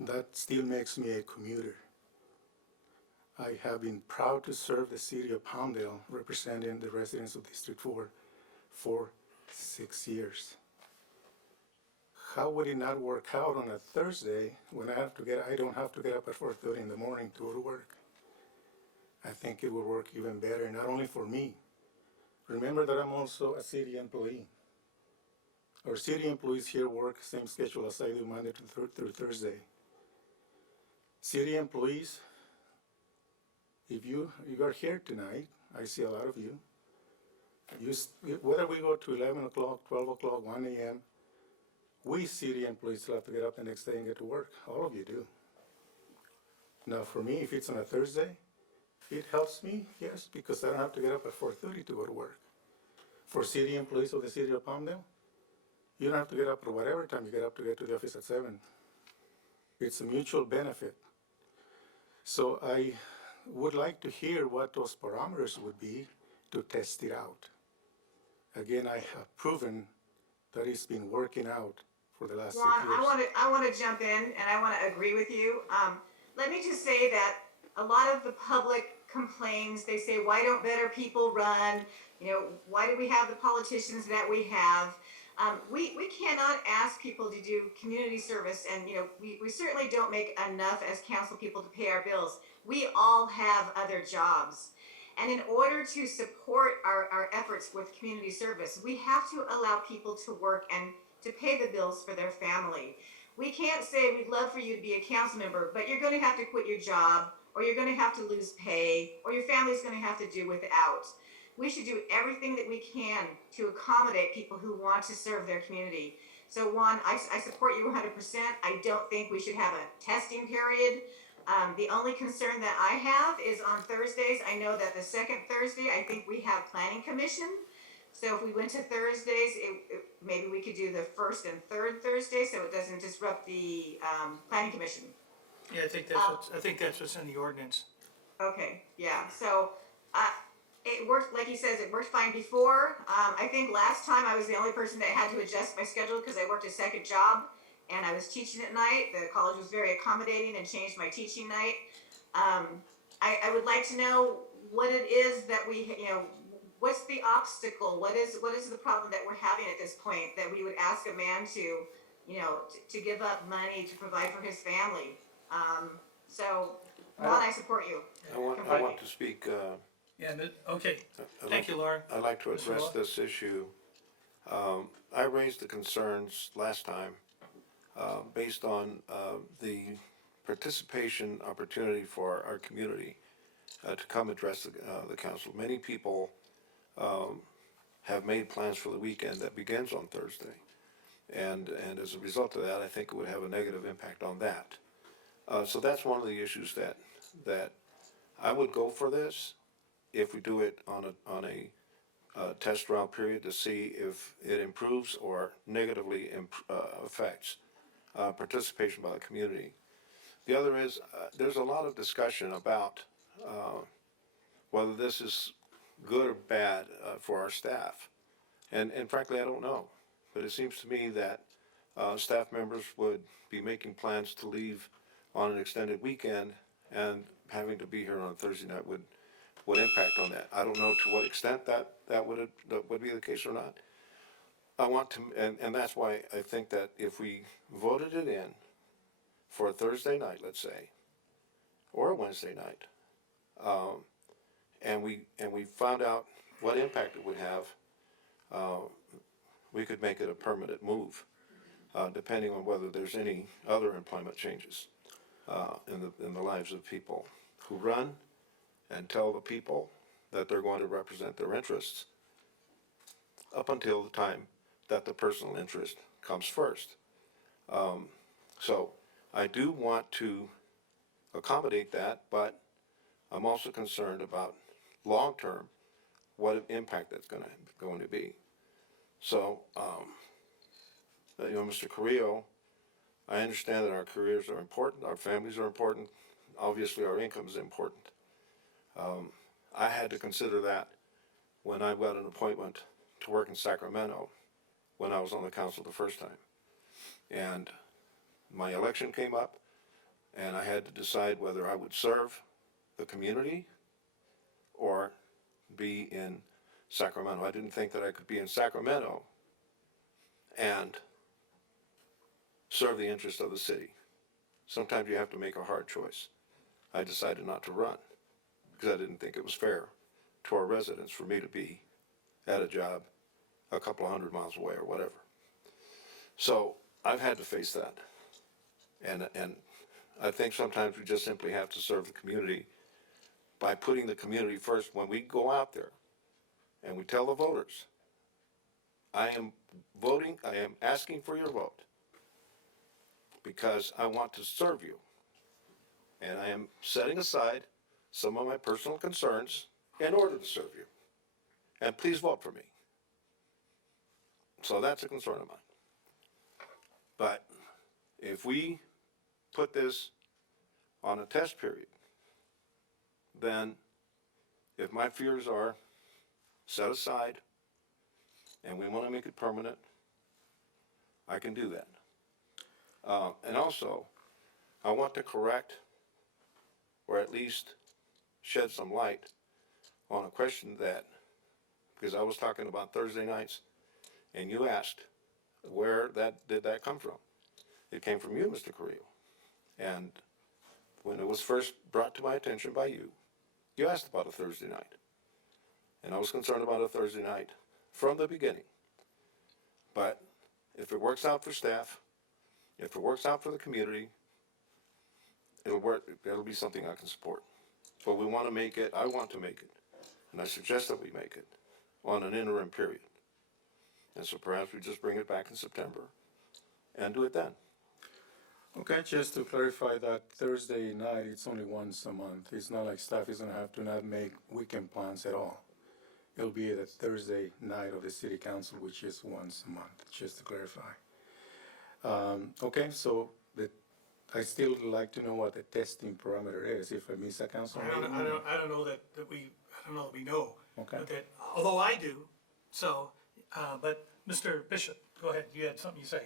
That still makes me a commuter. I have been proud to serve the city of Palmdale, representing the residents of District 4 for 6 years. How would it not work out on a Thursday when I don't have to get up at 4:30 in the morning to go to work? I think it will work even better, not only for me. Remember that I'm also a city employee. Our city employees here work same schedule as I do, Monday through Thursday. City employees, if you are here tonight, I see a lot of you. Whether we go to 11 o'clock, 12 o'clock, 1 a.m., we city employees still have to get up the next day and get to work. All of you do. Now for me, if it's on a Thursday, it helps me, yes, because I don't have to get up at 4:30 to go to work. For city employees of the city of Palmdale, you don't have to get up at whatever time you get up to get to the office at 7. It's a mutual benefit. So I would like to hear what those parameters would be to test it out. Again, I have proven that it's been working out for the last 6 years. Juan, I want to jump in and I want to agree with you. Let me just say that a lot of the public complains. They say, why don't better people run? Why do we have the politicians that we have? We cannot ask people to do community service, and we certainly don't make enough as council people to pay our bills. We all have other jobs. And in order to support our efforts with community service, we have to allow people to work and to pay the bills for their family. We can't say we'd love for you to be a council member, but you're going to have to quit your job, or you're going to have to lose pay, or your family's going to have to do without. We should do everything that we can to accommodate people who want to serve their community. So Juan, I support you 100%. I don't think we should have a testing period. The only concern that I have is on Thursdays. I know that the second Thursday, I think we have planning commission. So if we went to Thursdays, maybe we could do the first and third Thursday so it doesn't disrupt the planning commission. Yeah, I think that's what's in the ordinance. Okay, yeah, so it worked, like he says, it worked fine before. I think last time I was the only person that had to adjust my schedule because I worked a second job and I was teaching at night. The college was very accommodating and changed my teaching night. I would like to know what it is that what's the obstacle? What is the problem that we're having at this point that we would ask a man to, you know, to give up money to provide for his family? So, Ron, I support you. I want to speak, Yeah, okay, thank you, Laura. I'd like to Mr. address Law? this issue. I raised the concerns last time, based on, the participation opportunity for our community, to come address the council. Many people, have made plans for the weekend that begins on Thursday. And as a result of that, I think it would have a negative impact on that. So that's one of the issues that I would go for this if we do it on a test route period to see if it improves or negatively affects participation by the community. The other is, there's a lot of discussion about whether this is good or bad for our staff. And frankly, I don't know. But it seems to me that staff members would be making plans to leave on an extended weekend, and having to be here on a Thursday night would impact on that. I don't know to what extent that would be the case or not. I want to, and that's why I think that if we voted it in for a Thursday night, let's say, or a Wednesday night, and we found out what impact it would have, we could make it a permanent move, depending on whether there's any other employment changes in the lives of people who run and tell the people that they're going to represent their interests up until the time that the personal interest comes first. So I do want to accommodate that, but I'm also concerned about long-term what impact that's going to be. So, you know, Mr. Carrillo, I understand that our careers are important, our families are important, obviously our income is important. I had to consider that when I got an appointment to work in Sacramento when I was on the council the first time. And my election came up, and I had to decide whether I would serve the community or be in Sacramento. I didn't think that I could be in Sacramento and serve the interest of the city. Sometimes you have to make a hard choice. I decided not to run because I didn't think it was fair to our residents for me to be at a job a couple of 100 miles away or whatever. So I've had to face that. And I think sometimes we just simply have to serve the community by putting the community first. When we go out there and we tell the voters, I am voting, I am asking for your vote because I want to serve you. And I am setting aside some of my personal concerns in order to serve you. And please vote for me. So that's a concern of mine. But if we put this on a test period, then if my fears are set aside and we want to make it permanent, I can do that. And also, I want to correct or at least shed some light on a question that, because I was talking about Thursday nights, and you asked where did that come from? It came from you, Mr. Carrillo. And when it was first brought to my attention by you, you asked about a Thursday night. And I was concerned about a Thursday night from the beginning. But if it works out for staff, if it works out for the community, it'll work, it'll be something I can support. But we want to make it, I want to make it, and I suggest that we make it on an interim period. And so perhaps we just bring it back in September and do it then. Okay, just to clarify that Thursday night, it's only once a month. It's not like staff is gonna have to not make weekend plans at all. It'll be the Thursday night of the city council, which is once a month, just to clarify. Okay, so I still like to know what the testing parameter is, if I miss a council meeting. I don't know that we know. Okay. But that, although I do, so, but Mr. Bishop, go ahead, you had something to say.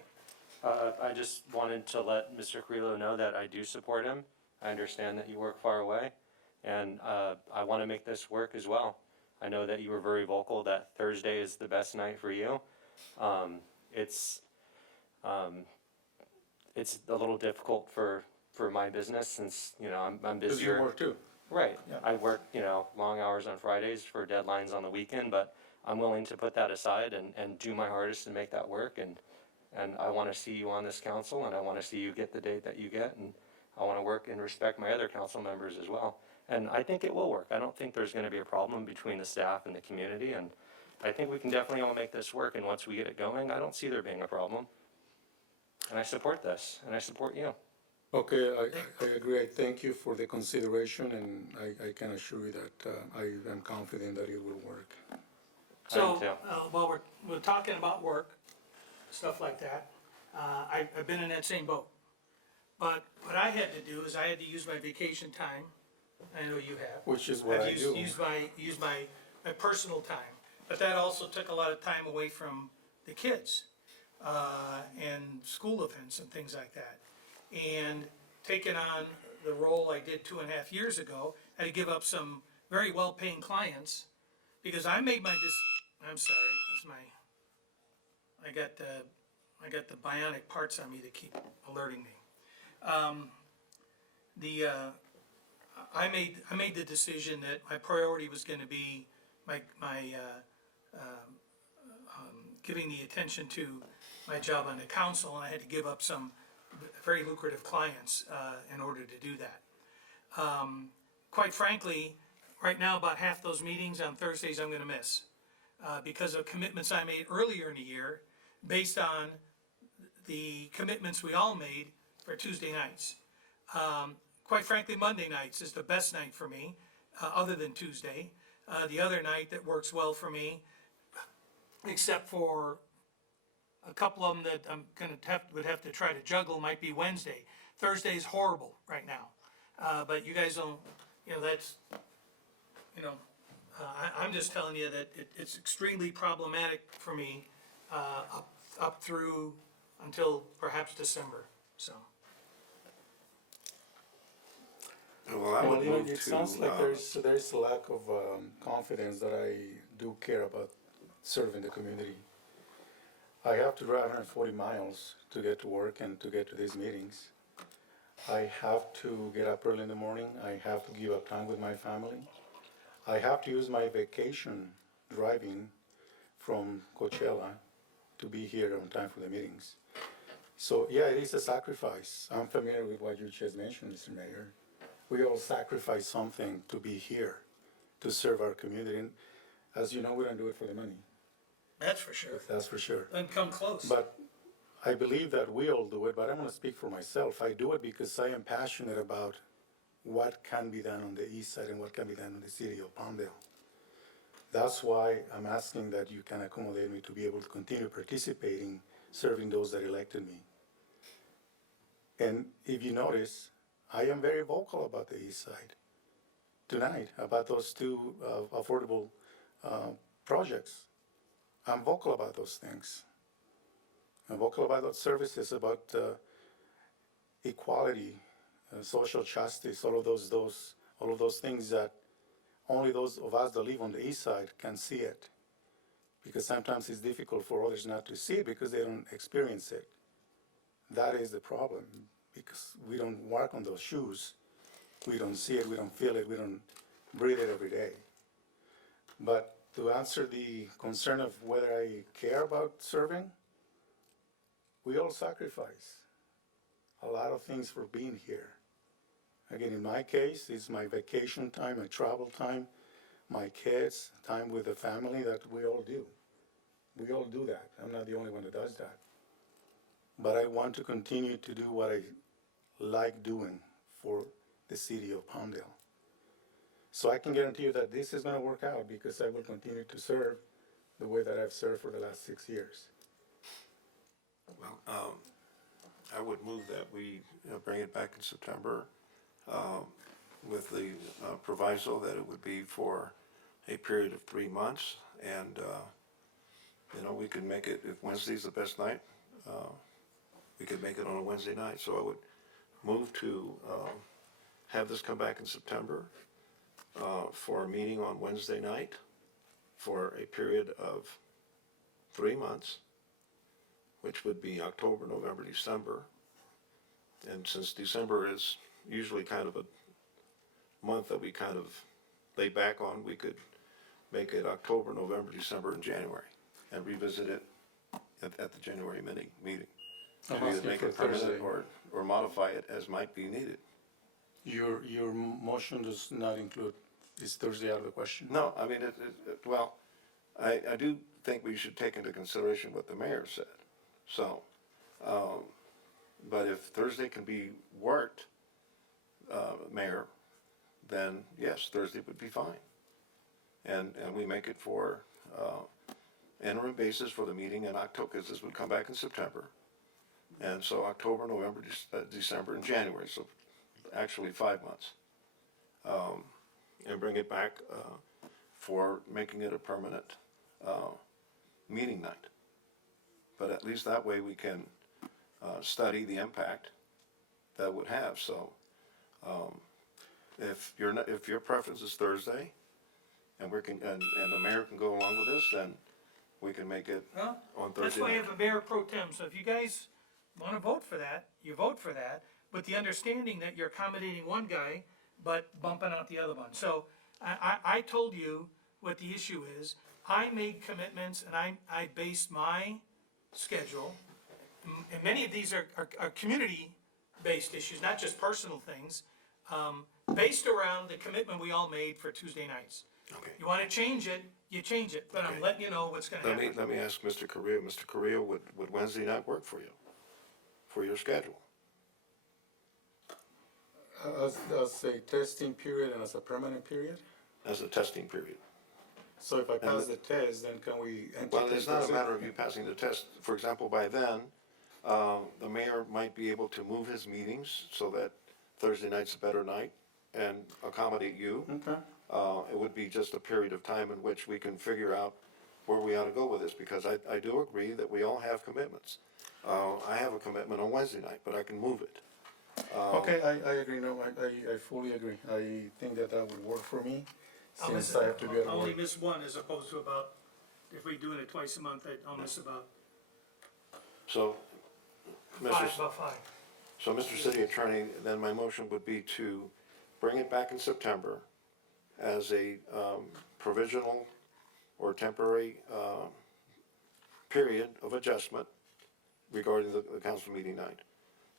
I just wanted to let Mr. Carrillo know that I do support him. I understand that you work far away, and I want to make this work as well. I know that you were very vocal that Thursday is the best night for you. It's a little difficult for my business since, you know, I'm Because you busier. work too. Right. Yeah. I work, you know, long hours on Fridays for deadlines on the weekend, but I'm willing to put that aside and do my hardest to make that work. And I want to see you on this council, and I want to see you get the date that you get, and I want to work and respect my other council members as well. And I think it will work. I don't think there's going to be a problem between the staff and the community, and I think we can definitely all make this work. And once we get it going, I don't see there being a problem. And I support this, and I support you. Okay, I agree. I thank you for the consideration, and I can assure you that I am confident that it will work. So, while we're talking about work, stuff like that, I've been in that same boat. But what I had to do is I had to use my vacation time. I know you have. Which is what I do. Use my personal time. But that also took a lot of time away from the kids, and school events and things like that. And taking on the role I did 2.5 years ago, I had to give up some very well-paying clients because I made I'm sorry, that's I got the bionic parts on me that keep alerting me. I made the decision that my priority was gonna be giving the attention to my job on the council, and I had to give up some very lucrative clients in order to do that. Quite frankly, right now, about half those meetings on Thursdays I'm gonna miss because of commitments I made earlier in the year based on the commitments we all made for Tuesday nights. Quite frankly, Monday nights is the best night for me, other than Tuesday. The other night that works well for me, except for a couple of them that I'm would have to try to juggle, might be Wednesday. Thursday is horrible right now, but you guys don't, you know, that's, you know, I'm just telling you that it's extremely problematic for me, up through until perhaps December, so. Well, I would move to. It sounds like there's a lack of confidence that I do care about serving the community. I have to drive 140 miles to get to work and to get to these meetings. I have to get up early in the morning. I have to give up time with my family. I have to use my vacation driving from Coachella to be here on time for the meetings. So yeah, it is a sacrifice. I'm familiar with what you just mentioned, Mr. Mayor. We all sacrifice something to be here, to serve our community. And as you know, we don't do it for the money. That's for sure. That's for sure. Doesn't come close. But I believe that we all do it, but I'm gonna speak for myself. I do it because I am passionate about what can be done on the east side and what can be done in the city of Palmdale. That's why I'm asking that you can accommodate me to be able to continue participating, serving those that elected me. And if you notice, I am very vocal about the east side tonight, about those two affordable projects. I'm vocal about those things. I'm vocal about those services, about equality, social justice, all of those things that only those of us that live on the east side can see it. Because sometimes it's difficult for others not to see it because they don't experience it. That is the problem, because we don't walk on those shoes. We don't see it, we don't feel it, we don't breathe it every day. But to answer the concern of whether I care about serving, we all sacrifice a lot of things for being here. Again, in my case, it's my vacation time, my travel time, my kids, time with the family that we all do. We all do that. I'm not the only one that does that. But I want to continue to do what I like doing for the city of Palmdale. So I can guarantee you that this is going to work out because I will continue to serve the way that I've served for the last 6 years. Well, I would move that we bring it back in September with the proviso that it would be for a period of 3 months. And, we could make it, if Wednesday's the best night, we could make it on a Wednesday night. So I would move to have this come back in September for a meeting on Wednesday night for a period of 3 months, which would be October, November, December. And since December is usually kind of a month that we kind of lay back on, we could make it October, November, December, and January, and revisit it at the January meeting. I'm To either asking make for it permanent Thursday. or modify it as might be needed. Your motion does not include, is Thursday out of the question? No, I mean, well, I do think we should take into consideration what the mayor said. So, but if Thursday can be worked, Mayor, then yes, Thursday would be fine. And we make it for, interim basis for the meeting in October, because this would come back in September. And so October, November, December, and January, so actually 5 months. And bring it back, for making it a permanent, meeting night. But at least that way we can, study the impact that would have, so, if your preference is Thursday, and and the mayor can go along with this, then we can make it Well, on that's Thursday why you night. have a mayor pro tem, so if you guys wanna vote for that, you vote for that, with the understanding that you're accommodating one guy, but bumping out the other one. So, I told you what the issue is, I made commitments and I based my schedule, and many of these are community-based issues, not just personal things, based around the commitment we all made for Tuesday nights. Okay. You wanna change it, you change it, but I'm letting you know what's gonna happen. Let me ask Mr. Carrillo. Mr. Carrillo, would Wednesday night work for you, for your schedule? As a testing period and as a permanent period? As a testing period. So if I pass the test, then can we entertain? Well, it's not a Thursday? matter of you passing the test. For example, by then, the mayor might be able to move his meetings so that Thursday night's a better night and accommodate you. Okay. It would be just a period of time in which we can figure out where we ought to go with this, because I do agree that we all have commitments. I have a commitment on Wednesday night, but I can move it. Okay, I agree, no, I fully agree. I think that would work for me, since I have to be at I'll only work. miss one as opposed to about, if we're doing it twice a month, I'll miss about So, about five. So, Mr. City Attorney, then my motion would be to bring it back in September as a provisional or temporary period of adjustment regarding the council meeting night.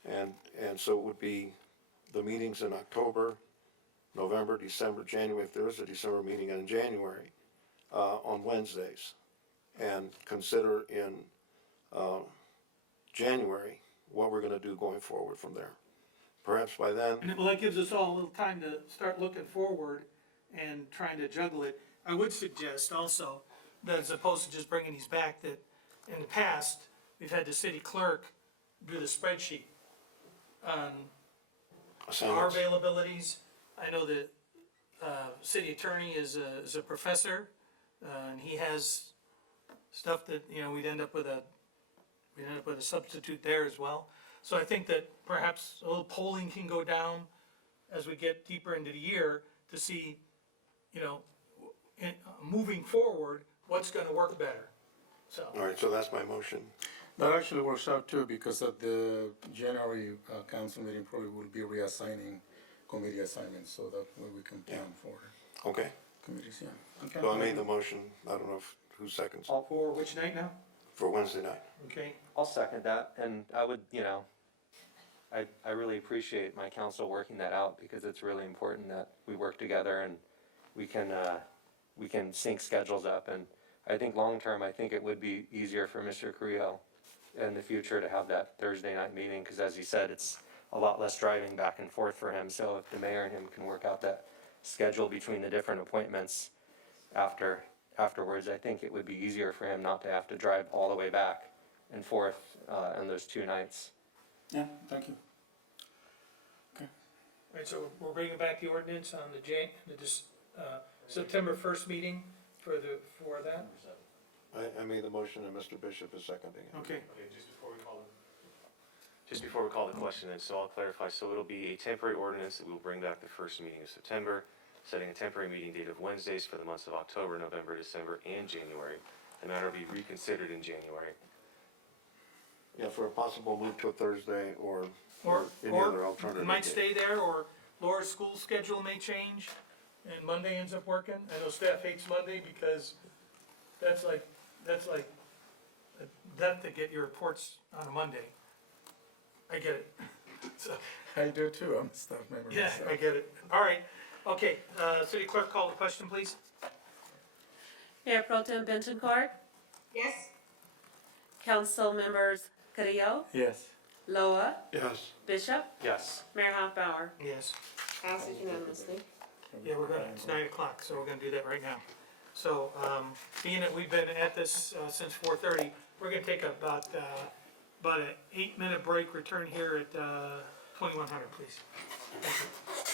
And so it would be the meetings in October, November, December, January, if there is a December meeting in January, on Wednesdays. And consider in January what we're gonna do going forward from there. Perhaps by then, And well, that gives us all a little time to start looking forward and trying to juggle it. I would suggest also that as opposed to just bringing these back, that in the past, we've had the city clerk do the spreadsheet on our assignments. availabilities. I know that, city attorney is a professor, and he has stuff that, we'd end up with a substitute there as well. So I think that perhaps a little polling can go down as we get deeper into the year to see, moving forward, what's gonna work better, so. All right, so that's my motion. That actually works out too, because at the January council meeting, probably will be reassigning committee assignments, so that way we can plan for Okay, committees, yeah. Okay. so I made the motion, I don't know who seconds, For which night now? for Wednesday night. Okay, I'll second that, and I would, I really appreciate my council working that out, because it's really important that we work together and we can sync schedules up, and I think long-term, I think it would be easier for Mr. Carrillo in the future to have that Thursday night meeting, because as he said, it's a lot less driving back and forth for him, so if the mayor and him can work out that schedule between the different appointments afterwards, I think it would be easier for him not to have to drive all the way back and forth on those 2 nights. Yeah, thank you. right, so we're bringing back the ordinance on September 1st meeting for that? I made the motion and Mr. Bishop is seconding it. Okay. Okay, just before we call the question, and so I'll clarify, so it'll be a temporary ordinance that we'll bring back the first meeting of September, setting a temporary meeting date of Wednesdays for the months of October, November, December, and January. The matter will be reconsidered in January. Yeah, for a possible move to a Thursday or Or, any other or alternative. it might day. stay there, or Laura's school schedule may change, and Monday ends up working. I know staff hates Monday because that's like a death to get your reports on a Monday. I get it. So, I do too, I'm a staff member yeah, myself. I get it. All right, okay, city clerk, call the question, please. Mayor Pro Tem Benton Court, Yes? Council Members Carrillo, Yes. Loa, Yes. Bishop, Yes. Mayor Hoffbauer. Yes. Passes unanimously. Yeah, we're gonna, it's 9 o'clock, so we're gonna do that right now. So, being that we've been at this, since 4:30, we're gonna take about an 8-minute break, return here at, 2100, please. Thank you.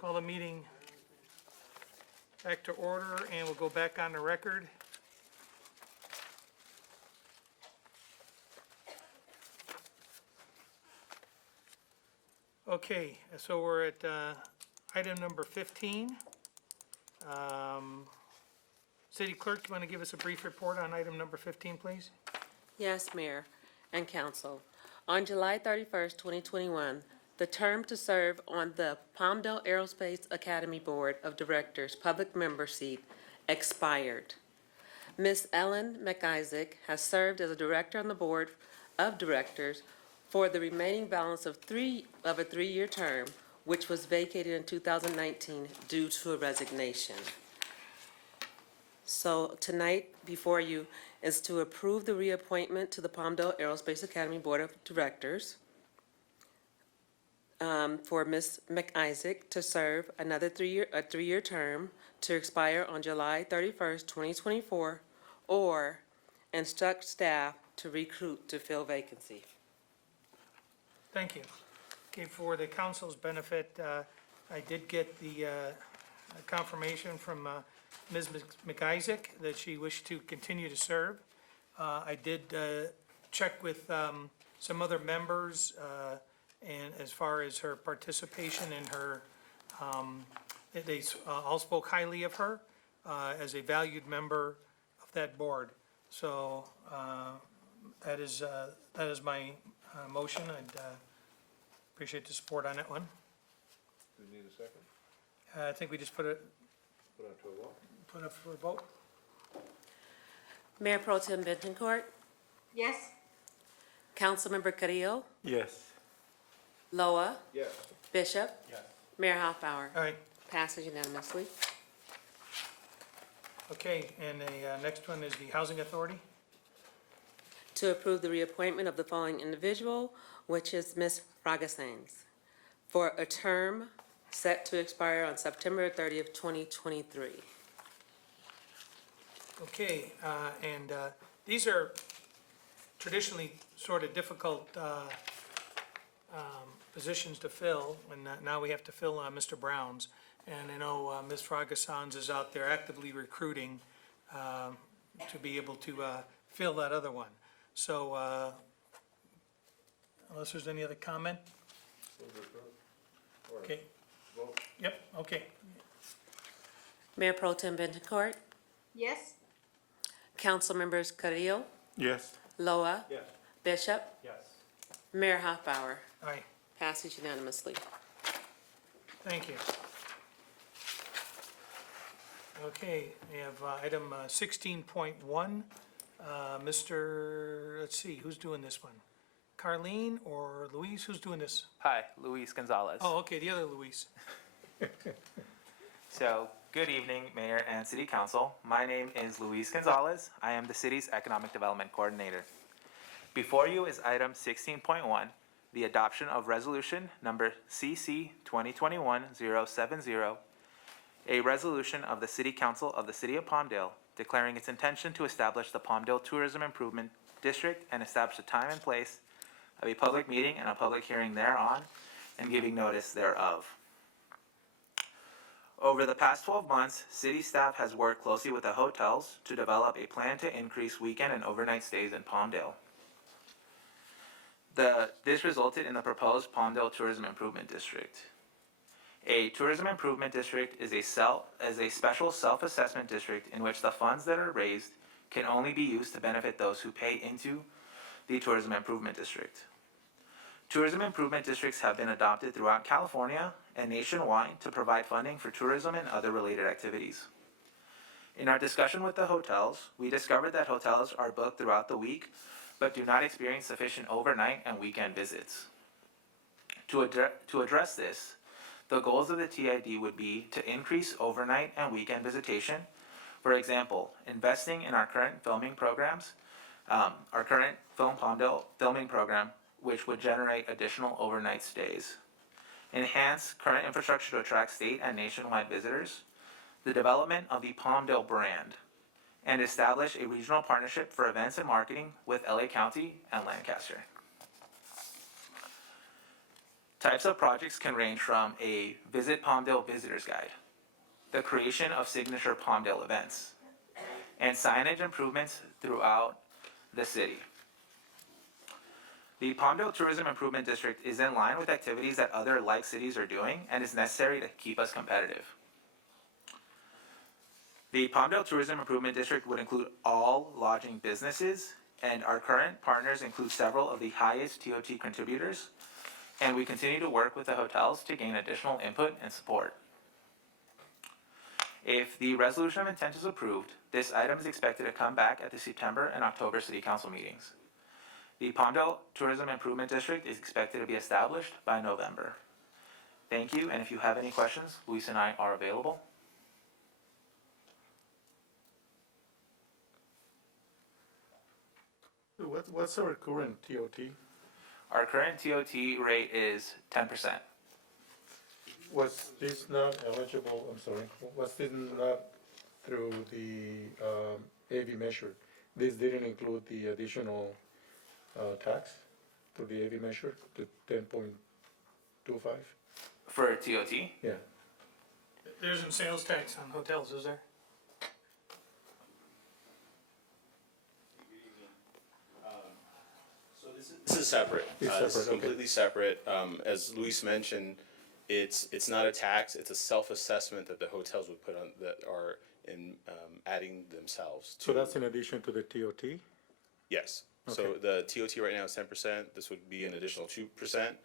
Call the meeting back to order, and we'll go back on the record. Okay, so we're at item number 15. City Clerk, you want to give us a brief report on item number 15, please? Yes, Mayor and Council. On July 31st, 2021, the term to serve on the Palmdale Aerospace Academy Board of Directors public member seat expired. Ms. Ellen McIsaac has served as a director on the Board of Directors for the remaining balance of a three-year term, which was vacated in 2019 due to a resignation. So tonight before you is to approve the reappointment to the Palmdale Aerospace Academy Board of Directors for Ms. McIsaac to serve another three-year term to expire on July 31st, 2024, or instruct staff to recruit to fill vacancy. Thank you. Okay, for the council's benefit, I did get the confirmation from Ms. McIsaac that she wished to continue to serve. I did check with some other members, and as far as her participation in her, they all spoke highly of her as a valued member of that board. So that is my motion. I'd appreciate the support on that one. Do we need a second? I think we just put it Put it to a vote. Put up for a vote. Mayor Pro Tem Bentoncourt, Yes. Councilmember Carrillo, Yes. Loa, Yes. Bishop, Yes. Mayor Hoffbauer. All right, Passes unanimously. okay, and the next one is the Housing Authority. To approve the reappointment of the following individual, which is Ms. Ragasanes, for a term set to expire on September 30th, 2023. Okay, and these are traditionally sort of difficult positions to fill, and now we have to fill Mr. Brown's. And I know Ms. Fragasans is out there actively recruiting to be able to fill that other one. So unless there's any other comment? Okay. Yep, okay. Mayor Pro Tem Bentoncourt, Yes. Council Members Carrillo, Yes. Loa, Yes. Bishop, Yes. Mayor Hoffbauer. Aye, Passes unanimously. thank you. Okay, we have item 16.1. Mr., let's see, who's doing this one? Carlene or Luis, who's doing this? Hi, Luis Gonzalez. Oh, okay, the other Luis. So, good evening, Mayor and City Council. My name is Luis Gonzalez. I am the city's Economic Development Coordinator. Before you is item 16.1, the adoption of resolution number CC 2021-070, a resolution of the City Council of the City of Palmdale declaring its intention to establish the Palmdale Tourism Improvement District and establish a time and place of a public meeting and a public hearing thereon, and giving notice thereof. Over the past 12 months, city staff has worked closely with the hotels to develop a plan to increase weekend and overnight stays in Palmdale. This resulted in the proposed Palmdale Tourism Improvement District. A tourism improvement district is a special self-assessment district in which the funds that are raised can only be used to benefit those who pay into the tourism improvement district. Tourism improvement districts have been adopted throughout California and nationwide to provide funding for tourism and other related activities. In our discussion with the hotels, we discovered that hotels are booked throughout the week, but do not experience sufficient overnight and weekend visits. To address this, the goals of the TID would be to increase overnight and weekend visitation. For example, investing in our current filming programs, our current Film Palmdale filming program, which would generate additional overnight stays. Enhance current infrastructure to attract state and nationwide visitors. The development of the Palmdale brand. And establish a regional partnership for events and marketing with LA County and Lancaster. Types of projects can range from a Visit Palmdale Visitor's Guide, the creation of signature Palmdale events, and signage improvements throughout the city. The Palmdale Tourism Improvement District is in line with activities that other like cities are doing and is necessary to keep us competitive. The Palmdale Tourism Improvement District would include all lodging businesses, and our current partners include several of the highest TOT contributors, and we continue to work with the hotels to gain additional input and support. If the resolution of intent is approved, this item is expected to come back at the September and October City Council meetings. The Palmdale Tourism Improvement District is expected to be established by November. Thank you, and if you have any questions, Luis and I are available. What's our current TOT? Our current TOT rate is 10%. Was this not eligible, I'm sorry, was this not through the AV measure? This didn't include the additional tax to the AV measure, the 10.25? For TOT? Yeah. There isn't sales tax on hotels, is there? This is separate. It's This is separate, okay. completely separate. As Luis mentioned, it's not a tax, it's a self-assessment that the hotels would put on, that are in, adding themselves to. So that's in addition to the TOT? Yes. So Okay. the TOT right now is 10%. This would be an additional 2%.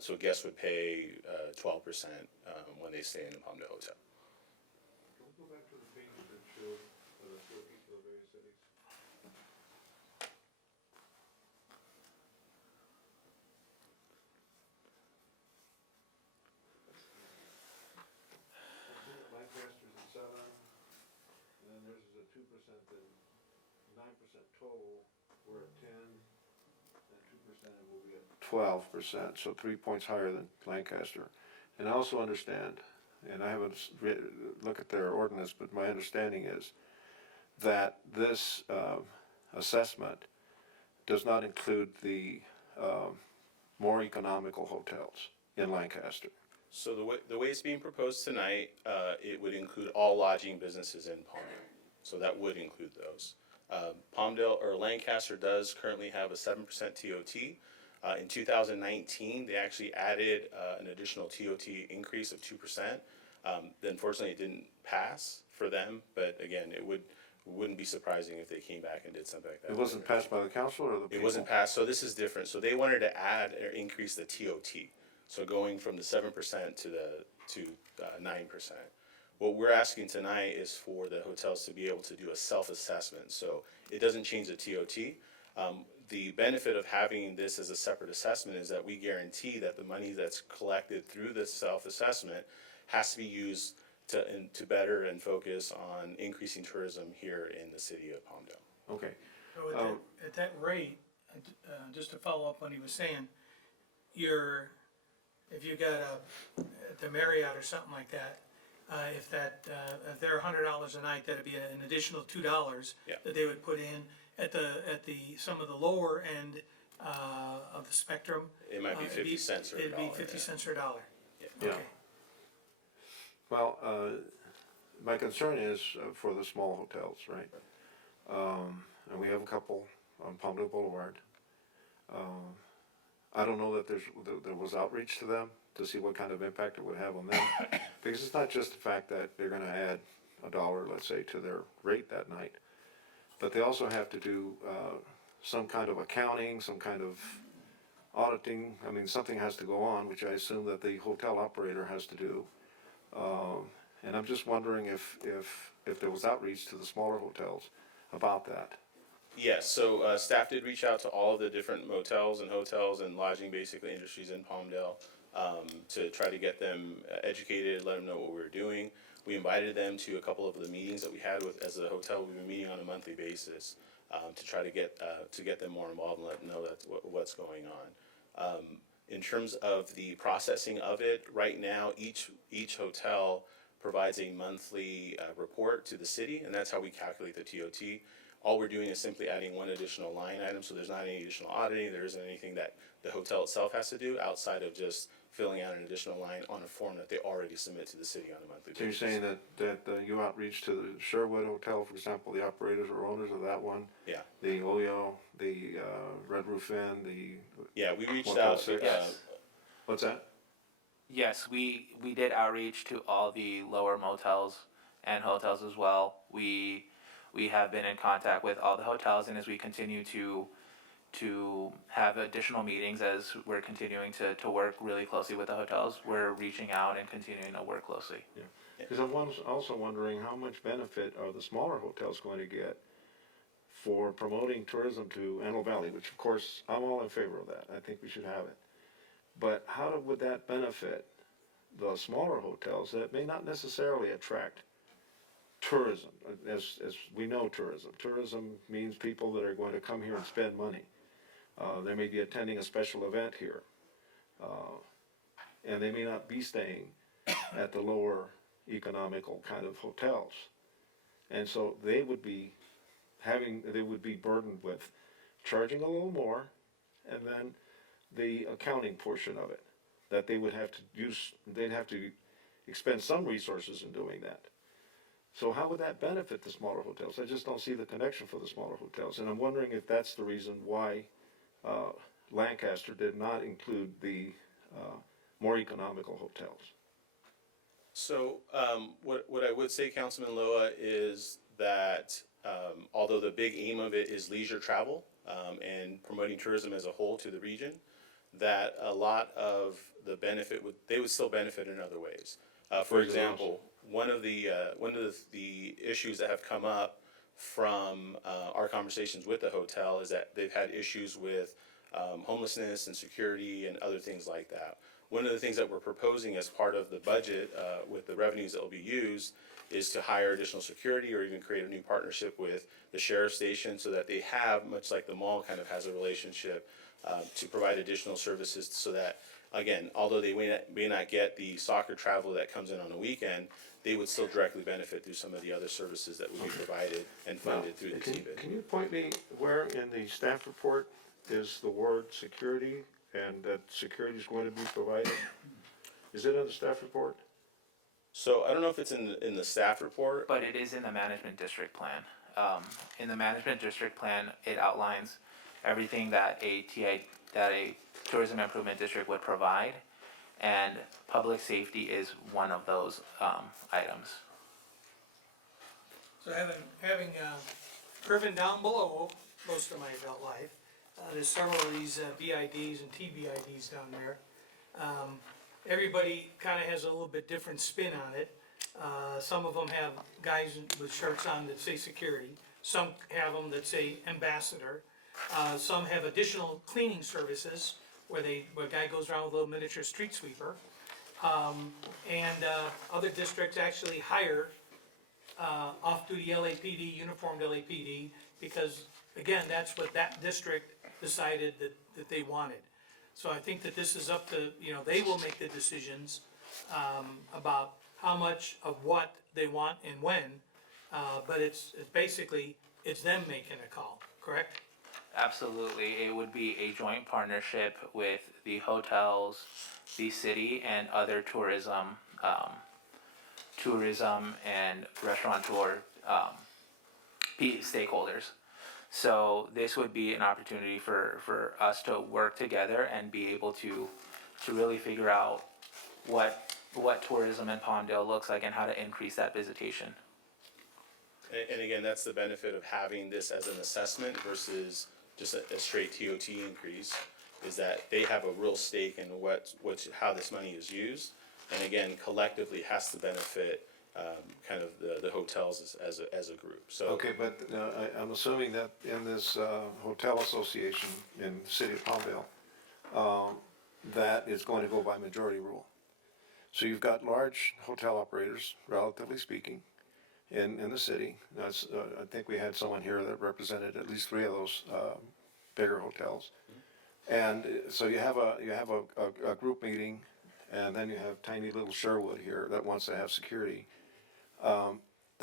So guests would pay 12% when they stay in a Palmdale hotel. Can we go back to the page that showed the TOT for the various cities? Lancaster's at 7, and then theirs is at 2%, then 9% total. We're at 10, and 2%, and we'll be at 12%, so 3 points higher than Lancaster. And I also understand, and I haven't looked at their ordinance, but my understanding is that this assessment does not include the more economical hotels in Lancaster. So the way it's being proposed tonight, it would include all lodging businesses in Palmdale. So that would include those. Palmdale or Lancaster does currently have a 7% TOT. In 2019, they actually added an additional TOT increase of 2%. Unfortunately, it didn't pass for them, but again, wouldn't be surprising if they came back and did something like that. It wasn't passed by the council or the people? It wasn't passed, so this is different. So they wanted to add or increase the TOT. So going from the 7% to 9%. What we're asking tonight is for the hotels to be able to do a self-assessment. So it doesn't change the TOT. The benefit of having this as a separate assessment is that we guarantee that the money that's collected through this self-assessment has to be used to better and focus on increasing tourism here in the city of Palmdale. Okay. So at that rate, just to follow up what he was saying, if you got at the Marriott or something like that, if they're $100 a night, that'd be an additional $2 Yeah. that they would put in at some of the lower end of the spectrum. It might be 50 cents or a It'd be dollar, 50 yeah. cents or a dollar. Yeah. Okay. Well, my concern is for the small hotels, right? And we have a couple on Palmdale Boulevard. I don't know that there was outreach to them to see what kind of impact it would have on them. Because it's not just the fact that they're gonna add $1, let's say, to their rate that night. But they also have to do some kind of accounting, some kind of auditing. I mean, something has to go on, which I assume that the hotel operator has to do. And I'm just wondering if there was outreach to the smaller hotels about that. Yes, so staff did reach out to all of the different motels and hotels and lodging, basically industries in Palmdale, to try to get them educated, let them know what we were doing. We invited them to a couple of the meetings that we had as a hotel. We've been meeting on a monthly basis to try to get them more involved and let them know what's going on. In terms of the processing of it, right now each hotel provides a monthly report to the city, and that's how we calculate the TOT. all we're doing is simply adding one additional line item, so there's not any additional auditing, there isn't anything that the hotel itself has to do outside of just filling out an additional line on a form that they already submit to the city on a monthly basis. So you're saying that you outreach to the Sherwood Hotel, for example, the operators or owners of that one? Yeah. The Oyo, the Red Roof Inn, the. Yeah, we reached Motel out. 6? What's that? Yes, we did outreach to all the lower motels and hotels as well. We have been in contact with all the hotels, and as we continue to have additional meetings, as we're continuing to work really closely with the hotels, we're reaching out and continuing to work closely. Yeah, because I'm also wondering how much benefit are the smaller hotels going to get for promoting tourism to Antelope Valley, which of course, I'm all in favor of that. I think we should have it. But how would that benefit the smaller hotels that may not necessarily attract tourism, as we know tourism? Tourism means people that are going to come here and spend money. They may be attending a special event here, and they may not be staying at the lower economical kind of hotels. And so they would be burdened with charging a little more, and then the accounting portion of it, that they would have to use, they'd have to expend some resources in doing that. So how would that benefit the smaller hotels? I just don't see the connection for the smaller hotels, and I'm wondering if that's the reason why Lancaster did not include the more economical hotels. So what I would say, Councilman Loa, is that although the big aim of it is leisure travel and promoting tourism as a whole to the region, that a lot of the benefit they would still benefit in other ways. For example, one of the issues that have come up from our conversations with the hotel is that they've had issues with homelessness and security and other things like that. One of the things that we're proposing as part of the budget with the revenues that will be used is to hire additional security or even create a new partnership with the sheriff's station so that they have, much like the mall kind of has a relationship, to provide additional services so that, again, although they may not get the soccer travel that comes in on a weekend, they would still directly benefit through some of the other services that would be provided and funded through the TBID. Can you point me where in the staff report is the word security and that security is going to be provided? Is it in the staff report? So I don't know if it's in the staff report. But it is in the management district plan. In the management district plan, it outlines everything that a tourism improvement district would provide, and public safety is one of those items. So having driven down below most of my adult life, there's several of these BIDs and TBIDs down there. Everybody kind of has a little bit different spin on it. Some of them have guys with shirts on that say security. Some have them that say ambassador. Some have additional cleaning services where a guy goes around with a little miniature street sweeper. And other districts actually hire off-duty LAPD, uniformed LAPD, because again, that's what that district decided that they wanted. So I think that this is up to, they will make the decisions about how much of what they want and when, but it's basically, it's them making a call, correct? Absolutely, it would be a joint partnership with the hotels, the city, and other tourism and restaurateur stakeholders. So this would be an opportunity for us to work together and be able to really figure out what tourism in Palmdale looks like and how to increase that visitation. And again, that's the benefit of having this as an assessment versus just a straight TOT increase, is that they have a real stake in how this money is used, and again, collectively has to benefit kind of the hotels as a group. So Okay, but I'm assuming that in this hotel association in the city of Palmdale, that is going to go by majority rule. So you've got large hotel operators, relatively speaking, in the city. That's, I think we had someone here that represented at least 3 of those bigger hotels. And so you have a group meeting, and then you have tiny little Sherwood here that wants to have security.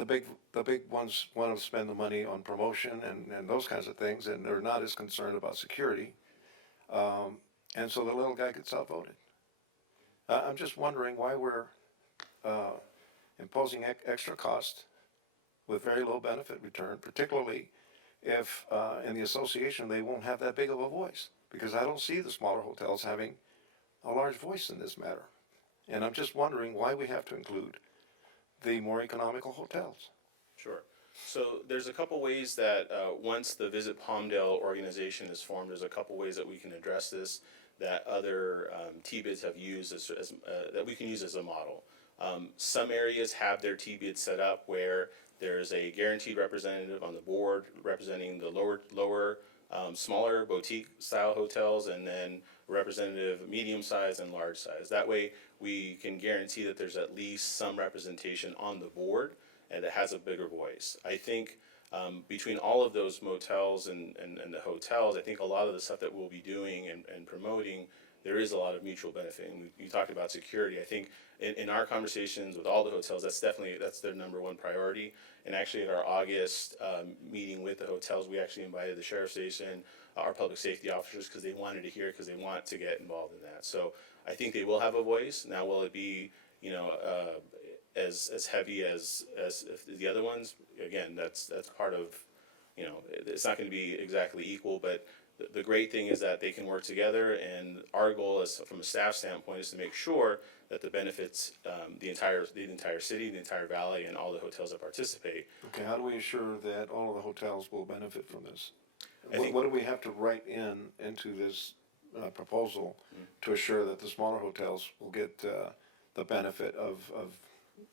the big ones want to spend the money on promotion and those kinds of things, and they're not as concerned about security. And so the little guy gets outvoted. I'm just wondering why we're imposing extra cost with very low benefit return, particularly if in the association they won't have that big of a voice, because I don't see the smaller hotels having a large voice in this matter. And I'm just wondering why we have to include the more economical hotels. Sure. So there's a couple ways that once the Visit Palmdale organization is formed, there's a couple ways that we can address this that other T-bids have used as that we can use as a model. Some areas have their T-bids set up where there's a guaranteed representative on the board representing the lower smaller boutique style hotels, and then representative medium size and large size. That way we can guarantee that there's at least some representation on the board and that has a bigger voice. I think between all of those motels and the hotels, I think a lot of the stuff that we'll be doing and promoting, there is a lot of mutual benefit. And we talked about security. I think in our conversations with all the hotels, that's their number one priority. And actually at our August meeting with the hotels, we actually invited the sheriff's station, our public safety officers, because they wanted to hear it, because they want to get involved in that. So I think they will have a voice. Now, will it be, as heavy as the other ones? Again, that's part of, it's not going to be exactly equal, but the great thing is that they can work together, and our goal is, from a staff standpoint, is to make sure that the benefits the entire city, the entire valley, and all the hotels that participate. Okay, how do we assure that all of the hotels will benefit from this? I think- What do we have to write into this proposal to assure that the smaller hotels will get the benefit of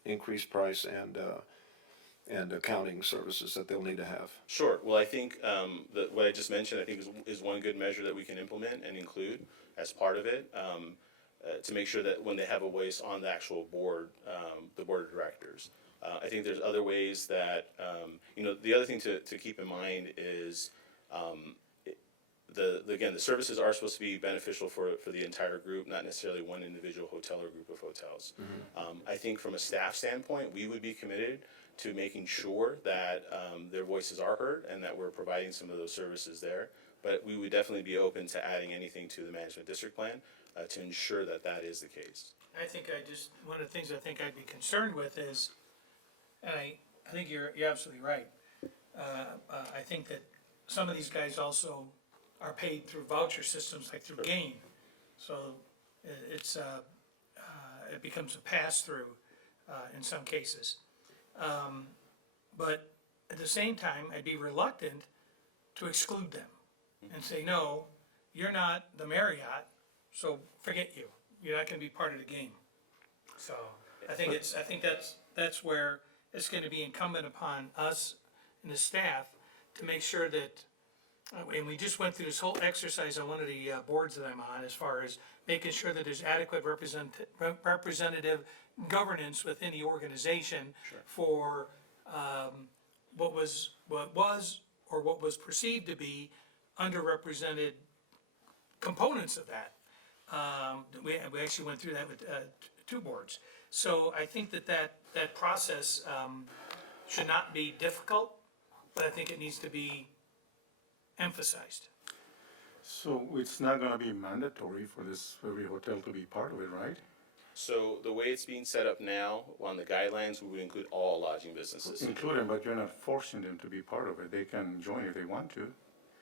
increased price and accounting services that they'll need to have? Sure. Well, I think what I just mentioned, I think is one good measure that we can implement and include as part of it, to make sure that when they have a voice on the actual board, the board of directors. I think there's other ways that, the other thing to keep in mind is, again, the services are supposed to be beneficial for the entire group, not necessarily one individual hotel or group of hotels. I think from a staff standpoint, we would be committed to making sure that their voices are heard and that we're providing some of those services there. But we would definitely be open to adding anything to the management district plan to ensure that that is the case. I think one of the things I think I'd be concerned with is, and I think you're absolutely right. I think that some of these guys also are paid through voucher systems, like through GAIN. So it becomes a pass-through in some cases. But at the same time, I'd be reluctant to exclude them and say, no, you're not the Marriott, so forget you. You're not gonna be part of the game. So I think that's where it's gonna be incumbent upon us and the staff to make sure that, and we just went through this whole exercise on one of the boards that I'm on, as far as making sure that there's adequate representative governance within the organization for what was or what was perceived to be underrepresented components of that. We actually went through that with two boards. So I think that process should not be difficult, but I think it needs to be emphasized. So it's not gonna be mandatory for every hotel to be part of it, right? So the way it's being set up now, on the guidelines, we would include all lodging businesses. Include them, but you're not forcing them to be part of it. They can join if they want to.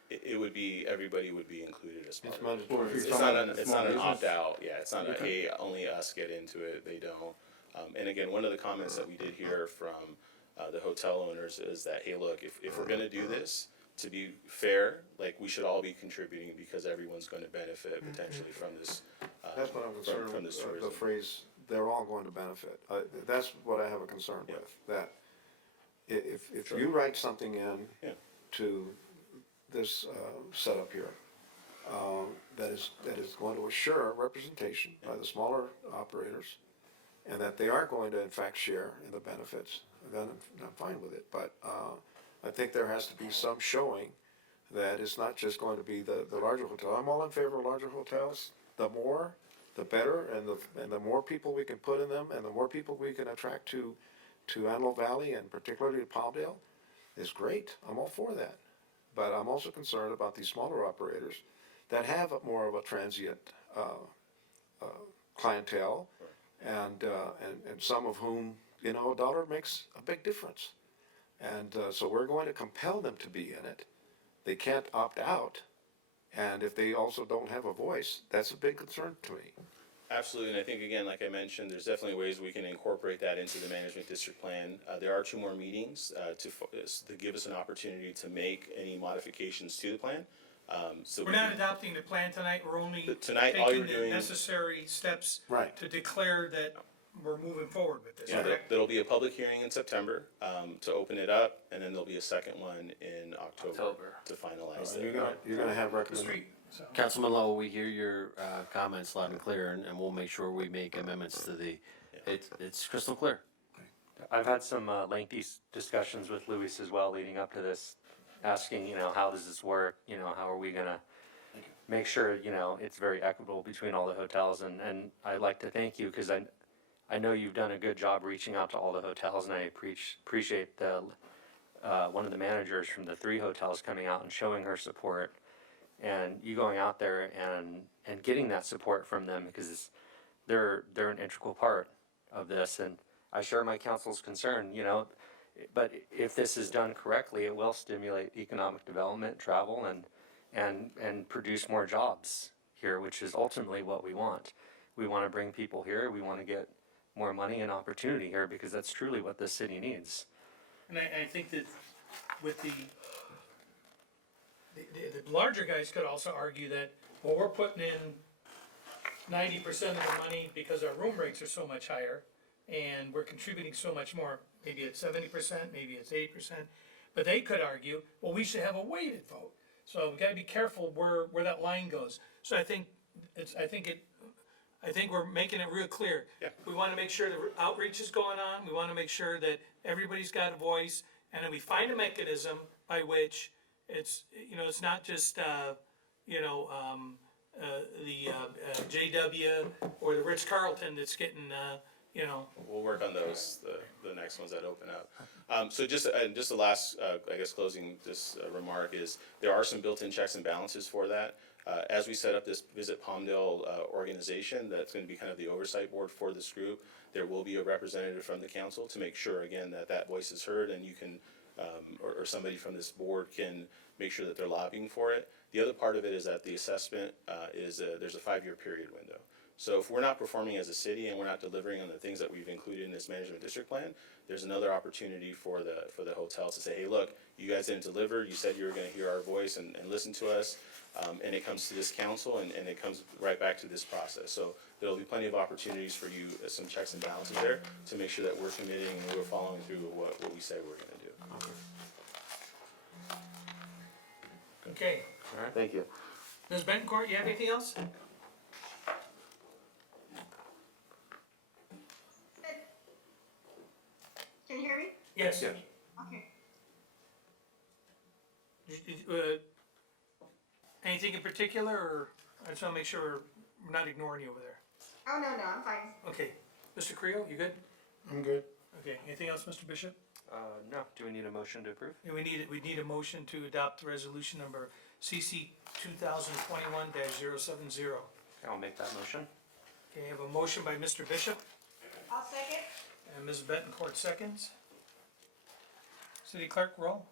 It would be, everybody would be included as part It's of it. mandatory. It's not an opt-out, yeah, it's not hey, only us get into it, they don't. And again, one of the comments that we did hear from the hotel owners is that, hey, look, if we're gonna do this, to be fair, like, we should all be contributing, because everyone's gonna benefit potentially from this, That's what I'm concerned from with, this tourism. the phrase, they're all going to benefit. That's what I have a concern with, that if you write something in to this setup here, that is going to assure representation by the smaller operators, and that they are going to in fact share in the benefits, then I'm fine with it. But I think there has to be some showing that it's not just going to be the larger hotel. I'm all in favor of larger hotels. The more, the better, and the more people we can put in them, and the more people we can attract to to Antelope Valley and particularly to Palmdale is great. I'm all for that. But I'm also concerned about these smaller operators that have more of a transient clientele, and some of whom, you know, a dollar makes a big difference. And so we're going to compel them to be in it. They can't opt out. And if they also don't have a voice, that's a big concern to me. Absolutely, and I think, again, like I mentioned, there's definitely ways we can incorporate that into the management district plan. There are 2 more meetings to give us an opportunity to make any modifications to the plan. So We're not adopting the plan tonight, we're only Tonight, all taking you're the doing- necessary steps Right. to declare that we're moving forward with this, Yeah, correct? there'll be a public hearing in September to open it up, and then there'll be a second one in October to finalize it. You're gonna have The recommendations. street, so. Councilman Lowell, we hear your comments loud and clear, and we'll make sure we make amendments to the, it's crystal clear. I've had some lengthy discussions with Luis as well leading up to this, asking, how does this work? How are we gonna make sure, it's very equitable between all the hotels? And I'd like to thank you, because I know you've done a good job reaching out to all the hotels, and I appreciate the one of the managers from the 3 hotels coming out and showing her support, and you going out there and getting that support from them, because they're an integral part of this. And I share my council's concern, but if this is done correctly, it will stimulate economic development, travel, and produce more jobs here, which is ultimately what we want. We want to bring people here. We want to get more money and opportunity here, because that's truly what this city needs. And I think that with the larger guys could also argue that, well, we're putting in 90% of the money because our room rates are so much higher, and we're contributing so much more. Maybe it's 70%, maybe it's 80%, but they could argue, well, we should have a weighted vote. So we gotta be careful where that line goes. So I think we're making it real clear. Yeah. We wanna make sure the outreach is going on, we wanna make sure that everybody's got a voice, and then we find a mechanism by which it's not just, the JW or the Ritz-Carlton that's getting, We'll work on those, the next ones that open up. So just the last, I guess, closing remark is, there are some built-in checks and balances for that. As we set up this Visit Palmdale organization, that's gonna be kind of the oversight board for this group, there will be a representative from the council to make sure, again, that voice is heard, and you can, or somebody from this board can make sure that they're lobbying for it. The other part of it is that the assessment there's a 5-year period window. So if we're not performing as a city and we're not delivering on the things that we've included in this management district plan, there's another opportunity for the hotels to say, hey, look, you guys didn't deliver, you said you were gonna hear our voice and listen to us, and it comes to this council, and it comes right back to this process. So there'll be plenty of opportunities for you, some checks and balances there, to make sure that we're committing and we're following through what we say we're gonna do. okay. All right, thank you. Ms. Betancourt, you have anything else? Can you hear me? Yes. Okay. Anything in particular, or I just wanna make sure we're not ignoring you over there? Oh, no, I'm fine. Okay, Mr. Creel, you good? I'm good. Okay, anything else, Mr. Bishop? No, do we need a motion to approve? Yeah, we need a motion to adopt resolution number CC 2021-070. I'll make that motion. Okay, I have a motion by Mr. Bishop, I'll second. and Ms. Betancourt seconds. City Clerk, roll.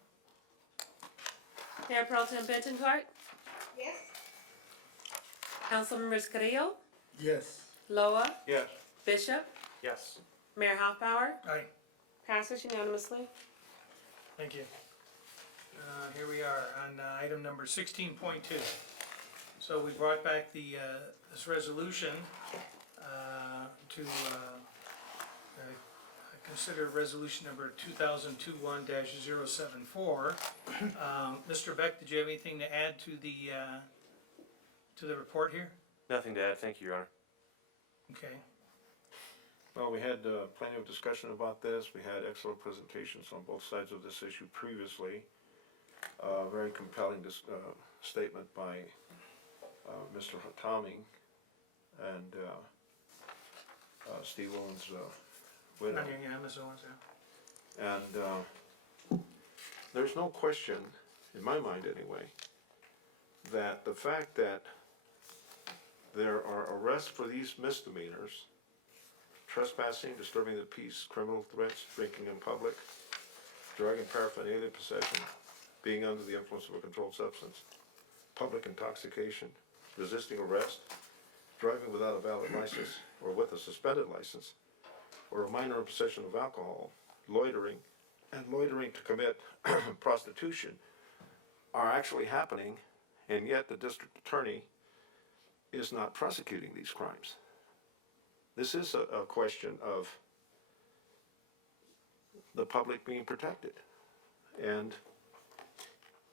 Mayor Pro Tem Betancourt, Yes? Councilmembers Carrillo, Yes. Loa, Yes. Bishop, Yes. Mayor Hoffbauer, Aye. passes unanimously. Thank you. Here we are on item number 16.2. So we brought back this resolution to consider resolution number 2021-074. Mr. Beck, did you have anything to add to the report here? Nothing to add, thank you, Your Honor. Okay. Well, we had plenty of discussion about this. We had excellent presentations on both sides of this issue previously. Very compelling statement by Mr. Hatami and Steve Owens' widow. Yeah, Ms. Owens, yeah. And there's no question, in my mind anyway, that the fact that there are arrests for these misdemeanors, trespassing, disturbing the peace, criminal threats, drinking in public, drug and paraphernalia possession, being under the influence of a controlled substance, public intoxication, resisting arrest, driving without a valid license or with a suspended license, or a minor in possession of alcohol, loitering, and loitering to commit prostitution are actually happening, and yet the district attorney is not prosecuting these crimes. This is a question of the public being protected. And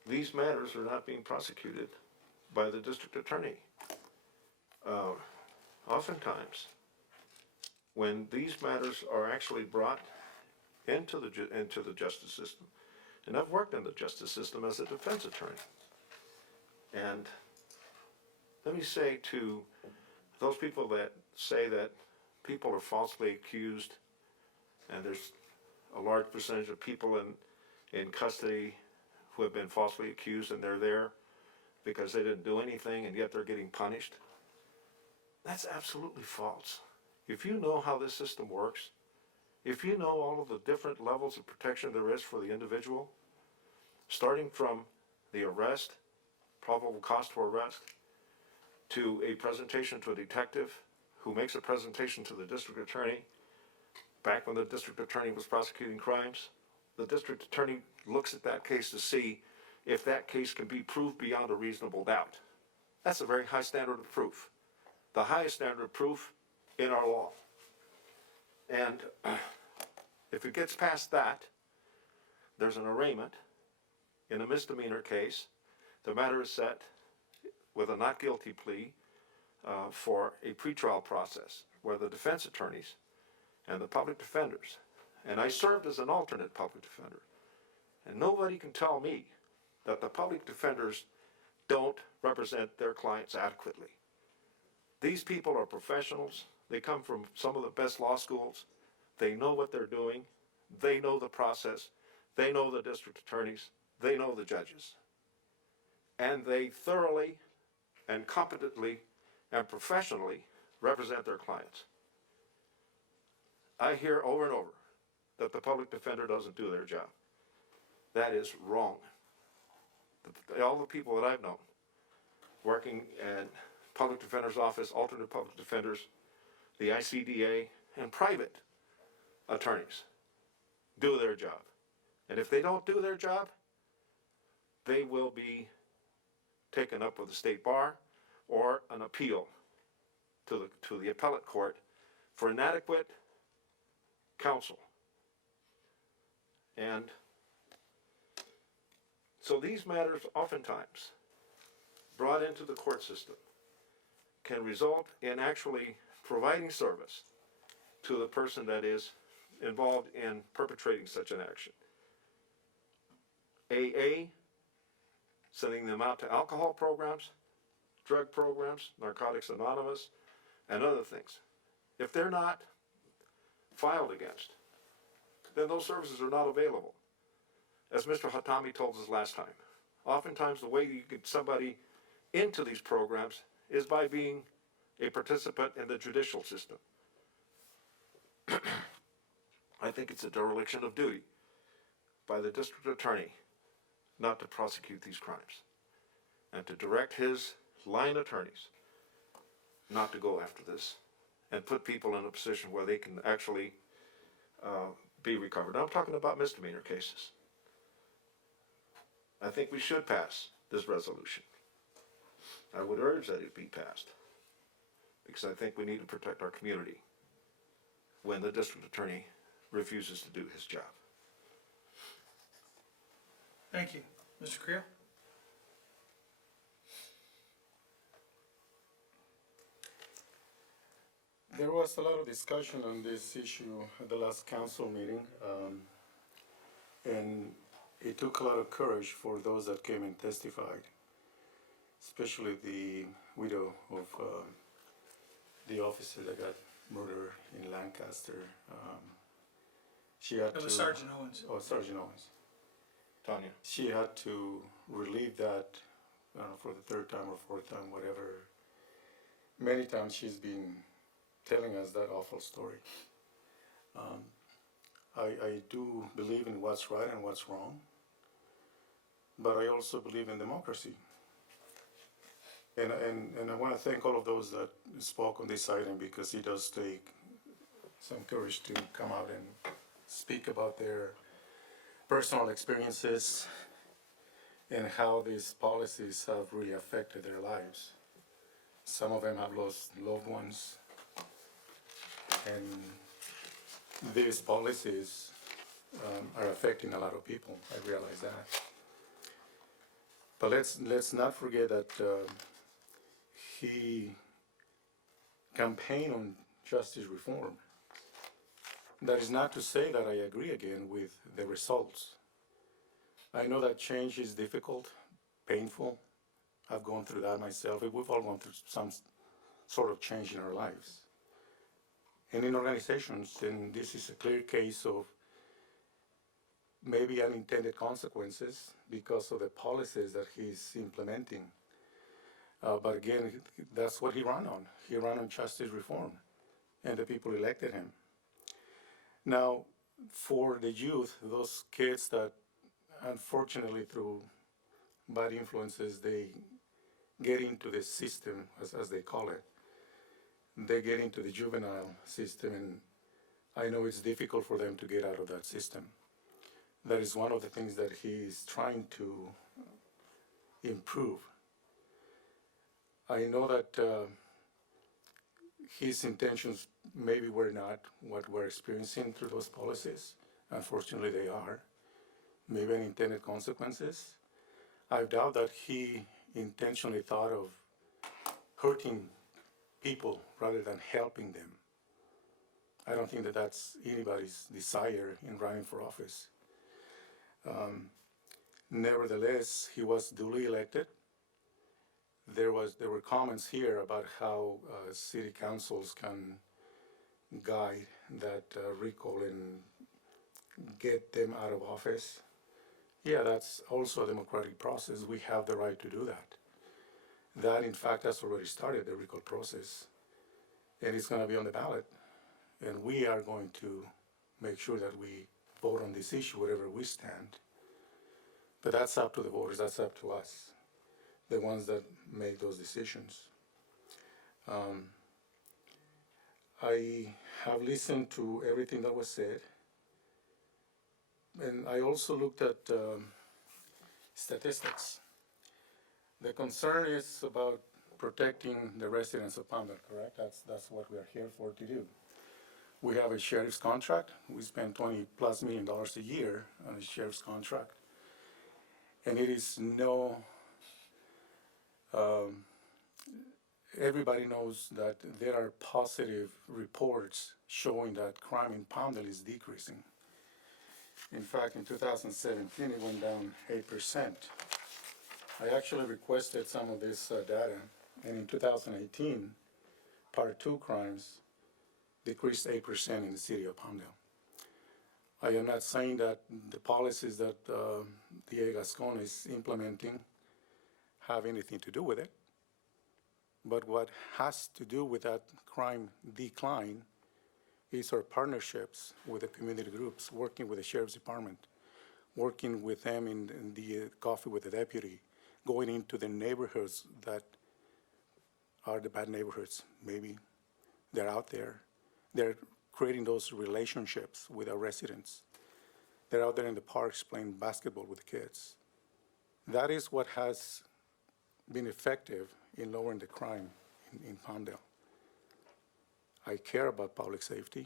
these matters are not being prosecuted by the district attorney. Oftentimes, when these matters are actually brought into the justice system, and I've worked in the justice system as a defense attorney, and let me say to those people that say that people are falsely accused, and there's a large percentage of people in custody who have been falsely accused and they're there because they didn't do anything and yet they're getting punished. That's absolutely false. If you know how this system works, if you know all of the different levels of protection there is for the individual, starting from the arrest, probable cause for arrest, to a presentation to a detective who makes a presentation to the district attorney. Back when the district attorney was prosecuting crimes, the district attorney looks at that case to see if that case can be proved beyond a reasonable doubt. That's a very high standard of proof. The highest standard of proof in our law. And if it gets past that, there's an arraignment. In a misdemeanor case, the matter is set with a not guilty plea for a pretrial process where the defense attorneys and the public defenders, and I served as an alternate public defender, and nobody can tell me that the public defenders don't represent their clients adequately. These people are professionals. They come from some of the best law schools. They know what they're doing. They know the process. They know the district attorneys. They know the judges. And they thoroughly and competently and professionally represent their clients. I hear over and over that the public defender doesn't do their job. That is wrong. All the people that I've known working in public defender's office, alternate public defenders, the ICDA, and private attorneys do their job. And if they don't do their job, they will be taken up with the state bar or an appeal to the appellate court for inadequate counsel. And so these matters oftentimes brought into the court system can result in actually providing service to the person that is involved in perpetrating such an action. AA, sending them out to alcohol programs, drug programs, Narcotics Anonymous, and other things. If they're not filed against, then those services are not available. As Mr. Hatami told us last time, oftentimes the way you get somebody into these programs is by being a participant in the judicial system. I think it's a dereliction of duty by the district attorney not to prosecute these crimes and to direct his line attorneys not to go after this and put people in a position where they can actually be recovered. Now I'm talking about misdemeanor cases. I think we should pass this resolution. I would urge that it be passed because I think we need to protect our community when the district attorney refuses to do his job. Thank you. Mr. Creel? There was a lot of discussion on this issue at the last council meeting, and it took a lot of courage for those that came and testified, especially the widow of the officer that got murdered in Lancaster. She had It was to. Sergeant Owens. Oh, Sergeant Owens. Tanya. She had to relieve that for the third time or fourth time, whatever. Many times she's been telling us that awful story. I do believe in what's right and what's wrong, but I also believe in democracy. And I want to thank all of those that spoke on this item, because it does take some courage to come out and speak about their personal experiences and how these policies have really affected their lives. Some of them have lost loved ones, and these policies are affecting a lot of people. I realize that. But let's not forget that he campaigned on justice reform. That is not to say that I agree again with the results. I know that change is difficult, painful. I've gone through that myself. We've all gone through some sort of change in our lives. And in organizations, and this is a clear case of maybe unintended consequences because of the policies that he's implementing. But again, that's what he ran on. He ran on justice reform, and the people elected him. Now, for the youth, those kids that unfortunately through bad influences, they get into the system, as they call it. They get into the juvenile system, and I know it's difficult for them to get out of that system. That is one of the things that he is trying to improve. I know that his intentions maybe were not what we're experiencing through those policies. Unfortunately, they are. Maybe unintended consequences. I doubt that he intentionally thought of hurting people rather than helping them. I don't think that that's anybody's desire in running for office. Nevertheless, he was duly elected. There were comments here about how city councils can guide that recall and get them out of office. Yeah, that's also a democratic process. We have the right to do that. That, in fact, has already started, the recall process. And it's going to be on the ballot. And we are going to make sure that we vote on this issue, wherever we stand. But that's up to the voters, that's up to us, the ones that make those decisions. I have listened to everything that was said. And I also looked at statistics. The concern is about protecting the residents of Palmdale, correct? That's what we are here for to do. We have a sheriff's contract. We spend $20+ million a year on a sheriff's contract. And it is everybody knows that there are positive reports showing that crime in Palmdale is decreasing. In fact, in 2017, it went down 8%. I actually requested some of this data, and in 2018, Part 2 crimes decreased 8% in the city of Palmdale. I am not saying that the policies that DA Gascon is implementing have anything to do with it, but what has to do with that crime decline is our partnerships with the community groups, working with the sheriff's department, working with them in the coffee with the deputy, going into the neighborhoods that are the bad neighborhoods. Maybe they're out there. They're creating those relationships with our residents. They're out there in the parks playing basketball with the kids. That is what has been effective in lowering the crime in Palmdale. I care about public safety,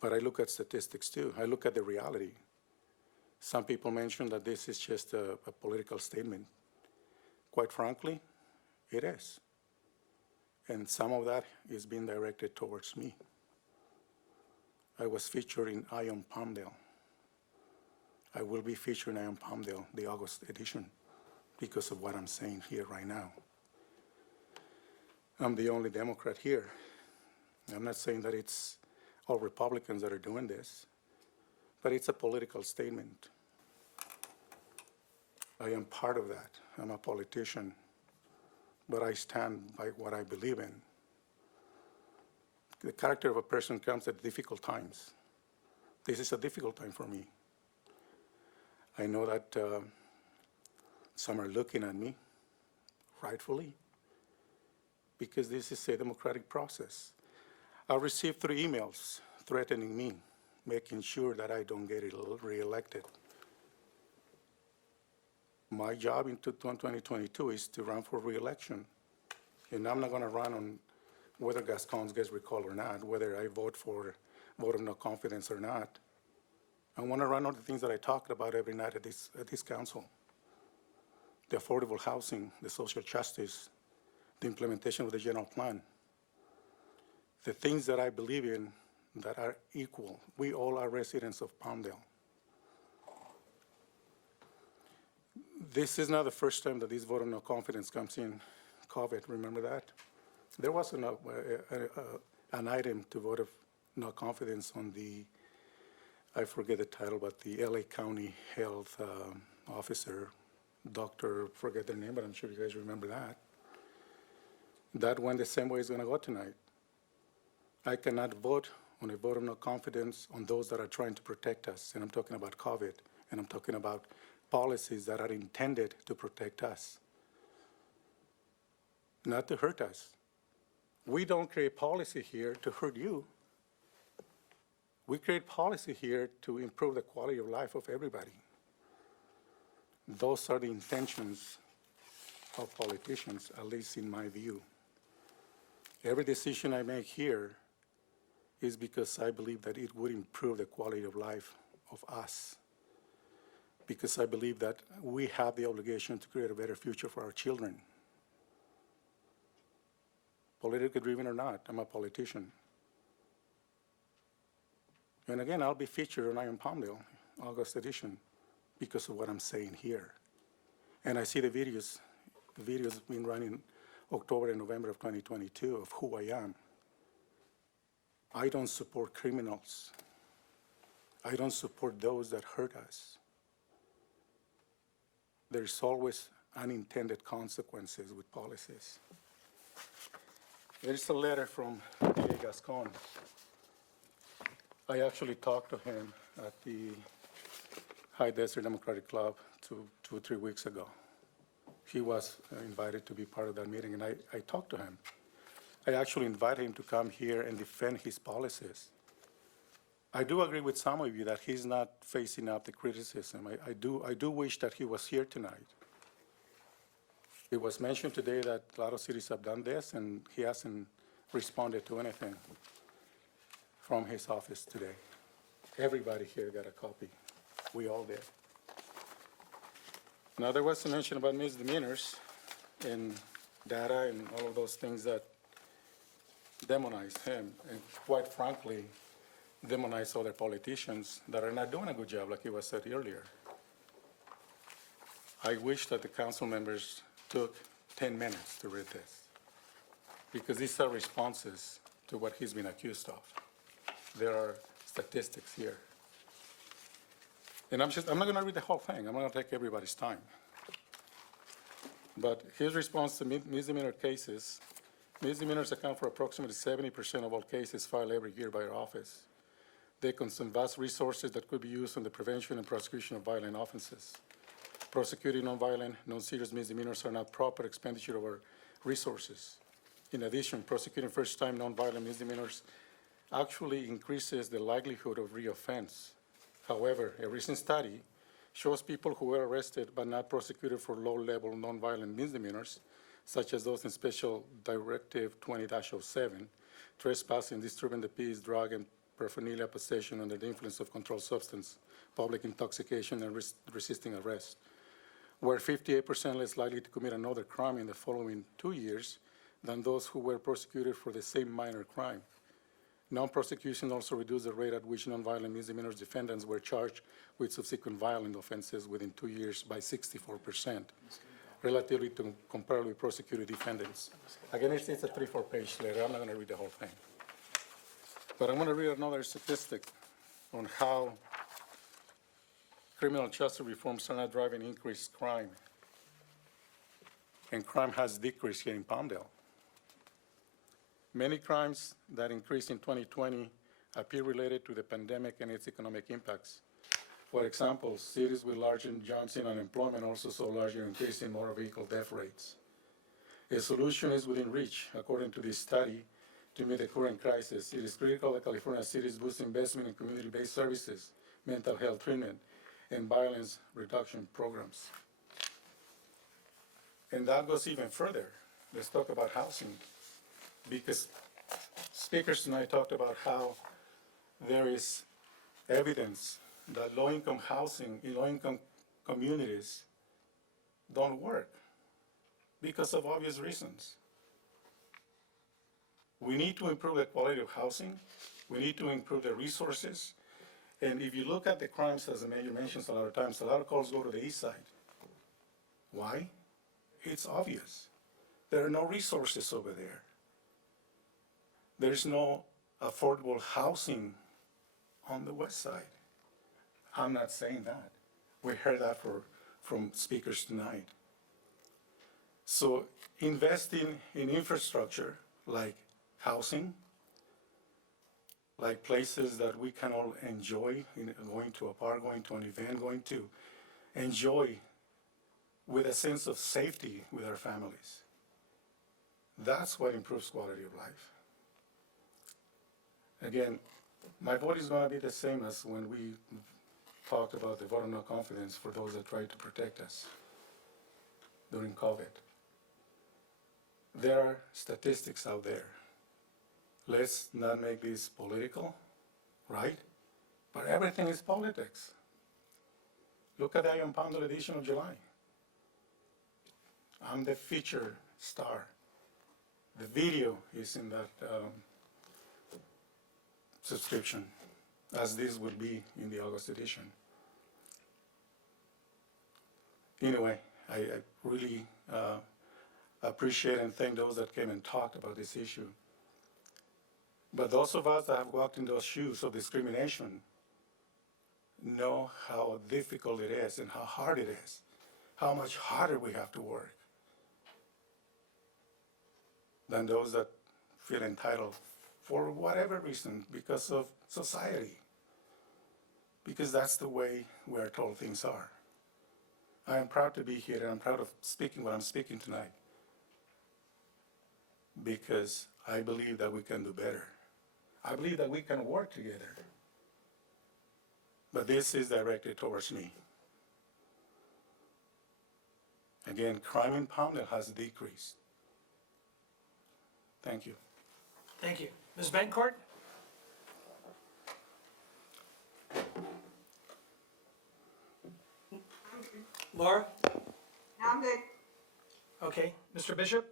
but I look at statistics too. I look at the reality. Some people mention that this is just a political statement. Quite frankly, it is. And some of that is being directed towards me. I was featured in Eye on Palmdale. I will be featured in Eye on Palmdale, the August edition, because of what I'm saying here right now. I'm the only Democrat here. I'm not saying that it's all Republicans that are doing this, but it's a political statement. I am part of that. I'm a politician, but I stand by what I believe in. The character of a person comes at difficult times. This is a difficult time for me. I know that some are looking at me, rightfully, because this is a democratic process. I received 3 emails threatening me, making sure that I don't get reelected. My job in 2022 is to run for reelection. And I'm not going to run on whether Gascon gets recalled or not, whether I vote of no confidence or not. I want to run on the things that I talked about every night at this council. The affordable housing, the social justice, the implementation of the general plan. The things that I believe in that are equal. We all are residents of Palmdale. This is not the first time that this vote of no confidence comes in. COVID, remember that? There was an item to vote of no confidence on the, I forget the title, but the LA County Health Officer, Doctor, forget their name, but I'm sure you guys remember that. That went the same way it's going to go tonight. I cannot vote on a vote of no confidence on those that are trying to protect us, and I'm talking about COVID, and I'm talking about policies that are intended to protect us, not to hurt us. We don't create policy here to hurt you. We create policy here to improve the quality of life of everybody. Those are the intentions of politicians, at least in my view. Every decision I make here is because I believe that it would improve the quality of life of us. Because I believe that we have the obligation to create a better future for our children. Politically driven or not, I'm a politician. And again, I'll be featured on I Am Palmdale, August edition, because of what I'm saying here. And I see the videos been running October and November of 2022 of who I am. I don't support criminals. I don't support those that hurt us. There's always unintended consequences with policies. There's a letter from D.A. Gascon. I actually talked to him at the High Desert Democratic Club 2 or 3 weeks ago. He was invited to be part of that meeting, and I talked to him. I actually invited him to come here and defend his policies. I do agree with some of you that he's not facing up the criticism. I do wish that he was here tonight. It was mentioned today that a lot of cities have done this, and he hasn't responded to anything from his office today. Everybody here got a copy. We all did. Now, there was a mention about misdemeanors and data and all of those things that demonize him, and quite frankly, demonize other politicians that are not doing a good job, like it was said earlier. I wish that the council members took 10 minutes to read this, because these are responses to what he's been accused of. There are statistics here. And I'm not going to read the whole thing. I'm not going to take everybody's time. But his response to misdemeanor cases, misdemeanors account for approximately 70% of all cases filed every year by our office. They consume vast resources that could be used in the prevention and prosecution of violent offenses. Prosecuting nonviolent, non-serious misdemeanors are not proper expenditure of our resources. In addition, prosecuting first-time nonviolent misdemeanors actually increases the likelihood of reoffense. However, a recent study shows people who were arrested but not prosecuted for low-level nonviolent misdemeanors, such as those in Special Directive 20-07, trespassing, disturbing the peace, drug and paraphernalia possession under the influence of controlled substance, public intoxication, and resisting arrest, were 58% less likely to commit another crime in the following 2 years than those who were prosecuted for the same minor crime. Non-prosecution also reduced the rate at which nonviolent misdemeanors defendants were charged with subsequent violent offenses within 2 years by 64%, relatively to comparably prosecuted defendants. Again, it's a 3-4 page letter. I'm not going to read the whole thing. But I want to read another statistic on how criminal justice reforms are not driving increased crime. And crime has decreased here in Palmdale. Many crimes that increased in 2020 appear related to the pandemic and its economic impacts. For example, cities with larger jumps in unemployment also saw larger increase in motor vehicle death rates. A solution is within reach, according to this study, to meet the current crisis. It is critical that California cities boost investment in community-based services, mental health treatment, and violence reduction programs. And that goes even further. Let's talk about housing, because speakers tonight talked about how there is evidence that low-income housing in low-income communities don't work because of obvious reasons. We need to improve the quality of housing. We need to improve the resources. And if you look at the crimes, as the mayor mentions a lot of times, a lot of calls go to the east side. Why? It's obvious. There are no resources over there. There's no affordable housing on the west side. I'm not saying that. We heard that from speakers tonight. So investing in infrastructure like housing, like places that we can all enjoy, going to a park, going to an event, going to enjoy with a sense of safety with our families. That's what improves quality of life. Again, my vote is going to be the same as when we talked about the vote of no confidence for those that tried to protect us during COVID. There are statistics out there. Let's not make this political, right? But everything is politics. Look at the Iron Palmdale edition of July. I'm the feature star. The video is in that subscription, as this would be in the August edition. Anyway, I really appreciate and thank those that came and talked about this issue. But those of us that have walked in those shoes of discrimination know how difficult it is and how hard it is, how much harder we have to work than those that feel entitled for whatever reason, because of society, because that's the way we are told things are. I am proud to be here, and I'm proud of speaking what I'm speaking tonight, because I believe that we can do better. I believe that we can work together. But this is directed towards me. Again, crime in Palmdale has decreased. Thank you. Thank you. Ms. Bencourt? Laura? No, I'm good. Okay. Mr. Bishop?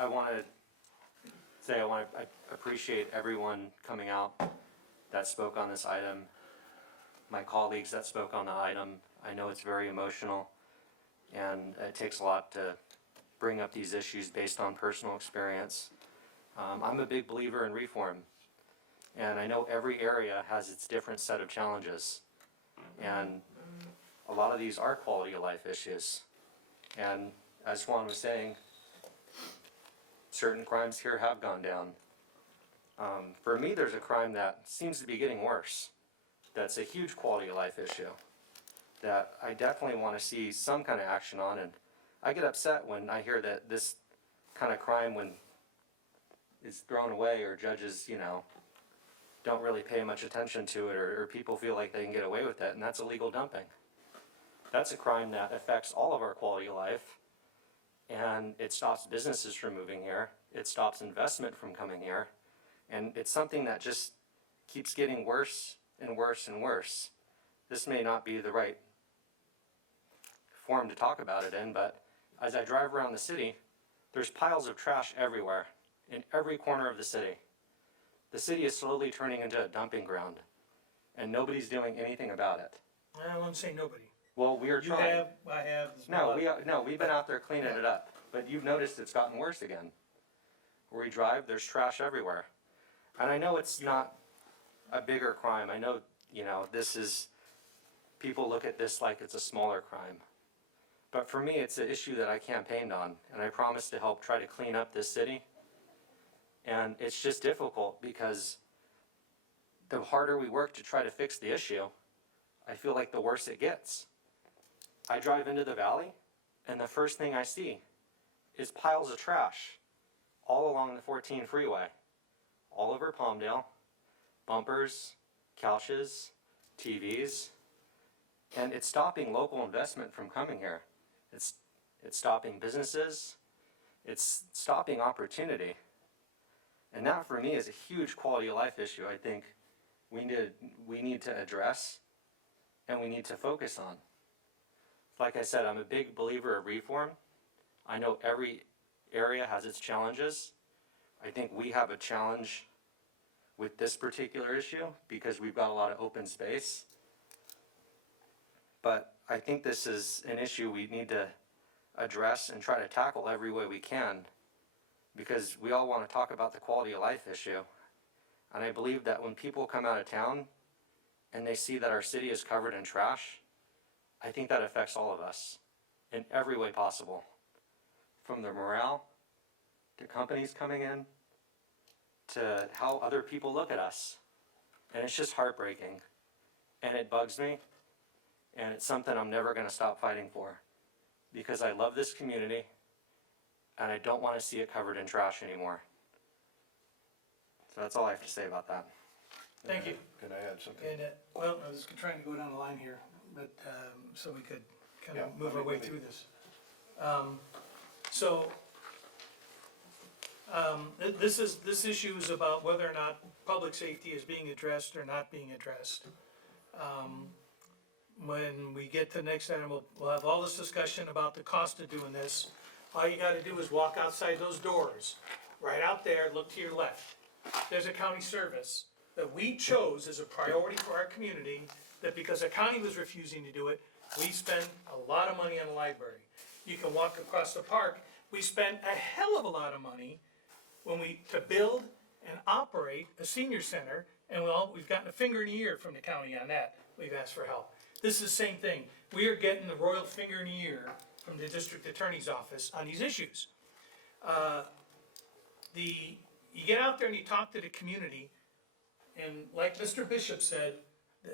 I want to say I appreciate everyone coming out that spoke on this item, my colleagues that spoke on the item. I know it's very emotional, and it takes a lot to bring up these issues based on personal experience. I'm a big believer in reform, and I know every area has its different set of challenges, and a lot of these are quality of life issues. And as Juan was saying, certain crimes here have gone down. For me, there's a crime that seems to be getting worse. That's a huge quality of life issue that I definitely want to see some kind of action on. And I get upset when I hear that this kind of crime, when it's thrown away, or judges, don't really pay much attention to it, or people feel like they can get away with it, and that's illegal dumping. That's a crime that affects all of our quality of life, and it stops businesses from moving here. It stops investment from coming here, and it's something that just keeps getting worse and worse and worse. This may not be the right forum to talk about it in, but as I drive around the city, there's piles of trash everywhere, in every corner of the city. The city is slowly turning into a dumping ground, and nobody's doing anything about it. I won't say nobody. Well, we are trying. You have, I have. No, we've been out there cleaning it up, but you've noticed it's gotten worse again. Where we drive, there's trash everywhere. And I know it's not a bigger crime. I know, people look at this like it's a smaller crime. But for me, it's an issue that I campaigned on, and I promised to help try to clean up this city. And it's just difficult because the harder we work to try to fix the issue, I feel like the worse it gets. I drive into the valley, and the first thing I see is piles of trash all along the 14 freeway, all over Palmdale, bumpers, couches, TVs, and it's stopping local investment from coming here. It's stopping businesses, it's stopping opportunity. And that for me is a huge quality of life issue I think we need to address and we need to focus on. Like I said, I'm a big believer of reform. I know every area has its challenges. I think we have a challenge with this particular issue because we've got a lot of open space. But I think this is an issue we need to address and try to tackle every way we can, because we all want to talk about the quality of life issue. And I believe that when people come out of town and they see that our city is covered in trash, I think that affects all of us in every way possible. From the morale, to companies coming in, to how other people look at us. And it's just heartbreaking. And it bugs me. And it's something I'm never going to stop fighting for. Because I love this community, and I don't want to see it covered in trash anymore. So that's all I have to say about that. Thank you. Can I add something? And, well, I was trying to go down the line here, but, so we could kind of move our way through this. This issue is about whether or not public safety is being addressed or not being addressed. When we get to the next item, we'll have all this discussion about the cost of doing this. All you gotta do is walk outside those doors, right out there, look to your left. There's a county service that we chose as a priority for our community, that because the county was refusing to do it, we spend a lot of money on the library. You can walk across the park, we spend a hell of a lot of money to build and operate a senior center, and we've gotten a finger in the ear from the county on that. We've asked for help. This is the same thing. We are getting the royal finger in the ear from the district attorney's office on these issues. You get out there and you talk to the community, and like Mr. Bishop said,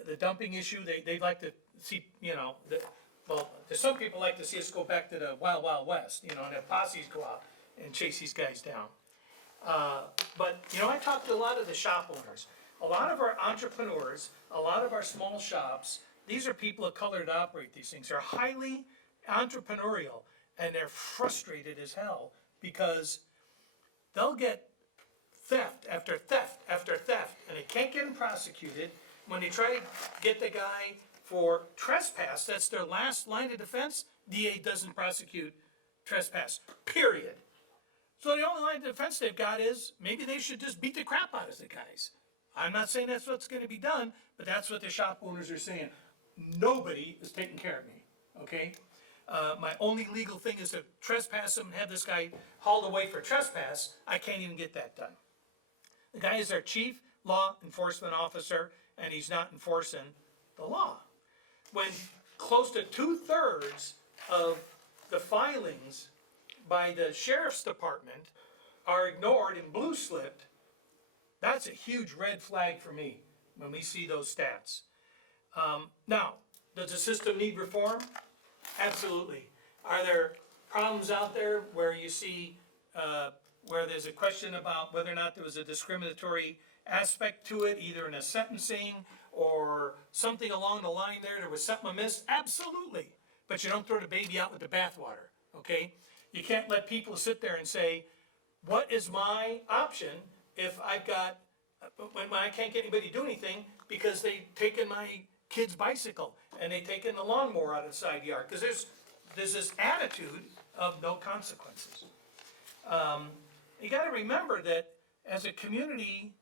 the dumping issue, they'd like to see, there's some people like to see us go back to the Wild Wild West, and have posses go out and chase these guys down. But I talked to a lot of the shop owners, a lot of our entrepreneurs, a lot of our small shops. These are people of color that operate these things. They're highly entrepreneurial, and they're frustrated as hell because they'll get theft after theft after theft, and they can't get them prosecuted. When they try to get the guy for trespass, that's their last line of defense, DA doesn't prosecute trespass, period. So the only line of defense they've got is maybe they should just beat the crap out of the guys. I'm not saying that's what's going to be done, but that's what the shop owners are saying. Nobody is taking care of me, okay? My only legal thing is to trespass him and have this guy hauled away for trespass. I can't even get that done. The guy is our chief law enforcement officer, and he's not enforcing the law. When close to 2/3 of the filings by the sheriff's department are ignored and blue slipped, that's a huge red flag for me when we see those stats. Now, does the system need reform? Absolutely. Are there problems out there where you see, where there's a question about whether or not there was a discriminatory aspect to it, either in a sentencing or something along the line there was something amiss? Absolutely. But you don't throw the baby out with the bathwater, okay? You can't let people sit there and say, what is my option if I've got, when I can't get anybody to do anything because they've taken my kid's bicycle and they've taken the lawnmower out of the side yard? Because there's this attitude of no consequences. You got to remember that as a community,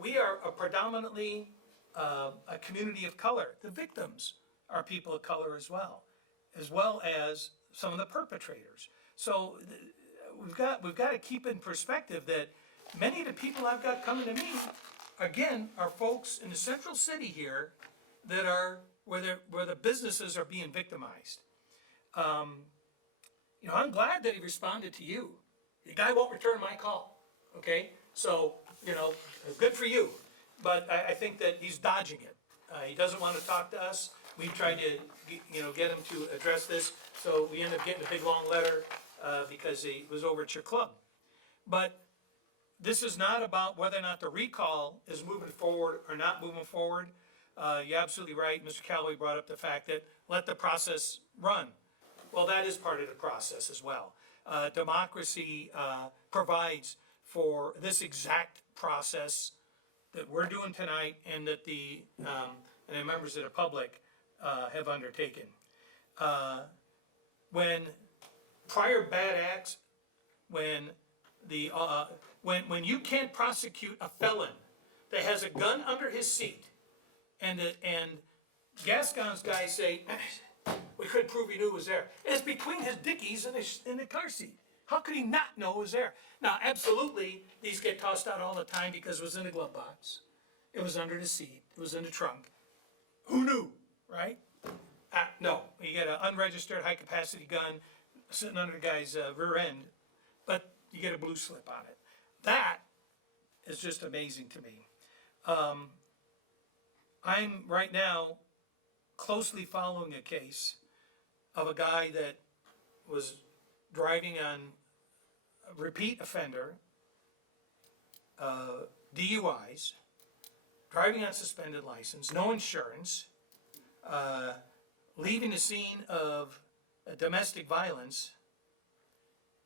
we are a predominantly a community of color. The victims are people of color as well as some of the perpetrators. So we've got to keep in perspective that many of the people I've got coming to me, again, are folks in the central city here that are, where the businesses are being victimized. You know, I'm glad that he responded to you. The guy won't return my call, okay? So, you know, good for you. But I think that he's dodging it. He doesn't want to talk to us. We tried to, get him to address this, so we ended up getting a big, long letter, because he was over at your club. But this is not about whether or not the recall is moving forward or not moving forward. You're absolutely right. Mr. Callaway brought up the fact that let the process run. Well, that is part of the process as well. Democracy provides for this exact process that we're doing tonight and that the members of the public have undertaken. When prior bad acts, when you can't prosecute a felon that has a gun under his seat, and Gascon's guys say, we couldn't prove he knew it was there. It's between his dickies and the car seat. How could he not know it was there? Now, absolutely, these get tossed out all the time because it was in the glove box. It was under the seat. It was in the trunk. Who knew, right? No, you get an unregistered high-capacity gun sitting under the guy's rear end, but you get a blue slip on it. That is just amazing to me. I'm right now closely following a case of a guy that was driving on a repeat offender, DUIs, driving on suspended license, no insurance, leaving the scene of domestic violence,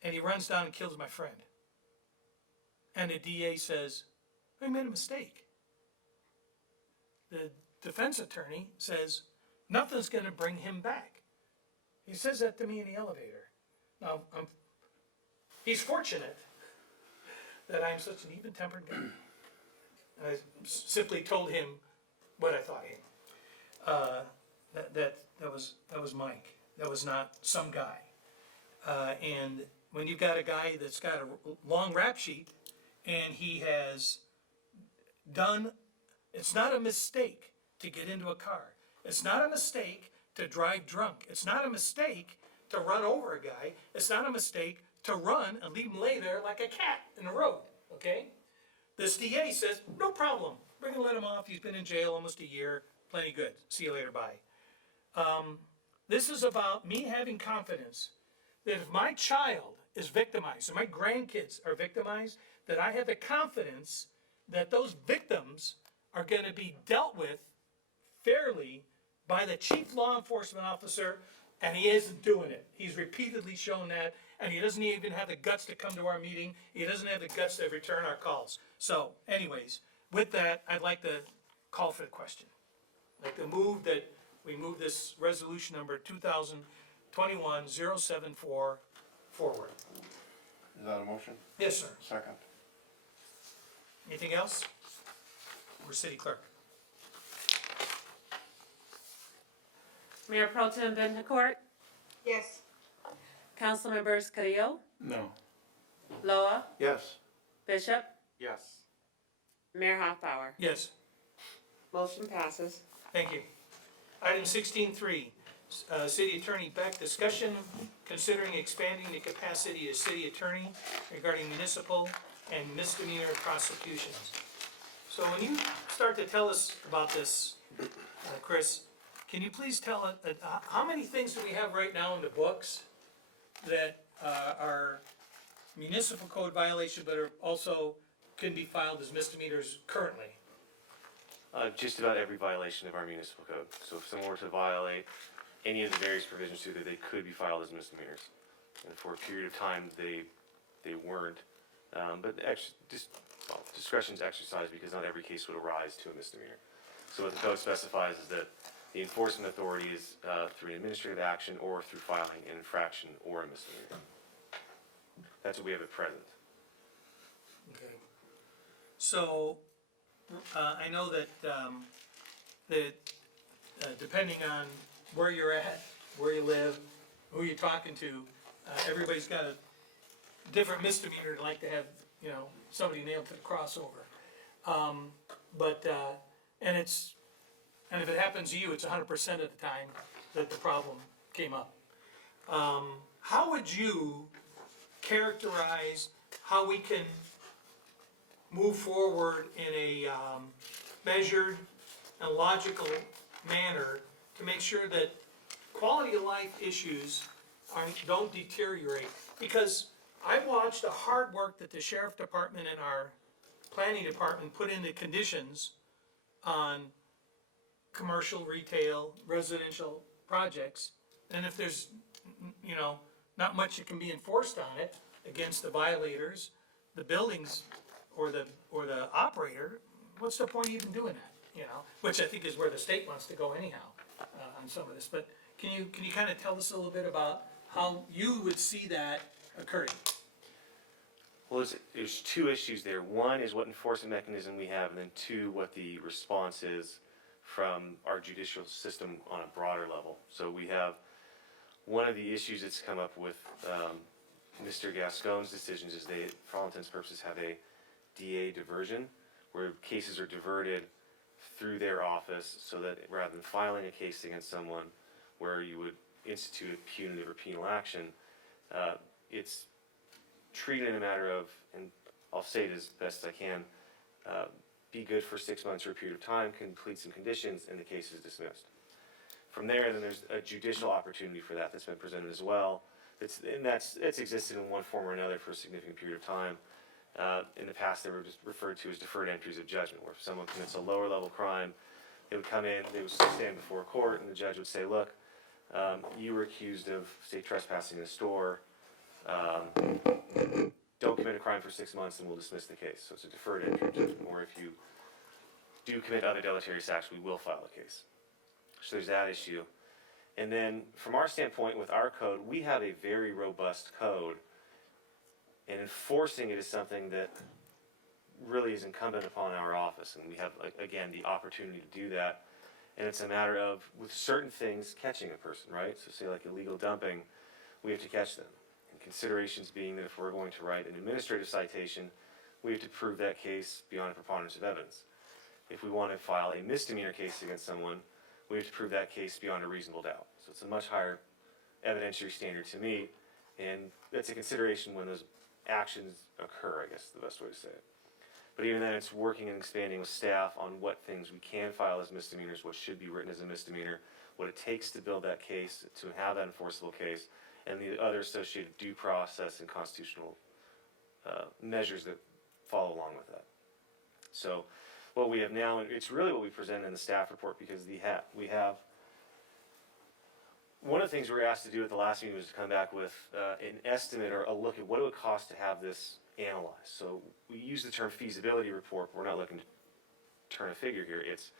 and he runs down and kills my friend. And the DA says, I made a mistake. The defense attorney says, nothing's going to bring him back. He says that to me in the elevator. Now, he's fortunate that I'm such an even-tempered guy. And I simply told him what I thought of him. That was Mike. That was not some guy. And when you've got a guy that's got a long rap sheet and he has done, it's not a mistake to get into a car. It's not a mistake to drive drunk. It's not a mistake to run over a guy. It's not a mistake to run and leave him lay there like a cat in the road, okay? This DA says, no problem. We're going to let him off. He's been in jail almost a year. Plenty good. See you later. Bye. This is about me having confidence that if my child is victimized, or my grandkids are victimized, that I have the confidence that those victims are going to be dealt with fairly by the chief law enforcement officer, and he isn't doing it. He's repeatedly shown that, and he doesn't even have the guts to come to our meeting. He doesn't have the guts to return our calls. So, anyways, with that, I'd like to call for the question. I'd like to move that we move this resolution number 2021-074 forward. Is that a motion? Yes, sir. Second. Anything else? Or City Clerk? Mayor Pro Tem Benjacourt, Yes. Councilmembers Carrillo, No. Loa, Yes. Bishop, Yes. Mayor Hoffbauer. Yes. Motion passes. Thank you. Item 16.3, City Attorney Beck, discussion considering expanding the capacity of City Attorney regarding municipal and misdemeanor prosecutions. So when you start to tell us about this, Chris, can you please tell us, how many things do we have right now in the books that are municipal code violation but are also can be filed as misdemeanors currently? Just about every violation of our municipal code. So if someone were to violate any of the various provisions to that, they could be filed as misdemeanors. And for a period of time, they weren't. But discretion is exercised because not every case would arise to a misdemeanor. So what the code specifies is that the enforcement authority is through an administrative action or through filing an infraction or a misdemeanor. That's what we have at present. Okay. So, I know that, depending on where you're at, where you live, who you're talking to, everybody's got different misdemeanor than like to have, you know, somebody nailed to the crossover. And if it happens to you, it's 100% of the time that the problem came up. How would you characterize how we can move forward in a measured and logical manner to make sure that quality of life issues don't deteriorate? Because I watched the hard work that the sheriff department and our planning department put into conditions on commercial, retail, residential projects. And if there's, you know, not much that can be enforced on it against the violators, the buildings, or the operator, what's the point of even doing that, you know? Which I think is where the state wants to go anyhow, on some of this. But can you kind of tell us a little bit about how you would see that occurring? Well, there's two issues there. One is what enforcement mechanism we have, and then two, what the response is from our judicial system on a broader level. So we have, one of the issues that's come up with Mr. Gascon's decisions is they, for all intents and purposes, have a DA diversion, where cases are diverted through their office, so that rather than filing a case against someone where you would institute a punitive or penal action, it's treated in a matter of, and I'll say it as best as I can, be good for 6 months or a period of time, complete some conditions, and the case is dismissed. From there, then there's a judicial opportunity for that that's been presented as well. It's existed in one form or another for a significant period of time. In the past, they were just referred to as deferred entries of judgment, where if someone commits a lower level crime, they would come in, they would stand before a court, and the judge would say, look, you were accused of, say, trespassing in a store. Don't commit a crime for 6 months and we'll dismiss the case. So it's a deferred entry of judgment. Or if you do commit other deleterious acts, we will file a case. So there's that issue. And then from our standpoint with our code, we have a very robust code, and enforcing it is something that really is incumbent upon our office. And we have, again, the opportunity to do that. And it's a matter of, with certain things, catching a person, right? So say like illegal dumping, we have to catch them. Considerations being that if we're going to write an administrative citation, we have to prove that case beyond a preponderance of evidence. If we want to file a misdemeanor case against someone, we have to prove that case beyond a reasonable doubt. So it's a much higher evidentiary standard to meet, and that's a consideration when those actions occur, I guess is the best way to say it. But even then, it's working and expanding with staff on what things we can file as misdemeanors, what should be written as a misdemeanor, what it takes to build that case, to have that enforceable case, and the other associated due process and constitutional measures that follow along with that. So what we have now, and it's really what we present in the staff report, because we have one of the things we were asked to do at the last meeting was to come back with an estimate or a look at what it would cost to have this analyzed. So we use the term feasibility report, but we're not looking to turn a figure here. It's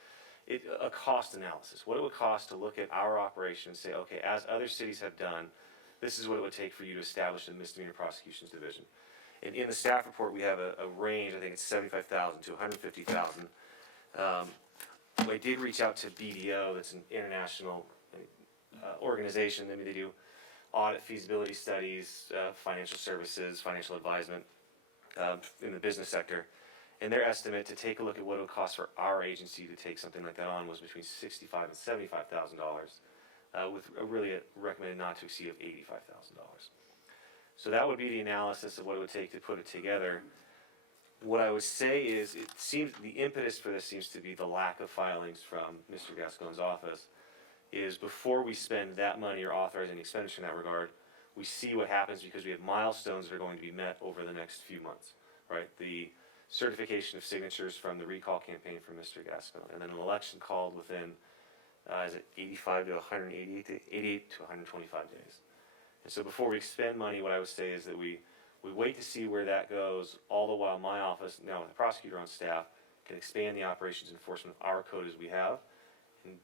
a cost analysis. What it would cost to look at our operation and say, okay, as other cities have done, this is what it would take for you to establish a misdemeanor prosecutions division. And in the staff report, we have a range. I think it's $75,000 to $150,000. I did reach out to BDO, that's an international organization. I mean, they do audit feasibility studies, financial services, financial advisement in the business sector. And their estimate to take a look at what it would cost for our agency to take something like that on was between $65,000 and $75,000, with a really recommended not to exceed of $85,000. So that would be the analysis of what it would take to put it together. What I would say is, it seems the impetus for this seems to be the lack of filings from Mr. Gascon's office. Is before we spend that money or authorize any expenditure in that regard, we see what happens, because we have milestones that are going to be met over the next few months, right? The certification of signatures from the recall campaign from Mr. Gascon, and then an election called within, is it 88 to 125 days. And so before we expend money, what I would say is that we wait to see where that goes, all the while my office, now with the prosecutor on staff, can expand the operations enforcement of our code as we have, and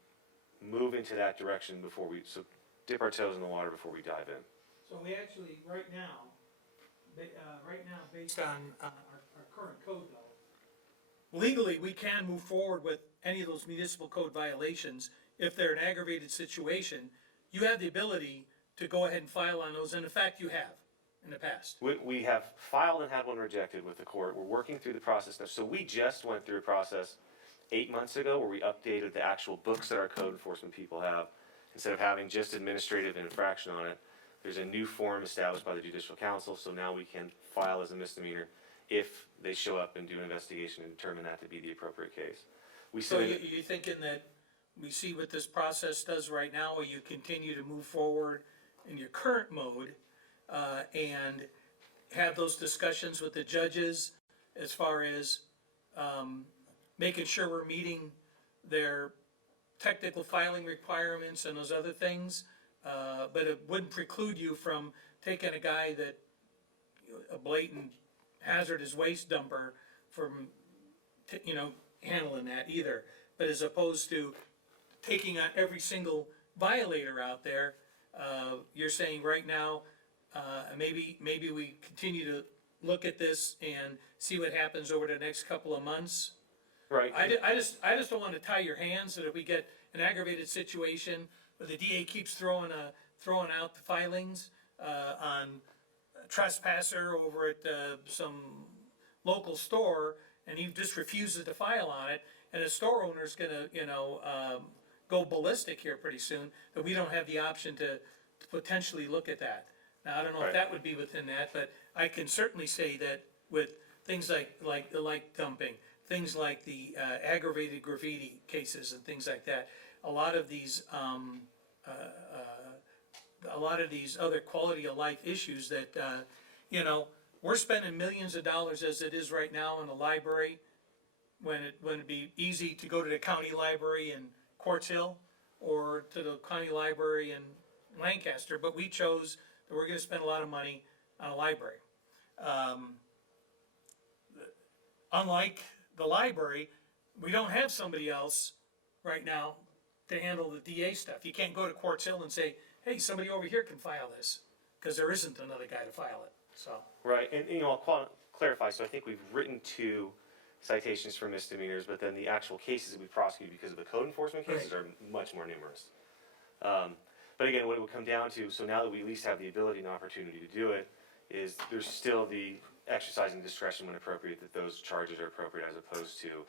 move into that direction before we, so dip our toes in the water before we dive in. So we actually, right now, based on our current code though, legally, we can move forward with any of those municipal code violations if they're an aggravated situation. You have the ability to go ahead and file on those, and in fact, you have. in the past? We have filed and had one rejected with the court. We're working through the process now. So we just went through a process 8 months ago where we updated the actual books that our code enforcement people have. Instead of having just administrative and infraction on it, there's a new form established by the Judicial Council, so now we can file as a misdemeanor if they show up and do an investigation and determine that to be the appropriate case. So you thinking that we see what this process does right now, or you continue to move forward in your current mode, and have those discussions with the judges as far as, making sure we're meeting their technical filing requirements and those other things, but it wouldn't preclude you from taking a guy that, a blatant hazardous waste dumper, from, handling that either. But as opposed to taking on every single violator out there, you're saying right now, maybe we continue to look at this and see what happens over the next couple of months. Right. I just don't wanna tie your hands that if we get an aggravated situation where the DA keeps throwing out the filings, on a trespasser over at, some local store, and he just refuses to file on it, and the store owner's gonna, go ballistic here pretty soon, that we don't have the option to potentially look at that. Now, I don't know if that would be within that, but I can certainly say that with things like dumping, things like the aggravated graffiti cases and things like that, a lot of these other quality of life issues that, we're spending millions of dollars as it is right now in the library, when it'd be easy to go to the county library in Quartz Hill or to the county library in Lancaster, but we chose that we're gonna spend a lot of money on a library. Unlike the library, we don't have somebody else right now to handle the DA stuff. You can't go to Quartz Hill and say, hey, somebody over here can file this, because there isn't another guy to file it, so. Right, and I'll clarify, so I think we've written 2 citations for misdemeanors, but then the actual cases that we prosecute because of the code enforcement cases are much more numerous. But again, what it would come down to, so now that we at least have the ability and opportunity to do it, is there's still the exercising discretion when appropriate that those charges are appropriate as opposed to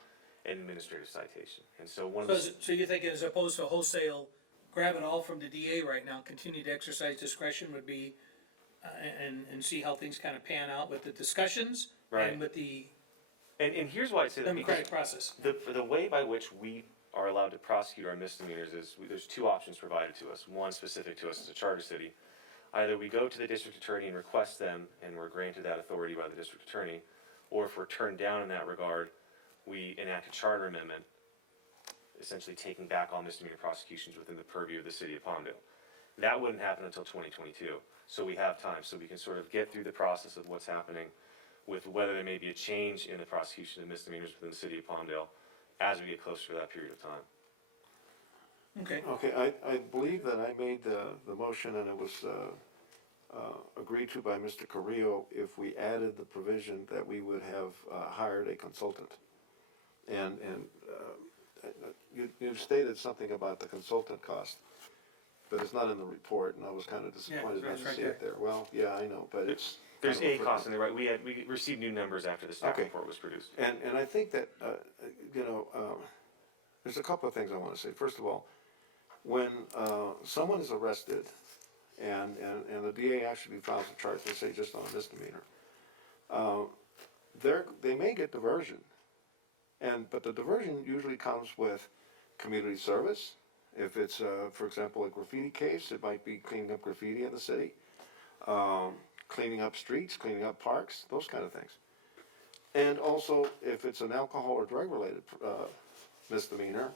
an administrative citation. And so one of the. So you're thinking as opposed to wholesale, grab it all from the DA right now, continue to exercise discretion would be, and see how things kind of pan out with the discussions and with the And here's why I say that. democratic process. The way by which we are allowed to prosecute our misdemeanors is, there's 2 options provided to us. One specific to us as a charter city. Either we go to the district attorney and request them, and we're granted that authority by the district attorney, or if we're turned down in that regard, we enact a charter amendment, essentially taking back all misdemeanor prosecutions within the purview of the city of Palmdale. That wouldn't happen until 2022, so we have time, so we can sort of get through the process of what's happening with whether there may be a change in the prosecution of misdemeanors within the city of Palmdale as we get closer to that period of time. Okay. Okay, I believe that I made the motion and it was, agreed to by Mr. Carrillo if we added the provision that we would have, hired a consultant. And you stated something about the consultant cost, but it's not in the report, and I was kind of disappointed not to see it there. Well, yeah, I know, but it's. There's a cost in there, right? We received new numbers after the staff report was produced. And I think that, there's a couple of things I want to say. First of all, when someone is arrested and the DA actually files a charge, let's say just on a misdemeanor, they may get diversion. But the diversion usually comes with community service. If it's, for example, a graffiti case, it might be cleaning up graffiti in the city, cleaning up streets, cleaning up parks, those kind of things. And also, if it's an alcohol or drug-related misdemeanor,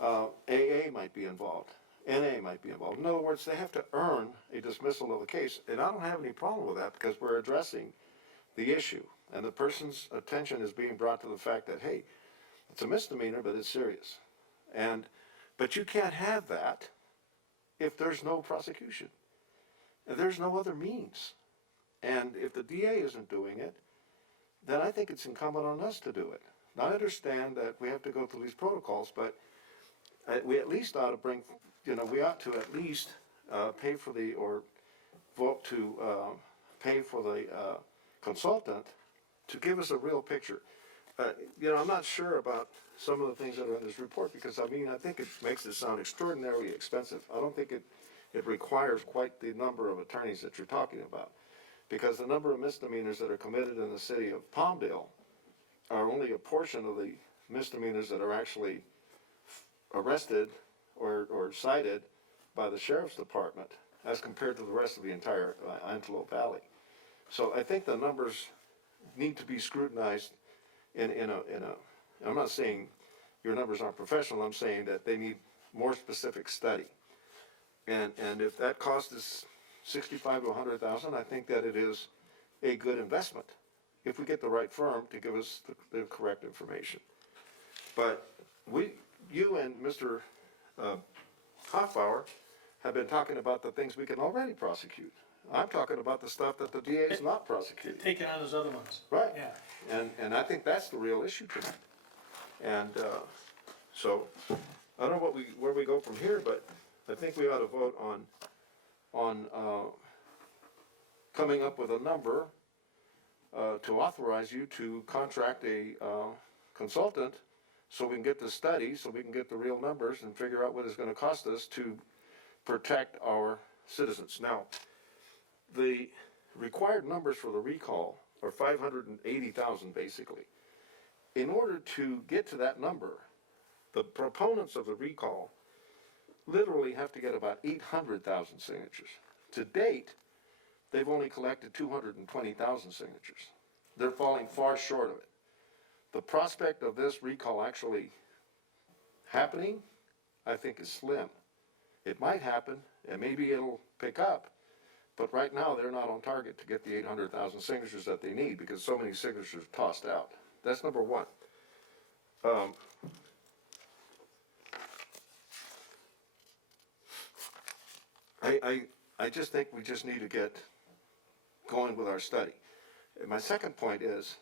AA might be involved, NA might be involved. In other words, they have to earn a dismissal of the case, and I don't have any problem with that because we're addressing the issue, and the person's attention is being brought to the fact that, hey, it's a misdemeanor, but it's serious. But you can't have that if there's no prosecution. And there's no other means. And if the DA isn't doing it, then I think it's incumbent on us to do it. Now, I understand that we have to go through these protocols, but we at least ought to we ought to at least pay for or vote to pay for the consultant to give us a real picture. I'm not sure about some of the things that are in this report, because I think it makes it sound extraordinarily expensive. I don't think it requires quite the number of attorneys that you're talking about, because the number of misdemeanors that are committed in the city of Palmdale are only a portion of the misdemeanors that are actually arrested or cited by the sheriff's department as compared to the rest of the entire Antelope Valley. So I think the numbers need to be scrutinized in a, I'm not saying your numbers aren't professional, I'm saying that they need more specific study. And if that cost is 65 to 100,000, I think that it is a good investment if we get the right firm to give us the correct information. But you and Mr. Hoffbauer have been talking about the things we can already prosecute. I'm talking about the stuff that the DA is not prosecuting. Taking on those other ones. Right. Yeah. And I think that's the real issue tonight. And so I don't know where we go from here, but I think we ought to vote on coming up with a number to authorize you to contract a consultant so we can get the study, so we can get the real numbers and figure out what it's going to cost us to protect our citizens. Now, the required numbers for the recall are 580,000 basically. In order to get to that number, the proponents of the recall literally have to get about 800,000 signatures. To date, they've only collected 220,000 signatures. They're falling far short of it. The prospect of this recall actually happening, I think, is slim. It might happen, and maybe it'll pick up, but right now they're not on target to get the 800,000 signatures that they need because so many signatures are tossed out. That's number one. I just think we just need to get going with our study. And my second point is,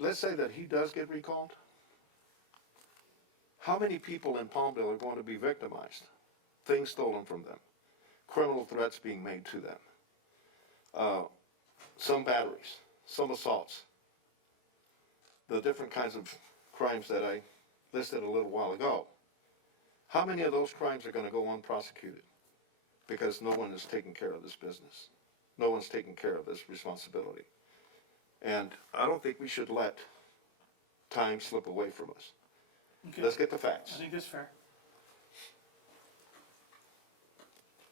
let's say that he does get recalled, how many people in Palmdale are going to be victimized? Things stolen from them, criminal threats being made to them, some batteries, some assaults, the different kinds of crimes that I listed a little while ago. How many of those crimes are going to go unprosecuted? Because no one is taking care of this business. No one's taking care of this responsibility. And I don't think we should let time slip away from us. Okay. Let's get the facts. I think that's fair.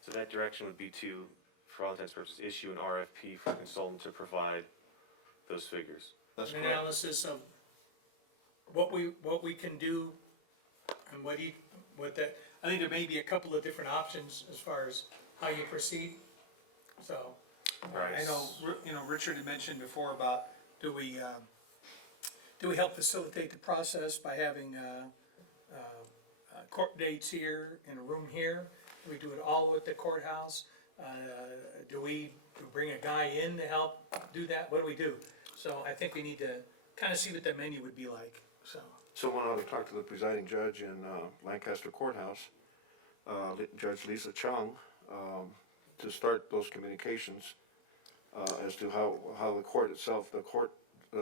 So that direction would be to, for all intents and purposes, issue an RFP for a consultant to provide those figures. That's An correct. analysis of what we can do and I think there may be a couple of different options as far as how you proceed. So, Right. I know, Richard had mentioned before about, do we help facilitate the process by having, court dates here in a room here? Do we do it all at the courthouse? Do we bring a guy in to help do that? What do we do? So I think we need to kind of see what the menu would be like, so. Someone ought to talk to the presiding judge in Lancaster Courthouse, Judge Lisa Chung, to start those communications as to how the court itself, the court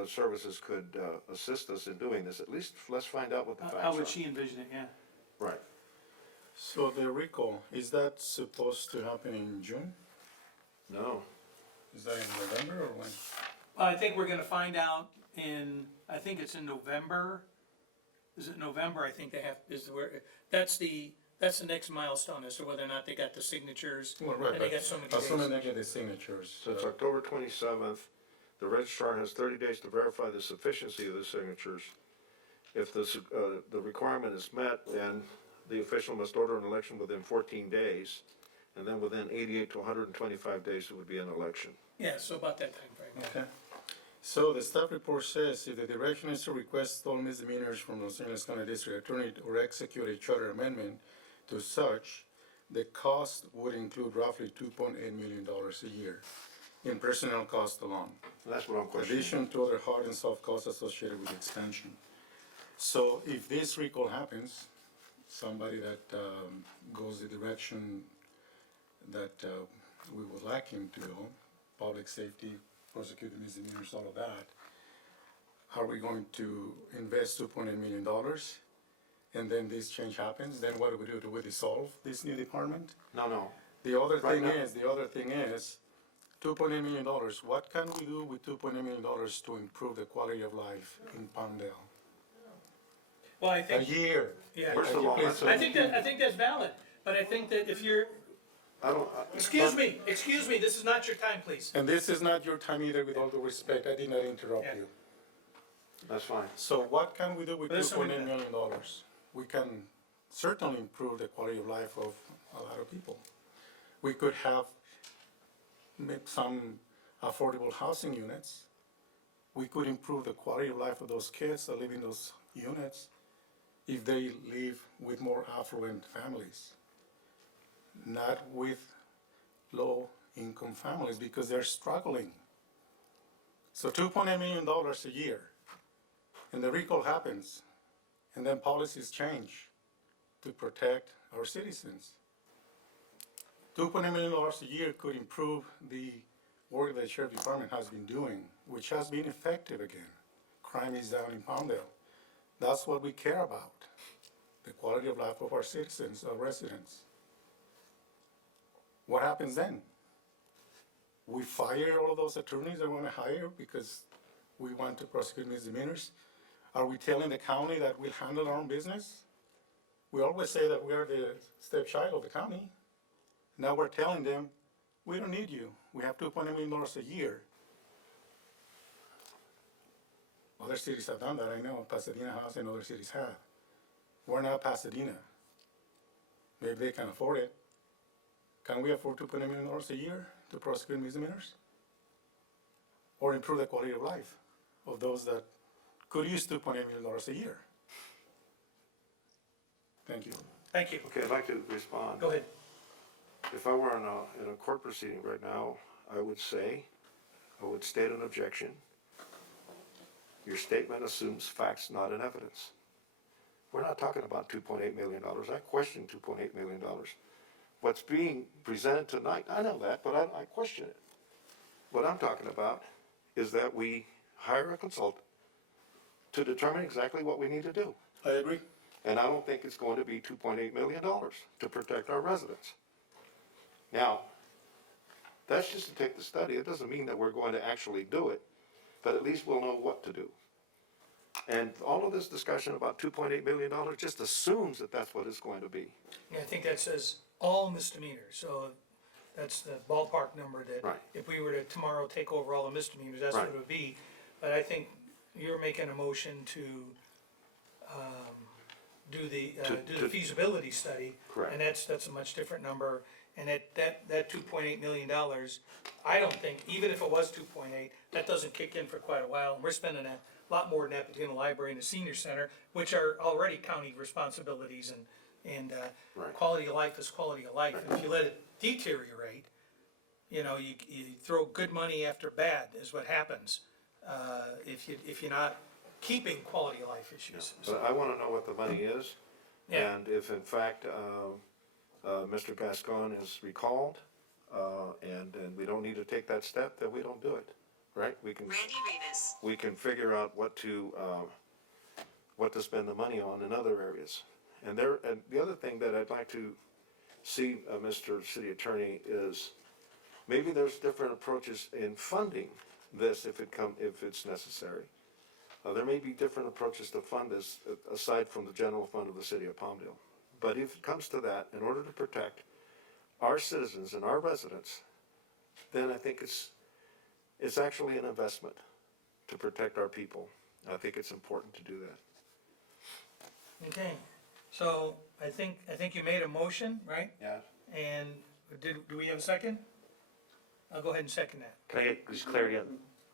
services could assist us in doing this. At least let's find out what the facts are. How would she envision it, yeah? Right. So the recall, is that supposed to happen in June? No. Is that in November or when? Well, I think we're gonna find out I think it's in November. Is it November? I think that's the next milestone as to whether or not they got the signatures. Well, right, And they but got so many assuming days. they get the signatures. So it's October 27th. The registrar has 30 days to verify the sufficiency of the signatures. If the requirement is met, then the official must order an election within 14 days. And then within 88 to 125 days, it would be an election. Yeah, so about that time frame. Okay. So the staff report says if the direction is to request all misdemeanors from Los Angeles County District Attorney or execute a charter amendment to such, the cost would include roughly $2.8 million a year in personnel costs alone. That's what I'm In questioning. addition to other hard and soft costs associated with the extension. So if this recall happens, somebody that goes the direction that we would like him to do, public safety, prosecuting misdemeanors, all of that, are we going to invest $2.8 million? And then this change happens, then what do we do? Do we dissolve this new department? No. The other Right thing is, $2.8 million, what can we do with $2.8 million to improve the quality of life in Palmdale? Well, I A think, year. yeah, First of all, that's I think that's valid, but I think that if you're, I don't. excuse me, this is not your time, please. And this is not your time either, with all due respect, I did not interrupt Yeah. you. That's fine. So what can we do with Listen, $2.8 million? We can certainly improve the quality of life of a lot of people. We could have some affordable housing units. We could improve the quality of life of those kids that live in those units if they live with more affluent families, not with low-income families, because they're struggling. So $2.8 million a year, and the recall happens, and then policies change to protect our citizens. $2.8 million a year could improve the work that the Sheriff Department has been doing, which has been effective again. Crime is down in Palmdale. That's what we care about, the quality of life of our citizens, our residents. What happens then? We fire all of those attorneys that we want to hire because we want to prosecute misdemeanors? Are we telling the county that we'll handle our own business? We always say that we are the stepchild of the county. Now we're telling them, we don't need you. We have $2.8 million a year. Other cities have done that, I know. Pasadena has and other cities have. We're not Pasadena. Maybe they can afford it. Can we afford $2.8 million a year to prosecute misdemeanors? Or improve the quality of life of those that could use $2.8 million a year? Thank you. Thank you. Okay, I'd like to respond. Go ahead. If I were in a court proceeding right now, I would state an objection. Your statement assumes facts, not in evidence. We're not talking about $2.8 million. I question $2.8 million. What's being presented tonight, I know that, but I question it. What I'm talking about is that we hire a consultant to determine exactly what we need to do. I agree. And I don't think it's going to be $2.8 million to protect our residents. Now, that's just to take the study. It doesn't mean that we're going to actually do it, but at least we'll know what to do. And all of this discussion about $2.8 million just assumes that that's what it's going to be. Yeah, I think that says all misdemeanors, so that's the ballpark number that Right. if we were to tomorrow take over all the misdemeanors, that's what Right. it would be. But I think you're making a motion to, do the feasibility study. Correct. And that's a much different number, and that $2.8 million, I don't think, even if it was 2.8, that doesn't kick in for quite a while, and we're spending a lot more than that between the library and the senior center, which are already county responsibilities, and Right. quality of life is quality of life, and if you let it deteriorate, you throw good money after bad is what happens, if you're not keeping quality of life issues. But I want to know what the money is. Yeah. And if in fact, Mr. Gascon is recalled, and we don't need to take that step, then we don't do it, right? We can figure out what to spend the money on in other areas. And the other thing that I'd like to see, Mr. City Attorney, is maybe there's different approaches in funding this if it's necessary. There may be different approaches to fund this aside from the general fund of the city of Palmdale. But if it comes to that, in order to protect our citizens and our residents, then I think it's actually an investment to protect our people. I think it's important to do that. Okay, so I think you made a motion, right? Yeah. And do we have a second? I'll go ahead and second that. Can I get just clarity on,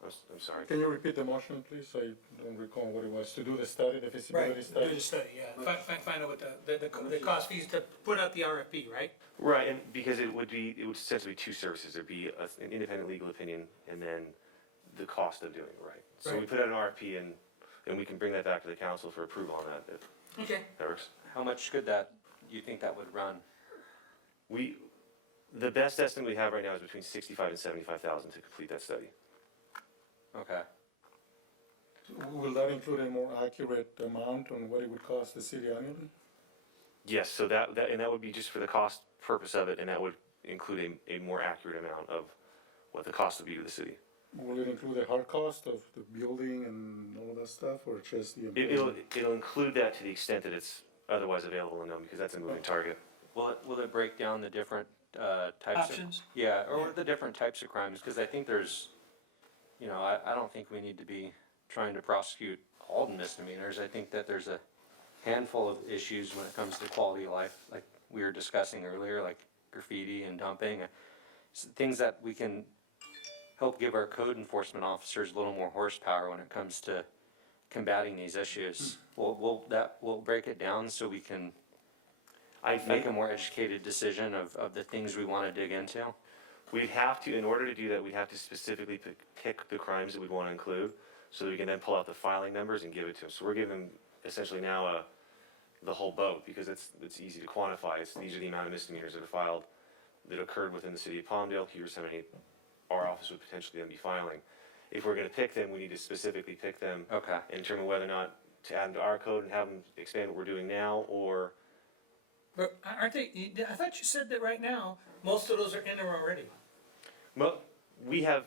I'm sorry. Can you repeat the motion, please? I don't recall what it was. To do the study, the feasibility Right, study? do the study, yeah, find out what the cost fees to put out the RFP, right? Right, and because it would essentially be two services. There'd be an independent legal opinion and then the cost of doing it, right? So we Right. put out an RFP and we can bring that back to the council for approval on that, if Okay. that works. How much could that, do you think that would run? The best estimate we have right now is between 65 and 75,000 to complete that study. Okay. Will that include a more accurate amount on what it would cost the city annually? Yes, so that would be just for the cost purpose of it, and that would include a more accurate amount of what the cost would be to the city. Will it include the hard cost of the building and all that stuff, or just the? It'll include that to the extent that it's otherwise available in them, because that's a moving target. Will it break down the different types Options? of? Yeah, or the different types of crimes, because I think there's, I don't think we need to be trying to prosecute all the misdemeanors. I think that there's a handful of issues when it comes to quality of life, like we were discussing earlier, like graffiti and dumping, things that we can help give our code enforcement officers a little more horsepower when it comes to combating these issues. We'll break it down so we can make a more educated decision of the things we want to dig into. We'd have to, in order to do that, we'd have to specifically pick the crimes that we'd want to include, so that we can then pull out the filing numbers and give it to them. So we're giving them essentially now the whole boat, because it's easy to quantify. These are the amount of misdemeanors that are filed that occurred within the city of Palmdale. Here's how many our office would potentially then be filing. If we're going to pick them, we need to specifically pick them and determine whether or not to add them to our code and have them expand what we're doing now, or. But aren't they, I thought you said that right now, most of those are in there already. Well, we have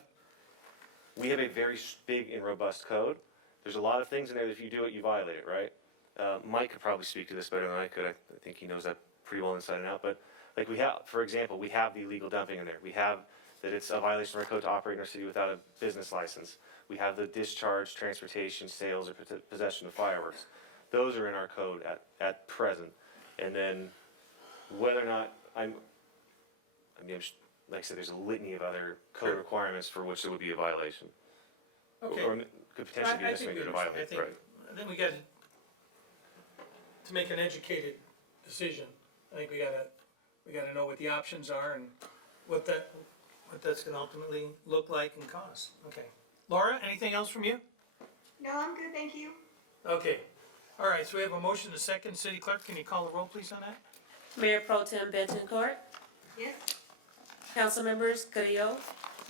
a very big and robust code. There's a lot of things in there that if you do it, you violate it, right? Mike could probably speak to this better than I could. I think he knows that pretty well inside and out. But like for example, we have the illegal dumping in there. We have that it's a violation of our code to operate in our city without a business license. We have the discharge, transportation, sales, or possession of fireworks. Those are in our code at present. And then whether or not like I said, there's a litany of other code requirements for which there would be a violation. Okay. Or could potentially be a misdemeanor to violate, right? I think we got to make an educated decision. I think we gotta know what the options are and what that's gonna ultimately look like and cost. Okay. Laura, anything else from you? No, I'm good, thank you. Okay. All right, so we have a motion to second. City Clerk, can you call the roll, please, on that? Mayor Pro Tem Bettencourt, Yes? council members Carrillo,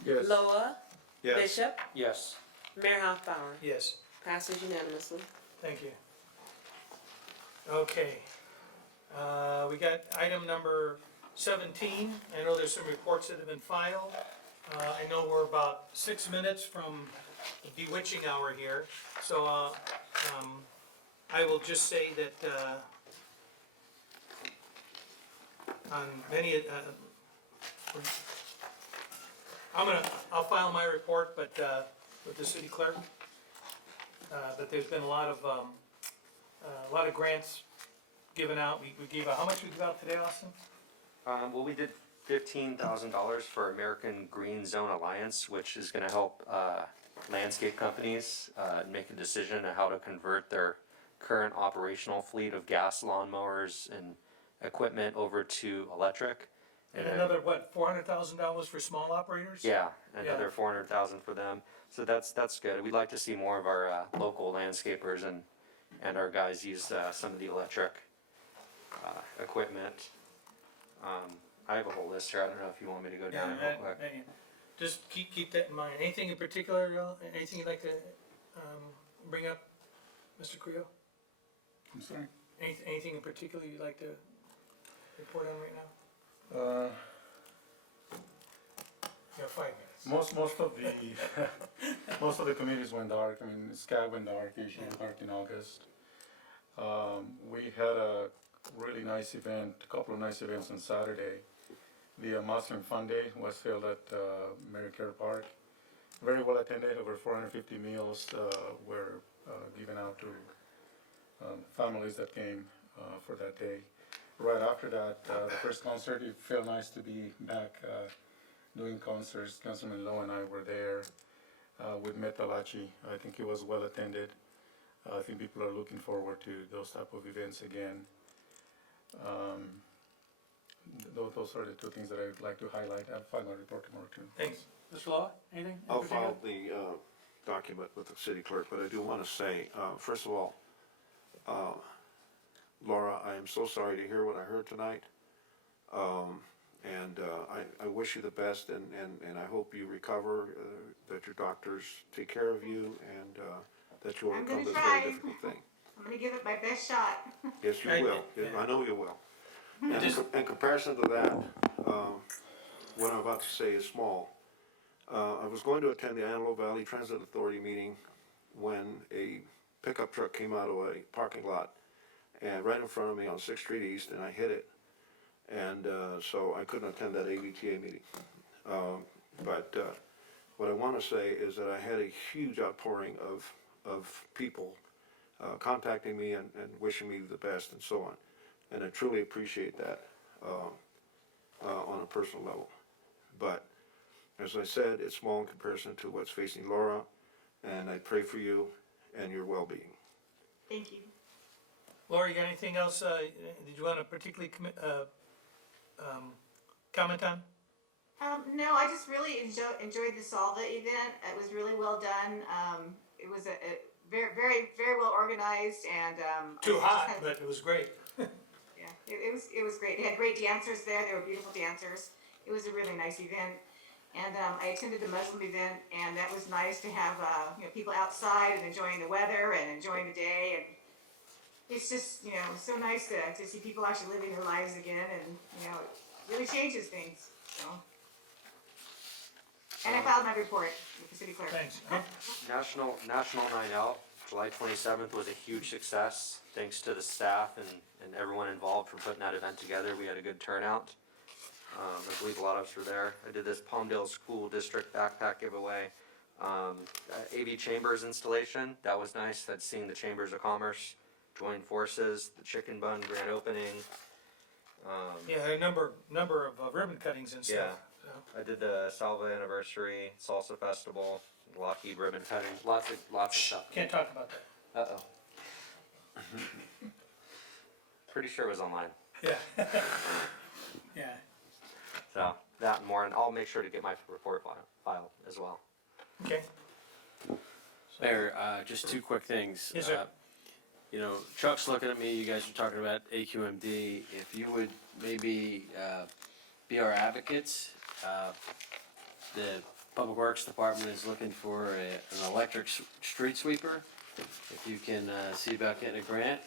Yes. Loa, Yes. Bishop, Yes. Mayor Hoffbauer. Yes. Passes unanimously. Thank you. Okay. We got item number 17. I know there's some reports that have been filed. I know we're about 6 minutes from the bewitching hour here, so, I will just say that, on many, I'll file my report, but, with the city clerk. But there's been a lot of grants given out. We gave out, how much we give out today, Austin? Well, we did $15,000 for American Green Zone Alliance, which is going to help landscape companies make a decision on how to convert their current operational fleet of gas lawnmowers and equipment over to electric. And another, what, $400,000 for small operators? Yeah, another 400,000 for them. So that's good. We'd like to see more of our local landscapers and our guys use some of the electric equipment. I have a whole list here. I don't know if you want me to go down it real quick. Just keep that in mind. Anything in particular, anything you'd like to bring up, Mr. Creo? I'm sorry? Anything in particular you'd like to report on right now? You have 5 minutes. Most of the committees went dark. I mean, SCAG went dark, usually dark in August. We had a really nice event, a couple of nice events on Saturday. The Muslim Fun Day was held at Mary Claire Park. Very well attended. Over 450 meals were given out to families that came for that day. Right after that, the first concert, it felt nice to be back doing concerts. Councilman Lowe and I were there with Metalachi. I think it was well attended. I think people are looking forward to those type of events again. Those are the two things that I'd like to highlight. I'll file my report tomorrow too. Thanks. Mr. Law, anything? I'll file the document with the city clerk, but I do want to say, first of all, Laura, I am so sorry to hear what I heard tonight. And I wish you the best, and I hope you recover, that your doctors take care of you, and that you I'm overcome gonna this try. very difficult thing. I'm gonna give it my best shot. Yes, you Right, will. yeah. I know you will. And Just- in comparison to that, what I'm about to say is small. I was going to attend the Antelope Valley Transit Authority meeting when a pickup truck came out of a parking lot and right in front of me on 6th Street East, and I hit it. And so I couldn't attend that AVTA meeting. But what I want to say is that I had a huge outpouring of people contacting me and wishing me the best and so on. And I truly appreciate that on a personal level. But as I said, it's small in comparison to what's facing Laura, and I pray for you and your well-being. Thank you. Laura, you got anything else, did you want to particularly comment on? No, I just really enjoyed the Salva event. It was really well done. It was a very, very, very well organized, and Too hot, but it was great. yeah, it was great. They had great dancers there. They were beautiful dancers. It was a really nice event. And I attended the Muslim event, and that was nice to have people outside and enjoying the weather and enjoying the day. And it's just so nice to see people actually living their lives again, and it really changes things. So. And I filed my report with the city clerk. Thanks. National Night Out, July 27th was a huge success. Thanks to the staff and everyone involved for putting that event together. We had a good turnout. I believe a lot of us were there. I did this Palmdale School District backpack giveaway. AV Chambers installation, that was nice. I'd seen the Chambers of Commerce join forces, the Chicken Bun grand opening. Yeah, a number of ribbon cuttings and stuff. Yeah. So. I did the Salva Anniversary, Salsa Festival, Lockheed ribbon cutting, lots of stuff. Can't talk about that. Uh-oh. Pretty sure it was online. Yeah. Yeah. So, that and more, and I'll make sure to get my report filed as well. Okay. Mayor, just two quick things. Yes, sir. Chuck's looking at me, you guys are talking about AQMD. If you would maybe be our advocates, the Public Works Department is looking for an electric street sweeper. If you can see about getting a grant,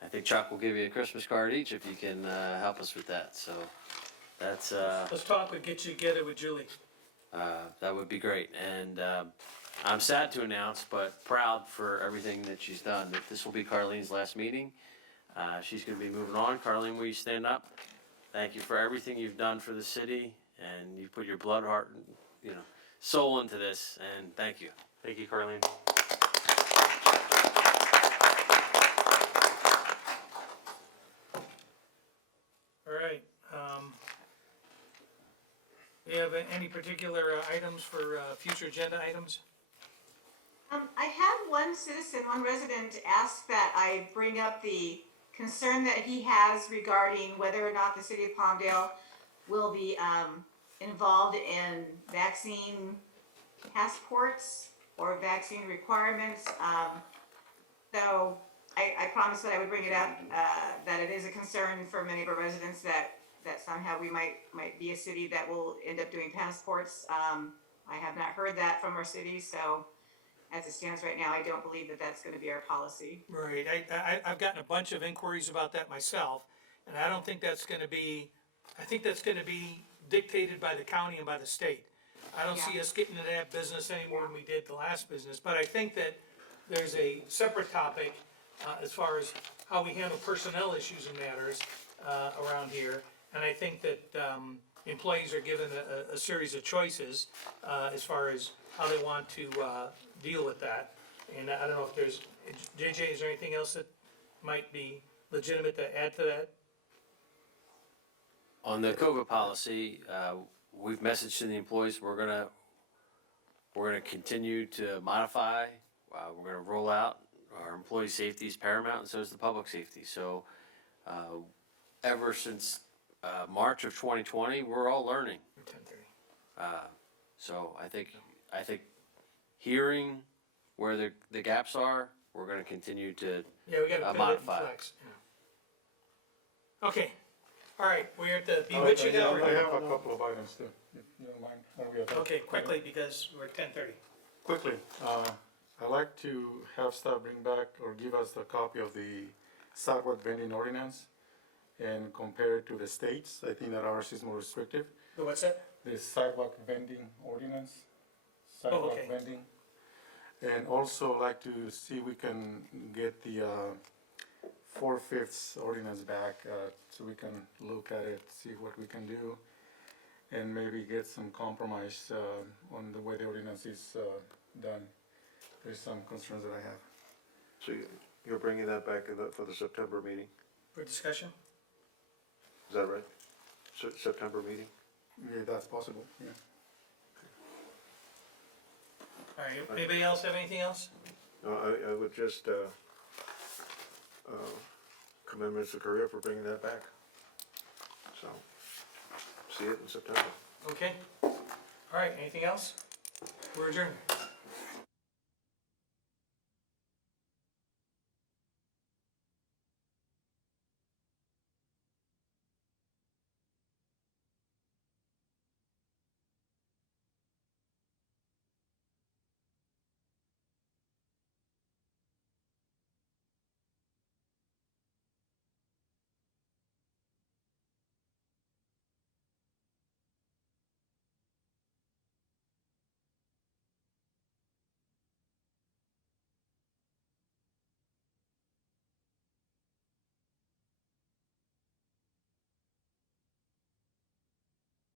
I think Chuck will give you a Christmas card each if you can help us with that. So that's Let's talk, we'll get you together with Julie. that would be great. And I'm sad to announce, but proud for everything that she's done. That this will be Carlene's last meeting. She's going to be moving on. Carlene, will you stand up? Thank you for everything you've done for the city, and you put your blood, heart, and soul into this. And thank you. Thank you, Carlene. All right. Do you have any particular items for future agenda items? I had one citizen, one resident ask that I bring up the concern that he has regarding whether or not the city of Palmdale will be involved in vaccine passports or vaccine requirements. So I promised that I would bring it up, that it is a concern for many of our residents that somehow we might be a city that will end up doing passports. I have not heard that from our city, so as it stands right now, I don't believe that that's gonna be our policy. Right, I've gotten a bunch of inquiries about that myself, and I don't think that's gonna be, I think that's gonna be dictated by the county and by the state. I don't see us getting into that business any more than we did the last business, but I think that there's a separate topic, as far as how we handle personnel issues and matters, around here. And I think that, employees are given a series of choices, as far as how they want to, deal with that. And I don't know if there's, JJ, is there anything else that might be legitimate to add to that? On the COVID policy, we've messaged to the employees, we're gonna continue to modify, we're gonna roll out. Our employee safety is paramount, and so is the public safety. So, ever since March of 2020, we're all learning. So I think hearing where the gaps are, we're gonna continue to Yeah, we gotta pivot and modify. flex. Okay, all right, we're at the I bewitching have hour. a couple of items too, if you don't mind. Are we at that? Okay, quickly, because we're at 10:30. Quickly, I'd like to have staff bring back or give us a copy of the sidewalk vending ordinance and compare it to the states. I think that ours is more restrictive. The what's that? The sidewalk vending ordinance, sidewalk okay. vending. And also like to see we can get the 4/5 ordinance back, so we can look at it, see what we can do, and maybe get some compromise on the way the ordinance is done. There's some concerns that I have. So you're bringing that back for the September meeting, For discussion? is that right? September meeting? Yeah, that's possible, yeah. All right, anybody else have anything else? No, I would just, commend Mr. Correa for bringing that back. So, see it in September. Okay, all right, anything else? We're adjourned.